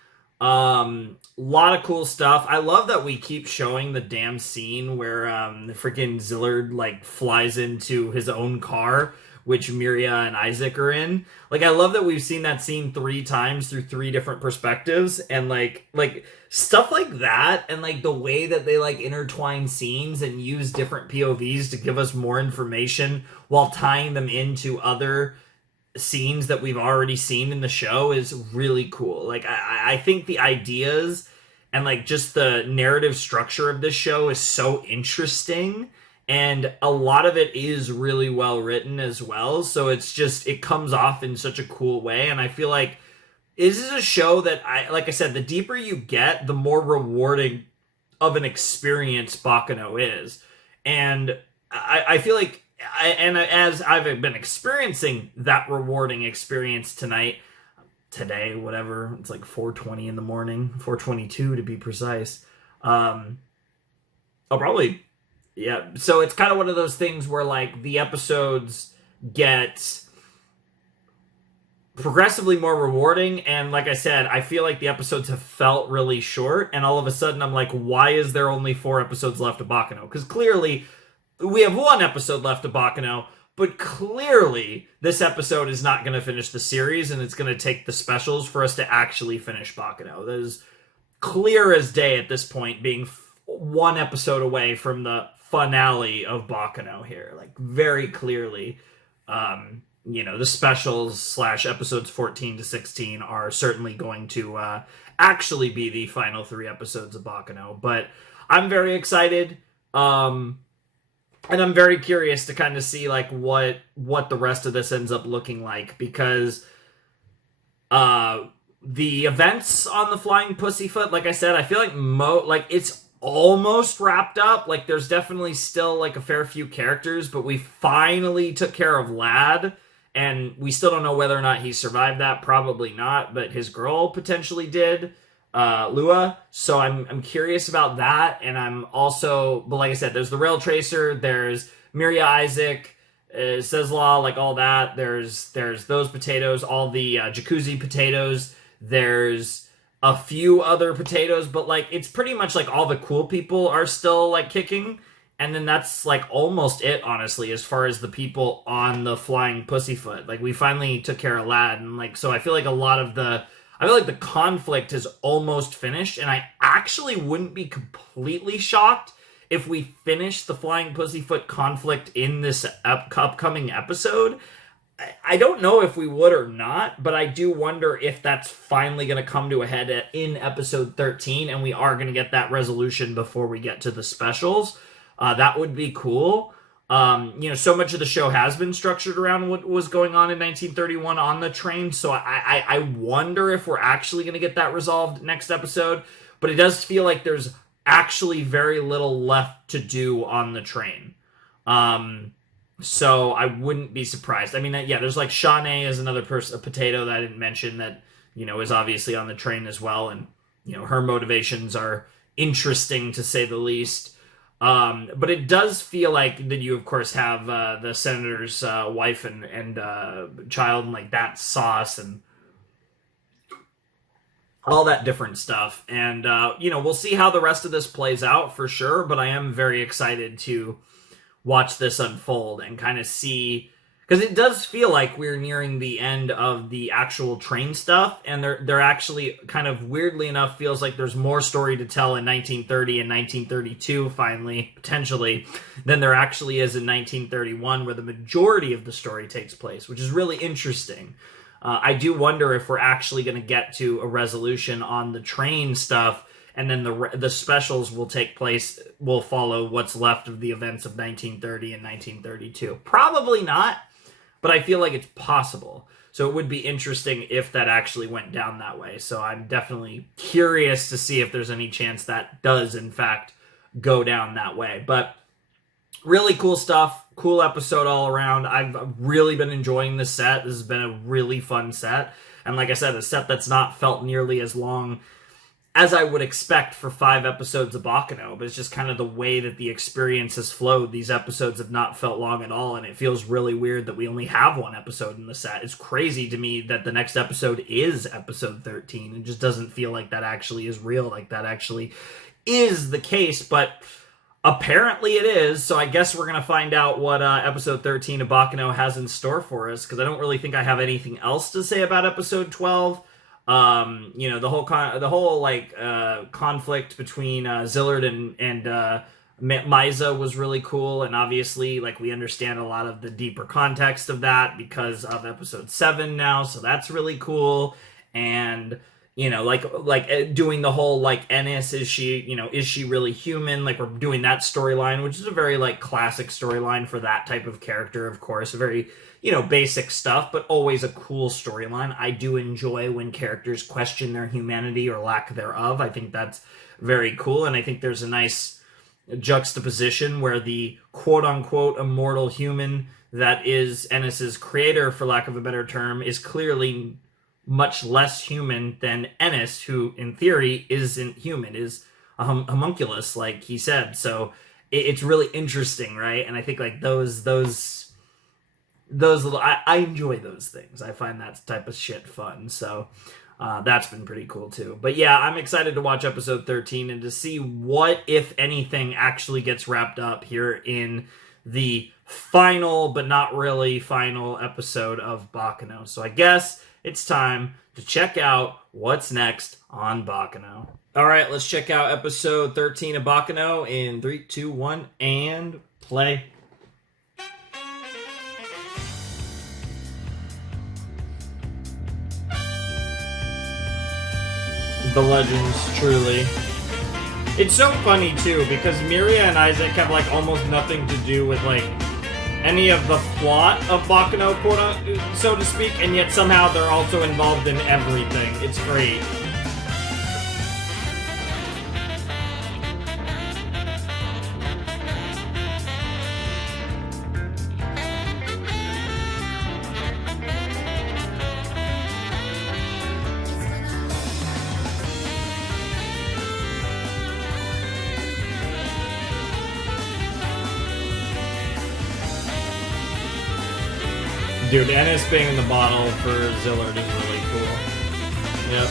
Lot of cool stuff. I love that we keep showing the damn scene where, the freaking Zillard, like, flies into his own car, which Miria and Isaac are in. Like, I love that we've seen that scene 3 times through 3 different perspectives, and, like, stuff like that, and, like, the way that they, like, intertwine scenes and use different POVs to give us more information while tying them into other scenes that we've already seen in the show is really cool. Like, I think the ideas and, like, just the narrative structure of this show is so interesting, and a lot of it is really well written as well, so it's just, it comes off in such a cool way, and I feel like this is a show that, like I said, the deeper you get, the more rewarding of an experience Baccano is. And I feel like, as I've been experiencing that rewarding experience today, whatever, it's like 4:20 in the morning, 4:22 to be precise. I'll probably, yeah. So it's kind of one of those things where, like, the episodes get progressively more rewarding, and like I said, I feel like the episodes have felt really short, and all of a sudden I'm like, why is there only 4 episodes left of Baccano? Because clearly we have 1 episode left of Baccano, but clearly this episode is not going to finish the series, and it's going to take the specials for us to actually finish Baccano. That is clear as day at this point, being 1 episode away from the finale of Baccano here, like, very clearly. The specials / episodes 14 to 16 are certainly going to actually be the final 3 episodes of Baccano. But I'm very excited, and I'm very curious to kind of see, like, what the rest of this ends up looking like, because the events on the Flying Pussyfoot, like I said, I feel like it's almost wrapped up. Like, there's definitely still like a fair few characters, but we finally took care of Lad, and we still don't know whether or not he survived that. Probably not, but his girl potentially did, Lua. So I'm curious about that, and I'm also, but like I said, there's the Rail Tracer, there's Miria Isaac, Czeslaw, like all that. There's those potatoes, all the jacuzzi potatoes. There's a few other potatoes, but like it's pretty much like all the cool people are still like kicking, and then that's like almost it, honestly, as far as the people on the Flying Pussyfoot. Like, we finally took care of Lad, and like, so I feel like I feel like the conflict is almost finished, and I actually wouldn't be completely shocked if we finish the Flying Pussyfoot conflict in this upcoming episode. I don't know if we would or not, but I do wonder if that's finally going to come to a head in episode 13, and we are going to get that resolution before we get to the specials. That would be cool. So much of the show has been structured around what was going on in 1931 on the train, so I wonder if we're actually going to get that resolved next episode, but it does feel like there's actually very little left to do on the train. So I wouldn't be surprised. I mean, yeah, there's like Chane is another a potato that I didn't mention that, is obviously on the train as well. And, her motivations are interesting to say the least. But it does feel like that you, of course, have the senator's wife and child and like that sauce and all that different stuff. And, we'll see how the rest of this plays out for sure. But I am very excited to watch this unfold and kind of see, because it does feel like we're nearing the end of the actual train stuff, and they're actually kind of weirdly enough feels like there's more story to tell in 1930 and 1932 finally, potentially, than there actually is in 1931, where the majority of the story takes place, which is really interesting. I do wonder if we're actually going to get to a resolution on the train stuff, and then the specials will follow what's left of the events of 1930 and 1932. Probably not, but I feel like it's possible. So it would be interesting if that actually went down that way. So I'm definitely curious to see if there's any chance that does, in fact, go down that way. But really cool stuff. Cool episode all around. I've really been enjoying this set. This has been a really fun set. And like I said, a set that's not felt nearly as long as I would expect for 5 episodes of Baccano, but it's just kind of the way that the experience has flowed. These episodes have not felt long at all, and it feels really weird that we only have 1 episode in the set. It's crazy to me that the next episode is episode 13. It just doesn't feel like that actually is real, like that actually is the case, but apparently it is, so I guess we're going to find out what episode 13 of Baccano has in store for us, because I don't really think I have anything else to say about episode 12. The whole conflict between Zillard and Misa was really cool, and obviously like we understand a lot of the deeper context of that because of episode 7 now, so that's really cool. And doing the whole like Ennis, is she really human? Like, we're doing that storyline, which is a very like classic storyline for that type of character, of course, a very basic stuff, but always a cool storyline. I do enjoy when characters question their humanity or lack thereof. I think that's very cool, and I think there's a nice juxtaposition where the quote-unquote immortal human that is Ennis's creator, for lack of a better term, is clearly much less human than Ennis, who in theory isn't human, is a homunculus, like he said. So it's really interesting, right? And I think like those little, I enjoy those things. I find that type of shit fun. So that's been pretty cool too. But yeah, I'm excited to watch episode 13 and to see what, if anything, actually gets wrapped up here in the final, but not really final episode of Baccano. So I guess it's time to check out what's next on Baccano. All right, let's check out episode 13 of Baccano in 3, 2, 1, and play. The legends, truly. It's so funny too, because Miria and Isaac have like almost nothing to do with like any of the plot of Baccano, so to speak, and yet somehow they're also involved in everything. It's great. Dude, Ennis being in the bottle for Zillard is really cool. Yep.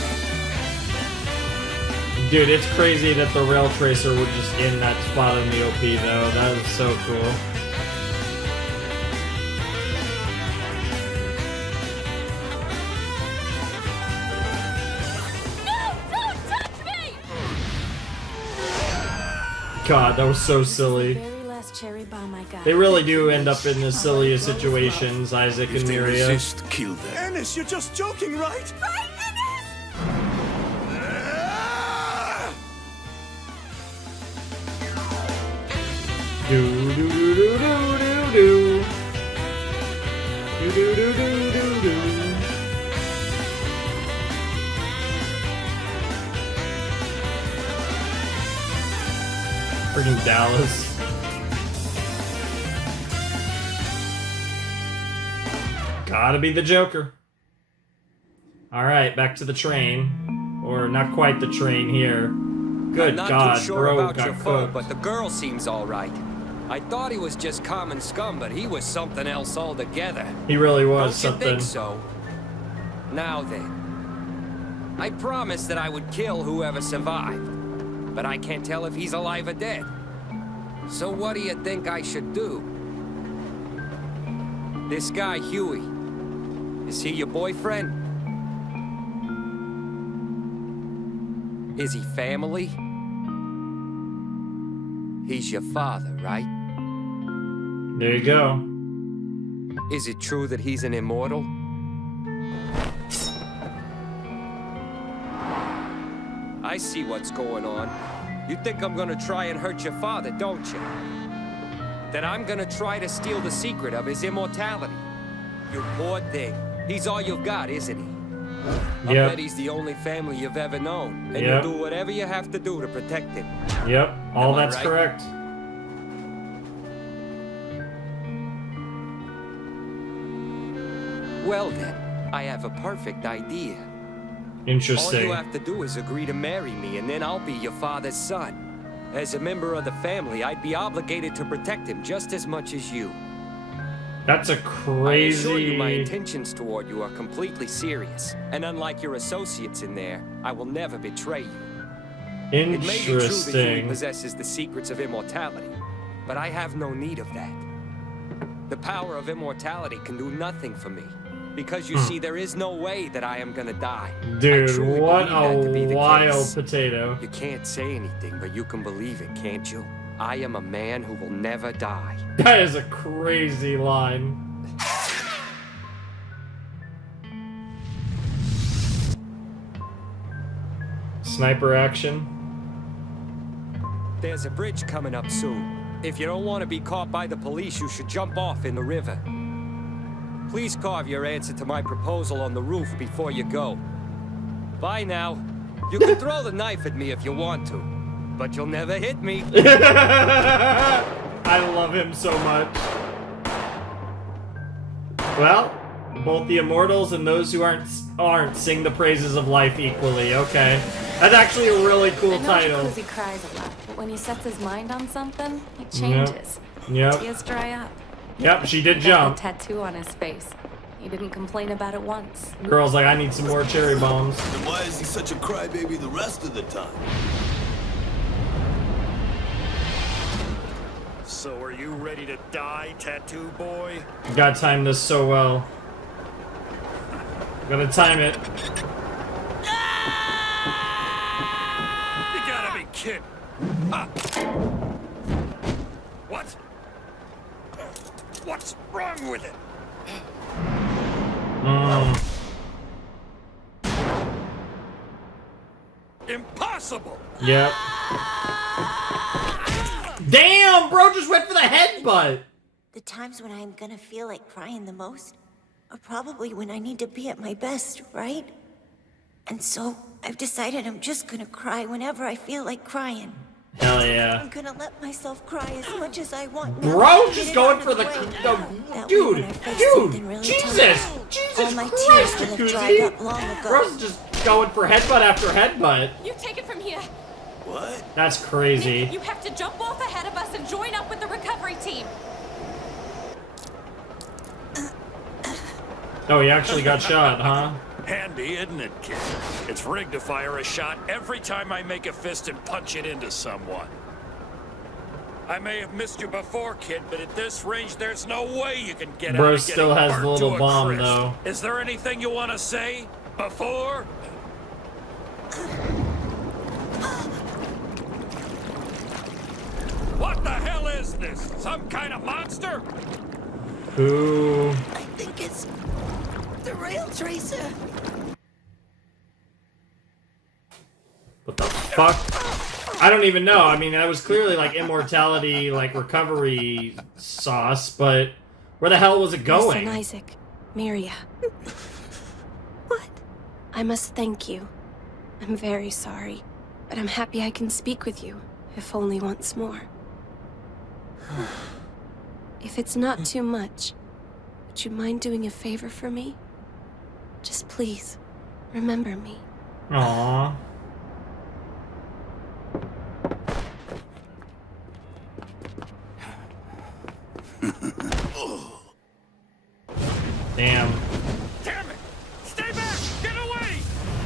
Dude, it's crazy that the rail tracer was just in that spot in the OP, though. That was so cool. No! Don't touch me! God, that was so silly. Cherry bomb I got. They really do end up in the silliest situations, Isaac and Miria. Resist, kill them. Ennis, you're just joking, right? Right, Do do do do do do do do do do do do. Freaking Dallas. Gotta be the Joker. Alright, back to the train. Or not quite the train here. Good I'm not God, too sure bro about got your foe, cooked. but the girl seems all right. I thought he was just common scum, but he was something else altogether. He really was Don't something. you think so? Now then, I promised that I would kill whoever survived, but I can't tell if he's alive or dead. So what do you think I should do? This guy, Huey, is he your boyfriend? Is he family? He's your father, right? There you go. Is it true that he's an immortal? I see what's going on. You think I'm gonna try and hurt your father, don't you? That I'm gonna try to steal the secret of his immortality. You poor thing. He's all you've got, isn't he? I Yep. bet he's the only family you've ever known. And Yep. you'll do whatever you have to do to protect him. Yep, all Am I that's right? correct. Well then, I have a perfect idea. Interesting. All you have to do is agree to marry me, and then I'll be your father's son. As a member of the family, I'd be obligated to protect him just as much as you. That's a I assure you my crazy... intentions toward you are completely serious. And unlike your associates in there, I will never betray you. It may be true that Huey Interesting. possesses the secrets of immortality, but I have no need of that. The power of immortality can do nothing for me. Because you see, there is no way that I am gonna die. I Dude, truly what believe that to be a the wild case. potato. You can't say anything, but you can believe it, can't you? I am a man who will never die. That is a crazy line. Sniper action. There's a bridge coming up soon. If you don't want to be caught by the police, you should jump off in the river. Please carve your answer to my proposal on the roof before you go. Bye now. You can throw the knife at me if you want to, but you'll never hit me. I love him so much. Well, both the immortals and those who aren't sing the praises of life equally. Okay, that's actually a really cool I know title. Jacuzzi cries a lot, but when he sets his mind on something, it changes. Yep. Tears dry up. Yep, she did Got jump. the tattoo on his face. He didn't complain about it once. Girl's like, I need some more cherry bombs. Then why is he such a crybaby the rest of the time? So are you ready to die, tattoo boy? You gotta time this so well. Gotta time it. You gotta be kidding. What? What's wrong with it? Impossible! Yep. Damn, bro just went for the headbutt. The times when I'm gonna feel like crying the most are probably when I need to be at my best, right? And so I've decided I'm just gonna cry whenever I feel like crying. Hell yeah. I'm gonna let myself cry as much as I want. Bro, just going for the dude, Jesus, all my tears will have dried up long ago. Bro's just going for headbutt after headbutt. You take it from here. What? That's crazy. Nick, you have to jump off ahead of us and join up with the recovery team. Oh, he actually got shot, huh? Handy, isn't it, kid? It's rigged to fire a shot every time I make a fist and punch it into someone. I may have missed you before, kid, but at this range, there's no way you can get Bro out of still getting has the burnt little to a bomb, crisp. though. Is there anything you want to say before? What the hell is this? Some kind of monster? Who? I think it's the rail tracer. What the fuck? I don't even know. I mean, that was clearly like immortality, like recovery sauce, but where the hell was it going? Listen, Isaac, Miria. What? I must thank you. I'm very sorry, but I'm happy I can speak with you, if only once more. If it's not too much, would you mind doing a favor for me? Just please, remember me. Aww. Damn. Damn it! Stay back! Get away!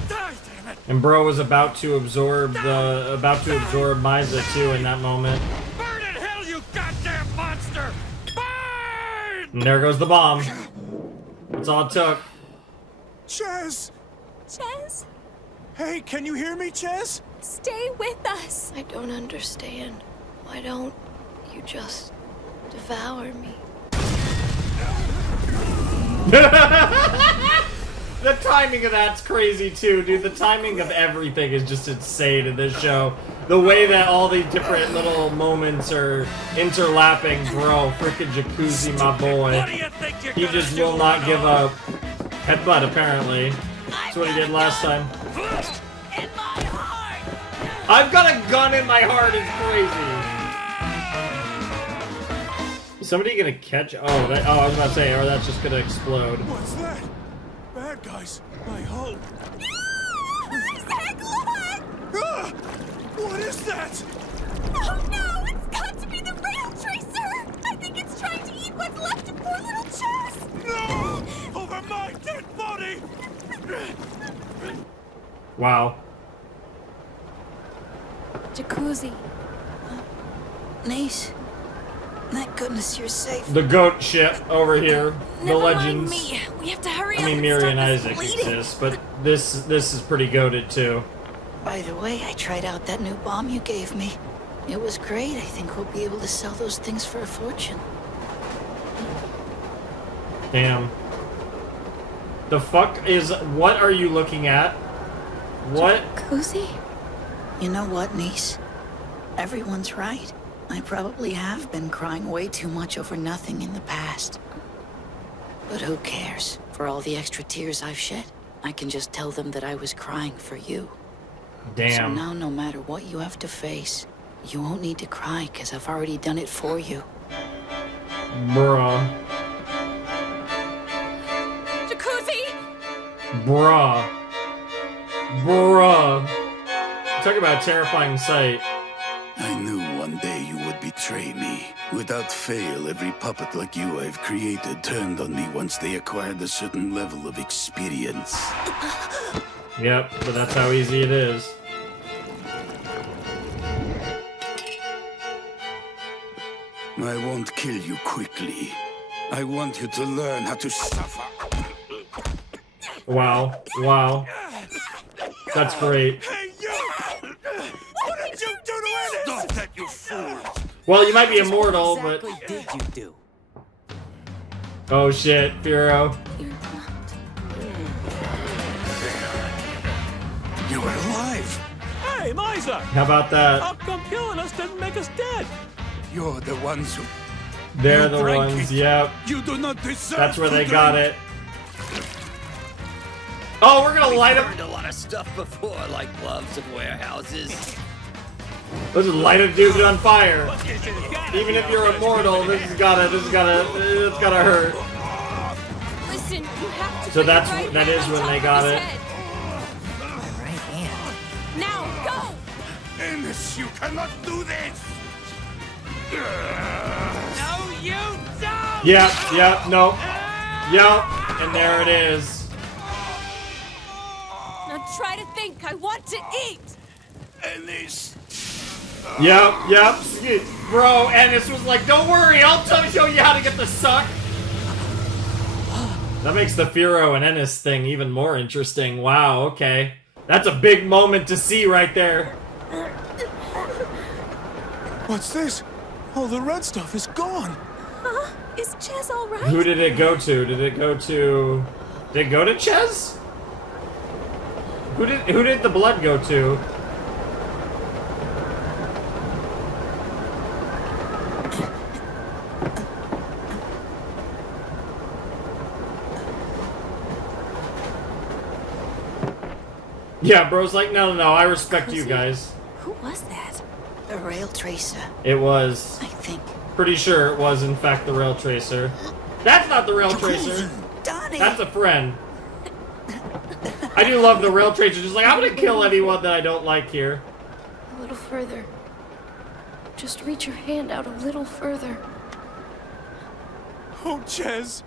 Die, damn it! And bro was about to absorb Misa too in that moment. Burn in hell, you goddamn monster! And there goes the bomb. That's all it took. Ches! Ches? Hey, can you hear me, Ches? Stay with us! I don't understand. Why don't you just devour me? The timing of that's crazy too, dude. The timing of everything is just insane in this show. The way that all the different little moments are interlapping, bro. Frickin' Jacuzzi, my boy. He just will not give up. Headbutt, apparently. That's what he did last time. I've got a gun in my heart is crazy. Is somebody gonna catch? Oh, I was about to say, or that's just gonna explode. What's that? Bad guys, I hope. What is that? Oh no, it's got to be the rail tracer! I think it's trying to eat what's left of poor little Ches! No! Over my dead body! Wow. Jacuzzi. Nice. Thank goodness you're safe. The goat ship over here. The Never mind legends. me. We have to hurry I mean, up Miria and stop this Isaac bleeding. exist, but this is pretty goated too. By the way, I tried out that new bomb you gave me. It was great. I think we'll be able to sell those things for a fortune. Damn. The fuck is... What are you looking at? What? Jacuzzi? You know what, niece? Everyone's right. I probably have been crying way too much over nothing in the past. But who cares? For all the extra tears I've shed, I can just tell them that I was crying for you. Damn. So now, no matter what you have to face, you won't need to cry, because I've already done it for you. Bruh. Jacuzzi! Bruh. Bruh. Talk about a terrifying sight. I knew one day you would betray me. Without fail, every puppet like you I've created turned on me once they acquired a certain level of experience. Yep, but that's how easy it is. I won't kill you quickly. I want you to learn how to suffer. Wow. Wow. That's great. What did you do to Ennis? Stop that, you fool! Well, you might be immortal, but... What did you do? Oh shit, Firo. You are alive! Hey, Misa! How about that? How come killing us didn't make us dead? You're the ones who They're You the drank ones, it. yep. You do not deserve That's where to they got drink. it. Oh, we're gonna light We've up. burned a lot of stuff before, like gloves and warehouses. Let's just light a dude on fire. Even if you're immortal, this has gotta hurt. Listen, you have to So put that your right is hand when on they top got of it. his head. Right hand. Now, go! Ennis, you cannot do this! No, you don't! Yep, nope. Yep, and there it is. Now try to think. I want to eat. Ennis! Yep. Bro, Ennis was like, don't worry, I'll show you how to get the suck. That makes the Firo and Ennis thing even more interesting. Wow, okay. That's a big moment to see right there. What's this? All the red stuff is gone. Huh? Is Ches all right? Who did it go to? Did it go to Ches? Who did the blood go to? Yeah, bro's like, no, I respect you guys. Who was that? The rail tracer. It was. I think. Pretty sure it was, in fact, the rail tracer. That's not the rail tracer. Donnie! That's a friend. I do love the rail tracer. Just like, I'm gonna kill anyone that I don't like here. A little further. Just reach your hand out a little further. Oh, Ches.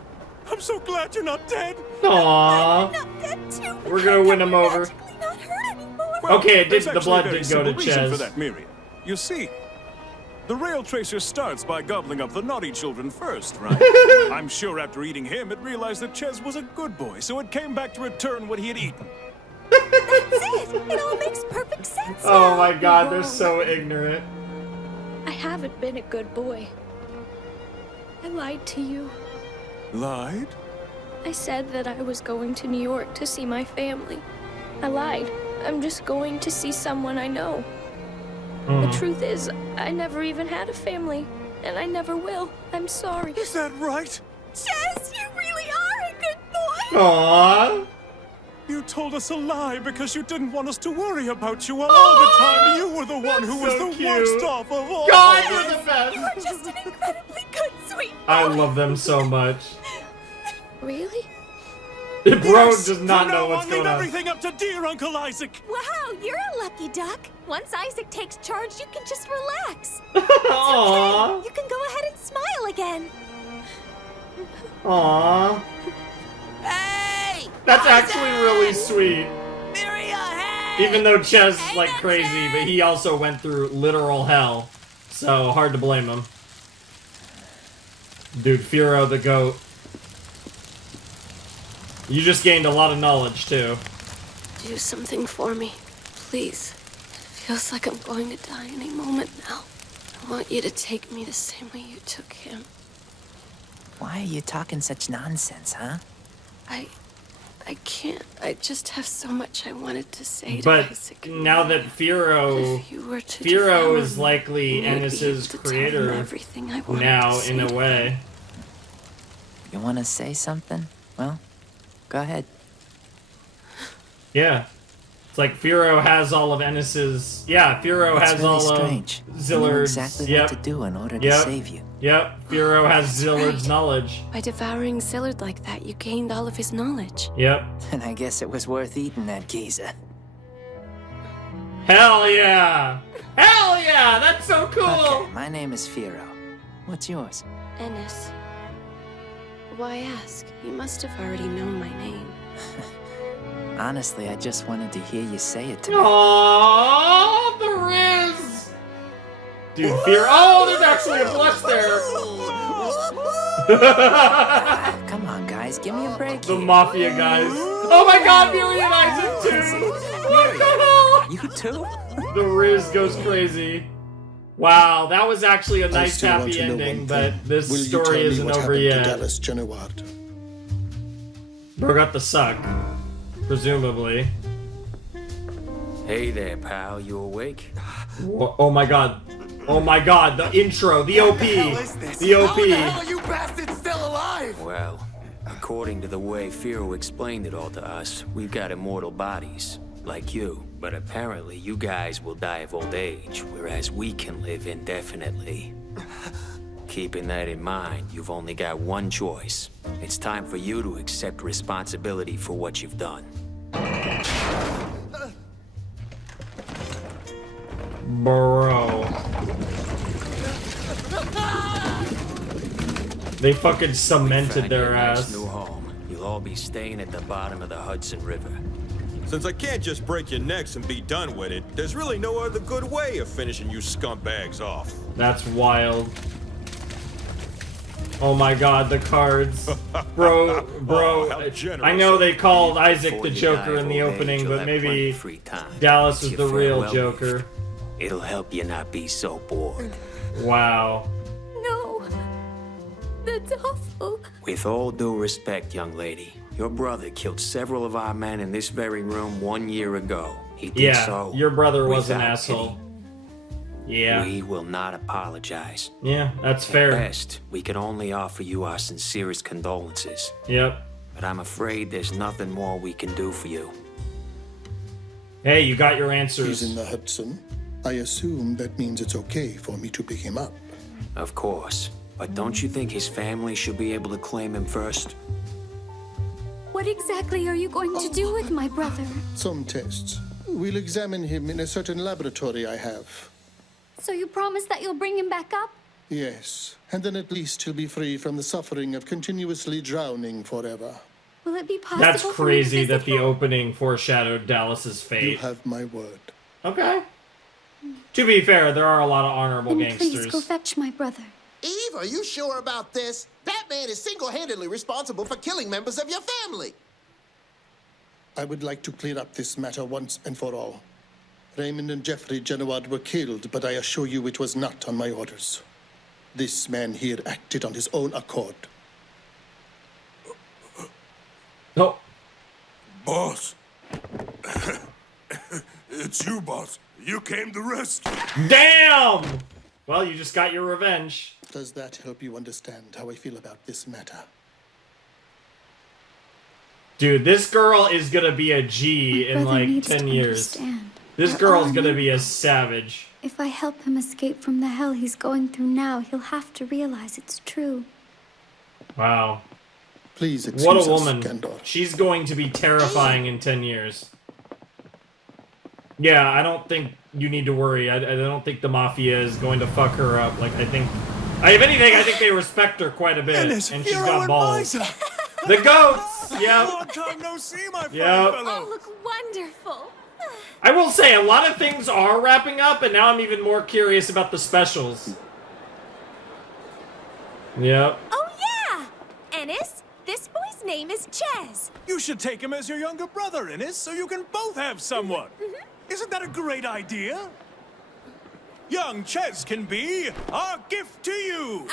I'm so glad you're not dead. Aww. Not dead too. We're gonna win him over. Not hurt anymore. Okay, it did. There's The actually blood a very did go to simple reason Ches. for that, Miria. You see, the rail tracer starts by gobbling up the naughty children first, right? I'm sure after eating him, it realized that Ches was a good boy, so it came back to return what he had eaten. That's it. It all makes perfect sense. Oh my god, they're so ignorant. I haven't been a good boy. I lied to you. Lied? I said that I was going to New York to see my family. I lied. I'm just going to see someone I know. The truth is, I never even had a family, and I never will. I'm sorry. Is that right? Ches, you really are a good boy. Aww. You told us a lie because you didn't want us to worry about you while all the time you were the one who was so the cute. worst off of all. God, you're the best. You are just an incredibly good, sweet boy. I love them so much. Really? Bro Yes, does not from know now what's on, going leave on. everything up to dear Uncle Isaac. Wow, you're a lucky duck. Once Isaac takes charge, you can just relax. Aww. Okay. You can go ahead and smile again. Aww. Hey! That's actually really sweet. Miria, hey! Even though Ches is like crazy, but he also went through literal hell. So hard to blame him. Dude, Firo the goat. You just gained a lot of knowledge too. Do something for me, please. It feels like I'm going to die any moment now. I want you to take me the same way you took him. Why are you talking such nonsense, huh? I can't. I just have so much I wanted to say to But Isaac. now that Firo If you were to Firo devour is me, likely you might be Ennis's able to tell him creator everything I wanted now, to say in a to way. him. You want to say something? Well, go ahead. Yeah. It's like Firo has all of Ennis's... Yeah, Firo It's has really all strange. of You know Zillard's... exactly yep. what to do in order to Yep. save you. Yep. Firo has Zillard's right. knowledge. By devouring Zillard like that, you gained all of his knowledge. Yep. And I guess it was worth eating that geezer. Hell yeah! Hell yeah! That's so cool! Okay, my name is Firo. What's yours? Ennis. Why ask? You must have already known my name. Honestly, I just wanted to hear you say it to me. Aww, the Riz! Dude, Firo... Oh, there's actually a blush there! Come on, guys, give me a break. The Mafia guys. Oh my god, Miria and Isaac too! What the hell? You too? The Riz goes crazy. Wow, that was actually a nice still want happy to know ending, one but thing. this Will you story tell me isn't what over happened yet. to Dallas Geneward? Bro got the suck. Presumably. Hey there, pal. You awake? Oh my god. Oh my god, the intro, the OP. The OP. How the hell are you bastards still alive? Well, according to the way Firo explained it all to us, we've got immortal bodies, like you. But apparently you guys will die of old age, whereas we can live indefinitely. Keeping that in mind, you've only got one choice. It's time for you to accept responsibility for what you've done. Bro. They fucking cemented their ass. New home. You'll all be staying at the bottom of the Hudson River. Since I can't just break your necks and be done with it, there's really no other good way of finishing you scumbags off. That's wild. Oh my god, the cards. Bro, I know they called Isaac the Joker in the opening, but maybe Dallas is the real Joker. It'll help you not be so bored. Wow. No. That's awful. With all due respect, young lady, your brother killed several of our men in this very room 1 year ago. He did so. Your brother was an without asshole. pity. Yeah. We will not apologize. Yeah, that's fair. At best, we can only offer you our sincerest condolences. Yep. But I'm afraid there's nothing more we can do for you. Hey, you got your answers. He's in the Hudson. I assume that means it's okay for me to pick him up. Of course. But don't you think his family should be able to claim him first? What exactly are you going to do with my brother? Some tests. We'll examine him in a certain laboratory I have. So you promise that you'll bring him back up? Yes, and then at least he'll be free from the suffering of continuously drowning forever. Will it be possible? That's for me to crazy visit that the him? opening foreshadowed Dallas's fate. You have my word. Okay. To be fair, there are a lot of honorable Then please gangsters. go fetch my brother. Eve, are you sure about this? That man is single-handedly responsible for killing members of your family. I would like to clear up this matter once and for all. Raymond and Jeffrey Genoard were killed, but I assure you it was not on my orders. This man here acted on his own accord. No. Boss. It's you, boss. You came to rest. Damn! Well, you just got your revenge. Does that help you understand how I feel about this matter? Dude, this girl is gonna be a G in brother like needs 10 to years. understand. This There girl's are gonna no- be a savage. If I help him escape from the hell he's going through now, he'll have to realize it's true. Wow. Please excuse What a us, woman. Gandor. She's going to be terrifying in 10 years. Yeah, I don't think you need to worry. I don't think the Mafia is going to fuck her up. Like, if anything, I think they respect her quite a bit. Ennis, And she's Firo got and balls. Miser. The goats! Yep. Long time no see, my fine Yep. fellow. Oh, look wonderful. I will say, a lot of things are wrapping up, and now I'm even more curious about the specials. Yep. Oh, yeah! Ennis, this boy's name is Chez. You should take him as your younger brother, Ennis, so you can both have someone. Isn't that a great idea? Young Chez can be our gift to you.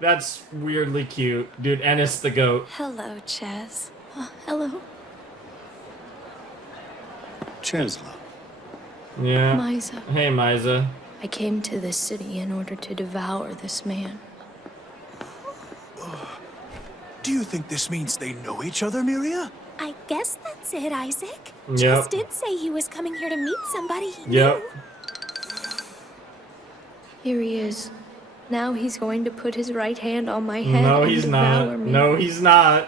That's weirdly cute. Dude, Ennis the goat. Hello, Chez. Oh, hello. Czeslaw. Yeah. Misa. Hey, Misa. I came to this city in order to devour this man. Do you think this means they know each other, Miria? I guess that's it, Isaac. Yep. Chez did say he was coming here to meet somebody he Yep. knew. Here he is. Now he's going to put his right hand on my head No, and he's devour not. me. No, he's not.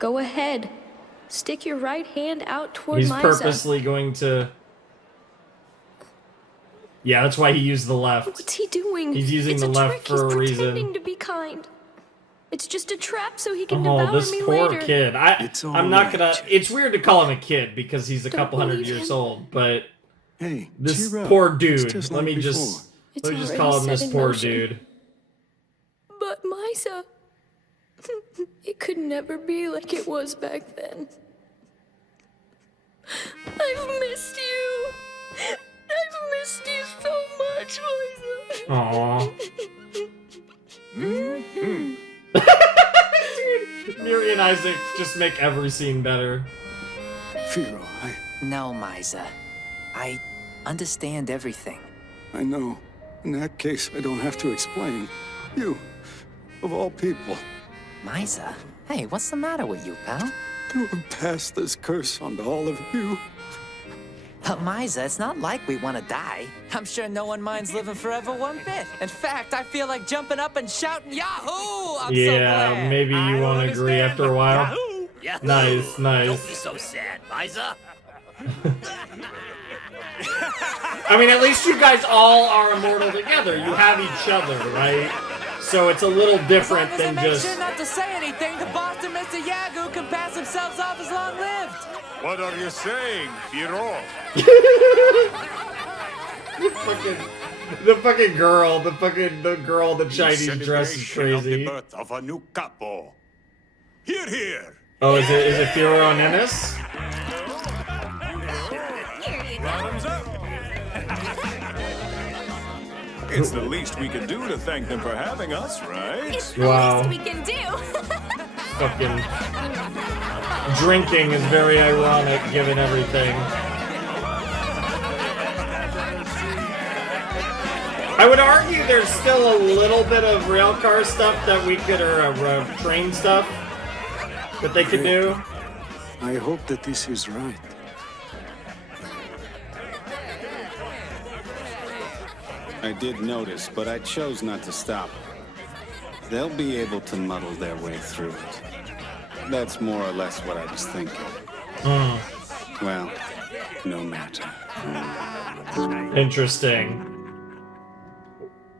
Go ahead. Stick your right hand out toward He's Misa. purposely going to... Yeah, that's why he used the left. What's he doing? He's using it's the a left trick. for He's a reason. pretending to be kind. It's just a trap so he can Oh, devour this me poor later. kid. I'm not gonna... It's weird to call him a kid because he's a Don't couple hundred believe years him. old, but... Hey, This cheer up. poor It's dude. just Let like me just... It's Let me just already call him set this in poor motion. dude. But Misa, it could never be like it was back then. I've missed you. I've missed you so much, Misa. Aww. Dude, Miria and Isaac just make every scene better. Firo, No, Misa. understand everything. I know. In that case, I don't have to explain. You, of all people. Misa? Hey, what's the matter with you, pal? To have passed this curse on to all of you. But Misa, it's not like we want to die. I'm sure no one minds living forever one bit. In fact, I feel like jumping up and shouting, Yahoo! I'm so glad. Maybe you won't agree after a while. Yahoo! Yahoo! Nice, nice. Don't be so sad, Misa. I mean, at least you guys all are immortal together. You have each other, right? So it's a little different than just... Make sure not to say anything. The boss and Mr. Yagu can pass themselves off as long-lived. What are you saying, Firo? the fucking girl, the girl, the Chinese dress is crazy. Of the birth of a new capo. Here. Oh, is it Firo and Ennis? Bottoms up. It's the least we can do to thank them for having us, right? It's the least we can do. Fucking drinking is very ironic given everything. I would argue there's still a little bit of railcar stuff that we could, or train stuff that they could do. I hope that this is right. I did notice, but I chose not to stop. They'll be able to muddle their way through it. That's more or less what I was thinking. Well, no matter. Interesting.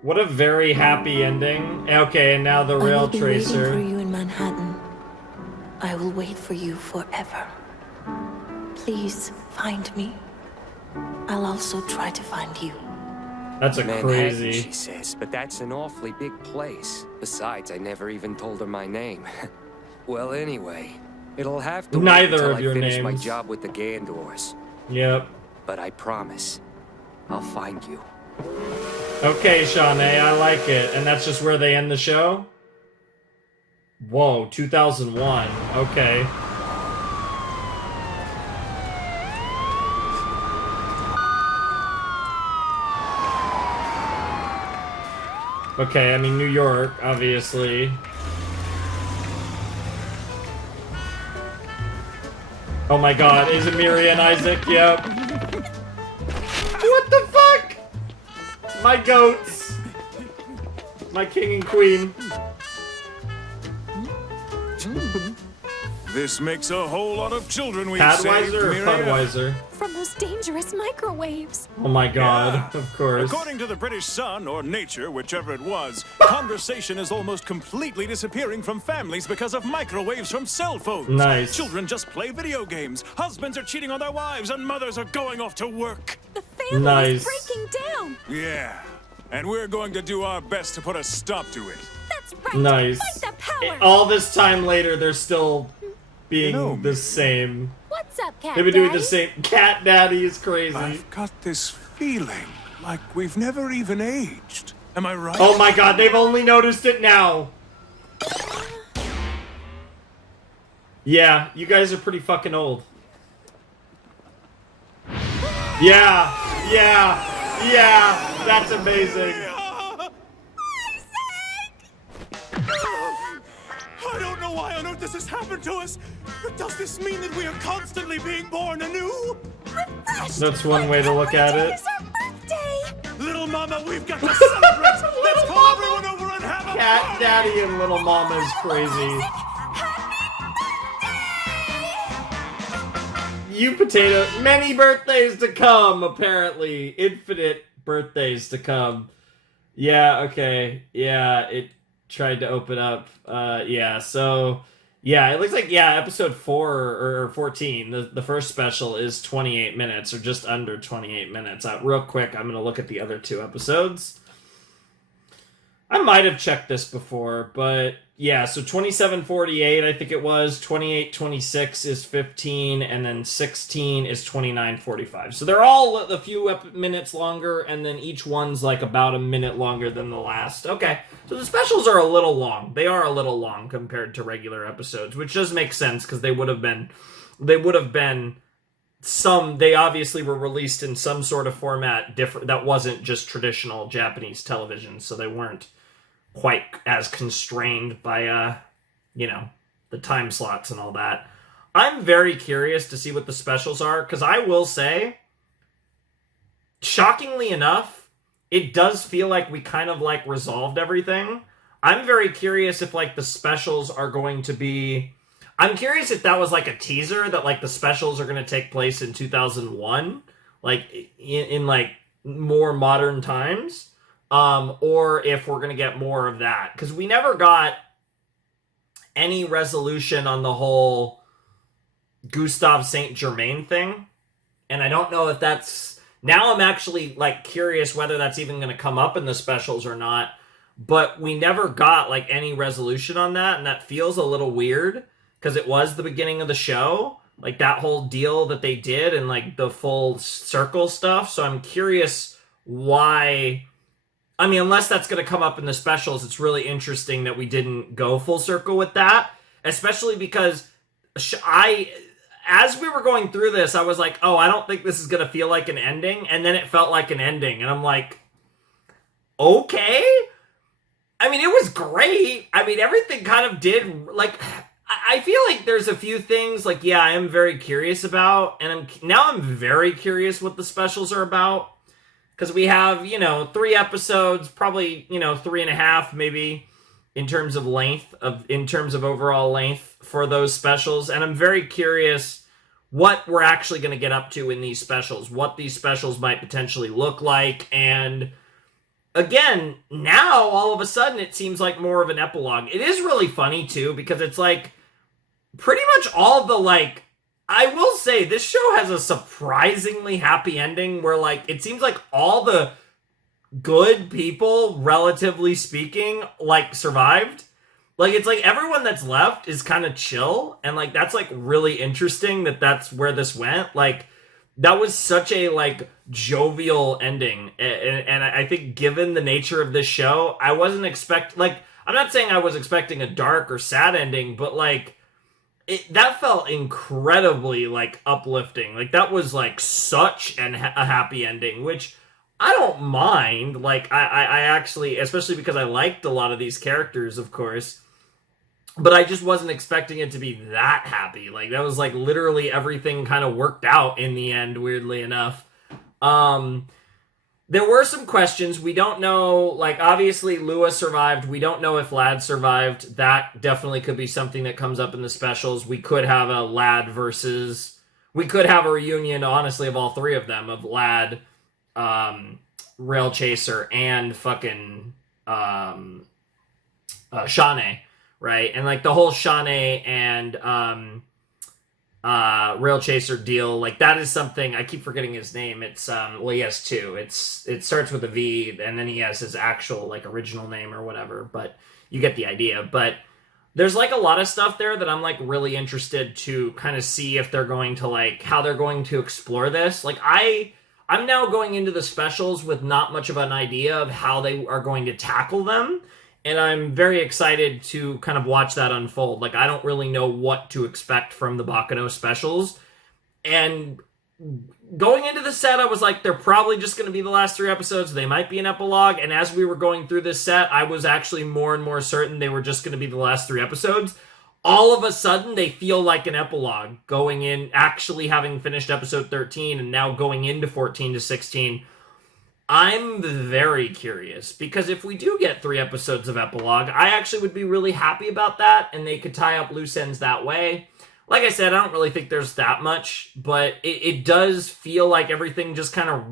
What a very happy ending. Okay, and now the rail tracer. I will be waiting for you in Manhattan. I will wait for you forever. Please find me. I'll also try to find you. That's a Manhattan, crazy... she says, but that's an awfully big place. Besides, I never even told her my name. Well, anyway, it'll have to wait until I finish my job with the Gandors. Yep. But I promise, I'll find you. Okay, Chane, I like it. And that's just where they end the show? Whoa, 2001. Okay. Okay, I mean, New York, obviously. Oh my god, is it Miria and Isaac? Yep. What the fuck? My goats. My king and queen. This makes a whole lot of children we've saved, Padweiser or Miria. Pudweiser? From those dangerous microwaves. Oh my god, of course. According to the British Sun, or Nature, whichever it was, conversation is almost completely disappearing from families because of microwaves from cell phones. Nice. Children just play video games. Husbands are cheating on their wives, and mothers are going off to work. The family is breaking down. Yeah, and we're going to do our best to put a stop to it. That's right. Nice. Fight the power. All this time later, they're still being the same. What's up, Cat They've been doing Daddy? the same. Cat Daddy is crazy. I've got this feeling like we've never even aged. Am I right? Oh my god, they've only noticed it now. Yeah, you guys are pretty fucking old. Yeah, that's amazing. I don't know why on earth this has happened to us, but does this mean that we are constantly being born anew? That's one way to look at it. It's our birthday. Little Mama, we've got to celebrate! Let's call everyone over and have a Cat Daddy and Little Mama is crazy. You potato. Many birthdays to come, apparently. Infinite birthdays to come. Yeah, okay. Yeah, it tried to open up. Yeah, so... Yeah, it looks like, episode 4 or 14, the first special is 28 minutes, or just under 28 minutes. Real quick, I'm going to look at the other 2 episodes. I might have checked this before, but yeah, so 27:48, I think it was. 28:26 is 15, and then 16 is 29:45. So they're all a few minutes longer, and then each one's like about a minute longer than the last. Okay, so the specials are a little long. They are a little long compared to regular episodes, which does make sense because they would have been they obviously were released in some sort of format different that wasn't just traditional Japanese television, so they weren't quite as constrained by the time slots and all that. I'm very curious to see what the specials are, because I will say, shockingly enough, it does feel like we kind of like resolved everything. I'm very curious if like the specials are going to be... I'm curious if that was like a teaser that like the specials are going to take place in 2001, like in like more modern times, or if we're going to get more of that. Because we never got any resolution on the whole Gustave Saint Germain thing, and I don't know if that's... Now I'm actually like curious whether that's even going to come up in the specials or not, but we never got like any resolution on that, and that feels a little weird because it was the beginning of the show, like that whole deal that they did and like the full circle stuff. So I'm curious why... I mean, unless that's going to come up in the specials, it's really interesting that we didn't go full circle with that, especially because as we were going through this, I was like, oh, I don't think this is going to feel like an ending. And then it felt like an ending. And I'm like, okay. I mean, it was great. I mean, everything kind of did, like, I feel like there's a few things, like, yeah, I am very curious about. And I'm very curious what the specials are about. Because we have, 3 episodes, probably, 3.5 maybe, in terms of length, in terms of overall length for those specials. And I'm very curious what we're actually going to get up to in these specials, what these specials might potentially look like. And again, now all of a sudden it seems like more of an epilogue. It is really funny too, because it's like pretty much all the like... I will say, this show has a surprisingly happy ending where, like, it seems like all the good people, relatively speaking, like, survived. Like, it's like everyone that's left is kind of chill, and, like, that's, like, really interesting that that's where this went. Like, that was such a, like, jovial ending, and I think given the nature of this show, I wasn't I'm not saying I was expecting a dark or sad ending, but, like, that felt incredibly, like, uplifting. Like, that was, like, such a happy ending, which I don't mind. Like, I actually, especially because I liked a lot of these characters, of course, but I just wasn't expecting it to be that happy. Like, that was, like, literally everything kind of worked out in the end, weirdly enough. There were some questions. We don't know, like, obviously Lua survived. We don't know if Lad survived. That definitely could be something that comes up in the specials. We could have a Lad versus... We could have a reunion, honestly, of all 3 of them, of Lad, Rail Chaser, and fucking Chane, right? And, like, the whole Chane and... Rail Chaser deal, like, that is something... I keep forgetting his name. It's well, he has 2. It starts with a V, and then he has his actual, like, original name or whatever, but you get the idea. But there's, like, a lot of stuff there that I'm, like, really interested to kind of see if they're going to, like, how they're going to explore this. Like, I'm now going into the specials with not much of an idea of how they are going to tackle them, and I'm very excited to kind of watch that unfold. Like, I don't really know what to expect from the Baccano specials. And going into the set, I was like, they're probably just going to be the last 3 episodes. They might be an epilogue. And as we were going through this set, I was actually more and more certain they were just going to be the last 3 episodes. All of a sudden, they feel like an epilogue. Going in, actually having finished episode 13 and now going into 14 to 16... I'm very curious, because if we do get 3 episodes of epilogue, I actually would be really happy about that, and they could tie up loose ends that way. Like I said, I don't really think there's that much, but it does feel like everything just kind of,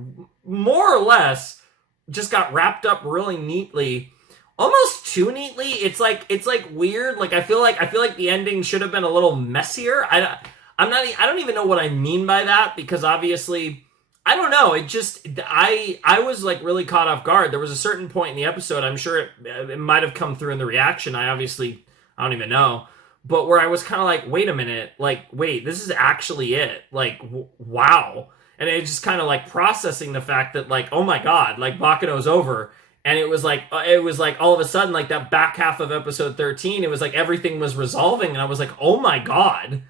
more or less, just got wrapped up really neatly. Almost too neatly. It's like weird. Like, I feel like the ending should have been a little messier. I don't even know what I mean by that, because obviously... I don't know, it just, I was, like, really caught off guard. There was a certain point in the episode, I'm sure it might have come through in the reaction, I don't even know, but where I was kind of like, wait a minute, like, wait, this is actually it, like, wow, and it just kind of, like, processing the fact that, like, oh my god, like, Baccano's over, and it was like, all of a sudden, like, that back half of episode 13, it was like everything was resolving, and I was like, oh my god,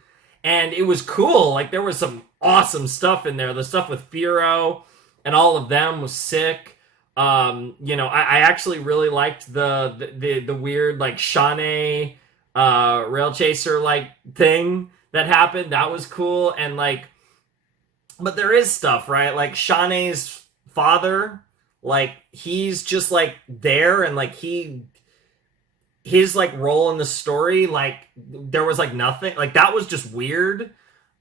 and it was cool, like, there was some awesome stuff in there. The stuff with Firo and all of them was sick. I actually really liked the weird like Chane rail chaser like thing that happened. That was cool. And like, but there is stuff, right? Like Shane's father, like he's just like there, and like his like role in the story, like there was like nothing, like that was just weird.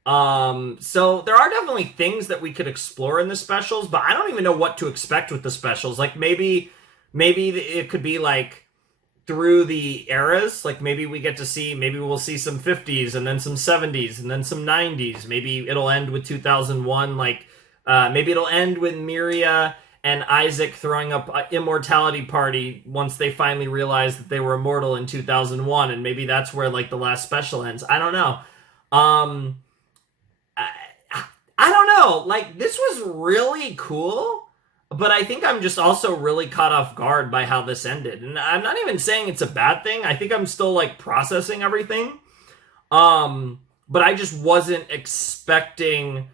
So there are definitely things that we could explore in the specials, but I don't even know what to expect with the specials. Like maybe it could be like through the eras, like maybe we'll see some 50s and then some 70s and then some 90s. Maybe it'll end with 2001, like maybe it'll end with Miria and Isaac throwing up an immortality party once they finally realized that they were immortal in 2001, and maybe that's where like the last special ends. I don't know. I don't know. Like, this was really cool, but I think I'm just also really caught off guard by how this ended. And I'm not even saying it's a bad thing. I think I'm still like processing everything. But I just wasn't expecting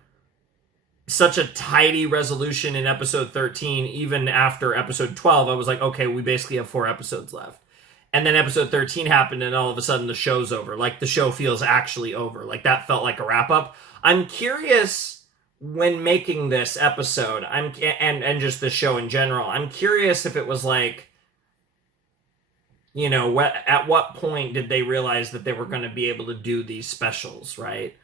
such a tidy resolution in episode 13. Even after episode 12, I was like, okay, we basically have 4 episodes left. And then episode 13 happened, and all of a sudden the show's over. Like, the show feels actually over. Like, that felt like a wrap-up. I'm curious, when making this episode, and just the show in general, I'm curious if it was like, at what point did they realize that they were going to be able to do these specials, right?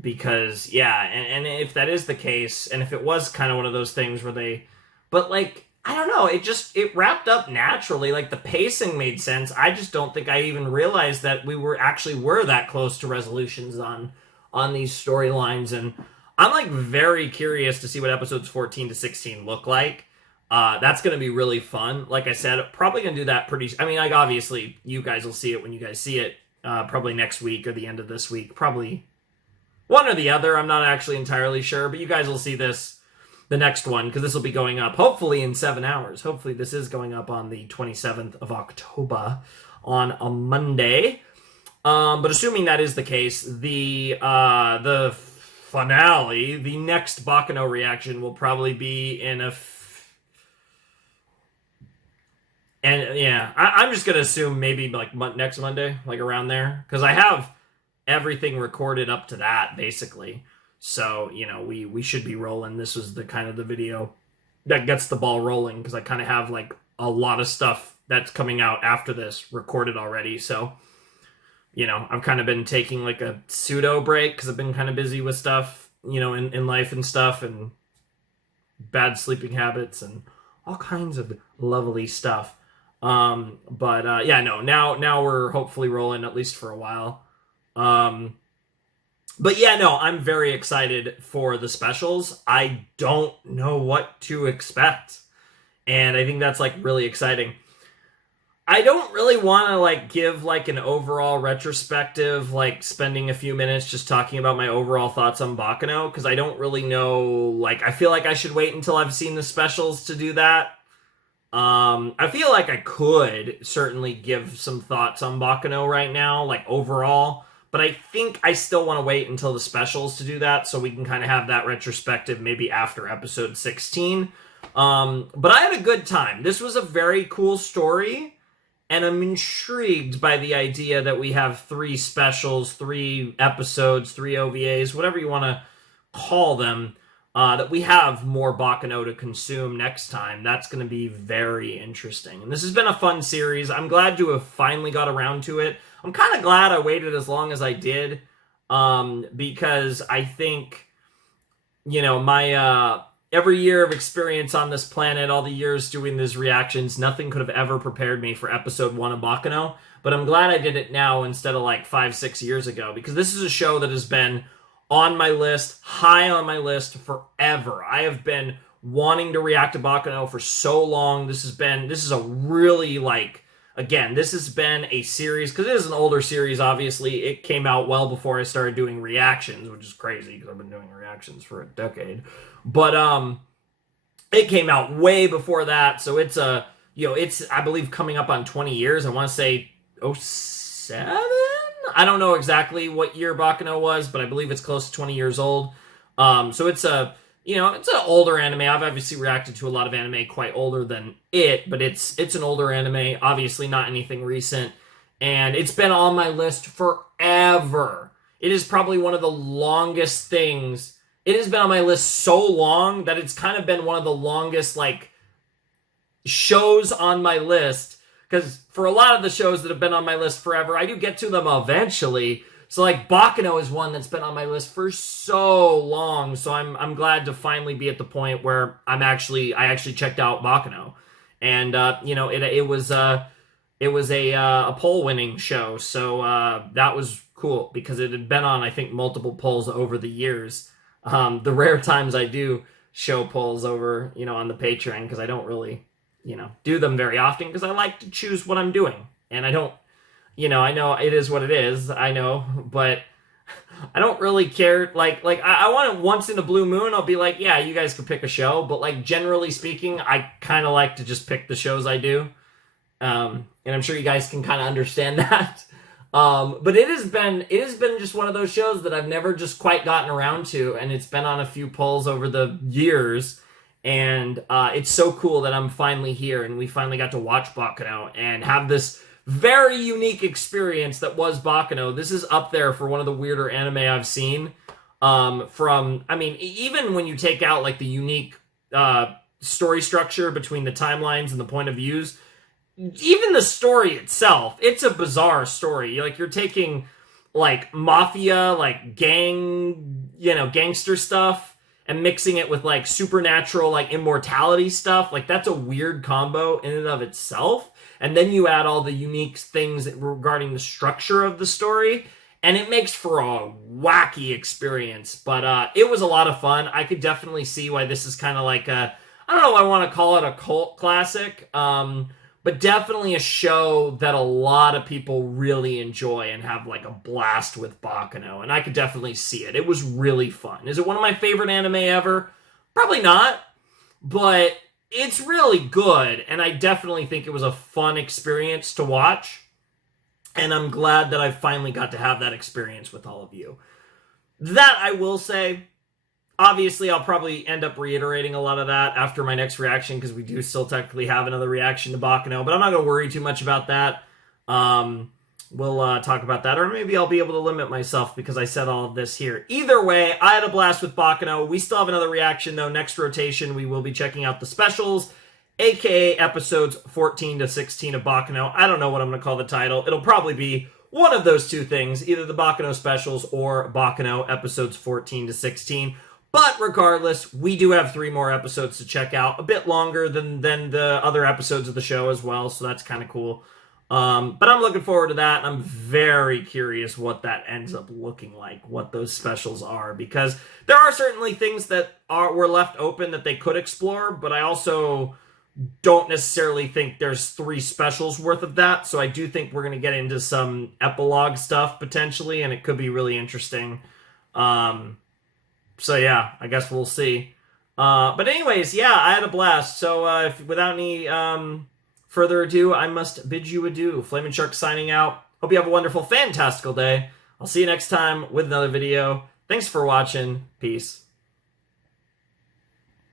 Because, yeah, and if that is the case, and if it was kind of one of those things where but like, I don't know, it wrapped up naturally, like the pacing made sense. I just don't think I even realized that we were that close to resolutions on these storylines, and I'm like very curious to see what episodes 14 to 16 look like. That's going to be really fun. Like I said, probably going to do that like obviously you guys will see it when you guys see it, probably next week or the end of this week, probably one or the other. I'm not actually entirely sure, but you guys will see the next one, because this will be going up hopefully in 7 hours. Hopefully this is going up on the 27th of October on a Monday. But assuming that is the case, the finale, the next Baccano reaction will probably be in I'm just gonna assume maybe like next Monday, like around there, because I have everything recorded up to that basically. So we should be rolling. This was the kind of the video that gets the ball rolling, because I kind of have like a lot of stuff that's coming out after this recorded already. So I've kind of been taking like a pseudo break because I've been kind of busy with stuff, in life and stuff, and bad sleeping habits and all kinds of lovely stuff. Now we're hopefully rolling at least for a while. I'm very excited for the specials. I don't know what to expect, and I think that's like really exciting. I don't really want to like give like an overall retrospective, like spending a few minutes just talking about my overall thoughts on Baccano, because I don't really know, like I feel like I should wait until I've seen the specials to do that. I feel like I could certainly give some thoughts on Baccano right now, like overall, but I think I still want to wait until the specials to do that, so we can kind of have that retrospective maybe after episode 16. But I had a good time. This was a very cool story. And I'm intrigued by the idea that we have 3 specials, 3 episodes, 3 OVAs, whatever you want to call them, that we have more Baccano to consume next time. That's going to be very interesting. And this has been a fun series. I'm glad to have finally got around to it. I'm kind of glad I waited as long as I did, because I think, my every year of experience on this planet, all the years doing these reactions, nothing could have ever prepared me for episode 1 of Baccano. But I'm glad I did it now instead of like 5-6 years ago, because this is a show that has been on my list, high on my list forever. I have been wanting to react to Baccano for so long. This is a really this has been a series, because it is an older series, obviously. It came out well before I started doing reactions, which is crazy, because I've been doing reactions for a decade. But it came out way before that, so it's it's, I believe, coming up on 20 years. I want to say 07? I don't know exactly what year Baccano was, but I believe it's close to 20 years old. So it's it's an older anime. I've obviously reacted to a lot of anime quite older than it, but it's an older anime, obviously not anything recent, and it's been on my list forever. It is probably one of the longest things. It has been on my list so long that it's kind of been one of the longest, like, shows on my list, because for a lot of the shows that have been on my list forever, I do get to them eventually. So, like, Baccano is one that's been on my list for so long. So I'm glad to finally be at the point where I actually checked out Baccano, and it was a poll winning show. So that was cool because it had been on, I think, multiple polls over the years. The rare times I do show polls over, on the Patreon, because I don't really, do them very often because I like to choose what I'm doing, and I don't. I know it is what it is, I know, but I don't really care. Like I want it once in a blue moon, I'll be like, yeah, you guys can pick a show, but, like, generally speaking, I kind of like to just pick the shows I do. And I'm sure you guys can kind of understand that. But it has been just one of those shows that I've never just quite gotten around to, and it's been on a few polls over the years, and it's so cool that I'm finally here, and we finally got to watch Baccano and have this very unique experience that was Baccano. This is up there for one of the weirder anime I've seen. Even when you take out, like, the unique story structure between the timelines and the point of views, even the story itself, it's a bizarre story. Like, you're taking, like, mafia, like, gangster stuff, and mixing it with, like, supernatural, like, immortality stuff. Like, that's a weird combo in and of itself. And then you add all the unique things regarding the structure of the story, and it makes for a wacky experience. But it was a lot of fun. I could definitely see why this is kind of like I don't know if I want to call it a cult classic, but definitely a show that a lot of people really enjoy and have, like, a blast with Baccano. And I could definitely see it. It was really fun. Is it one of my favorite anime ever? Probably not, but it's really good, and I definitely think it was a fun experience to watch, and I'm glad that I finally got to have that experience with all of you. That I will say, obviously I'll probably end up reiterating a lot of that after my next reaction, because we do still technically have another reaction to Baccano, but I'm not going to worry too much about that. We'll talk about that, or maybe I'll be able to limit myself because I said all of this here. Either way, I had a blast with Baccano. We still have another reaction, though. Next rotation, we will be checking out the specials, aka episodes 14 to 16 of Baccano. I don't know what I'm going to call the title. It'll probably be one of those two things, either the Baccano specials or Baccano episodes 14 to 16. But regardless, we do have 3 more episodes to check out, a bit longer than the other episodes of the show as well, so that's kind of cool. But I'm looking forward to that, and I'm very curious what that ends up looking like, what those specials are, because there are certainly things that were left open that they could explore, but I also don't necessarily think there's 3 specials worth of that, so I do think we're going to get into some epilogue stuff, potentially, and it could be really interesting. So yeah, I guess we'll see. But anyways, yeah, I had a blast, so without any further ado, I must bid you adieu. Flamin' Shark signing out. Hope you have a wonderful, fantastical day. I'll see you next time with another video. Thanks for watching. Peace.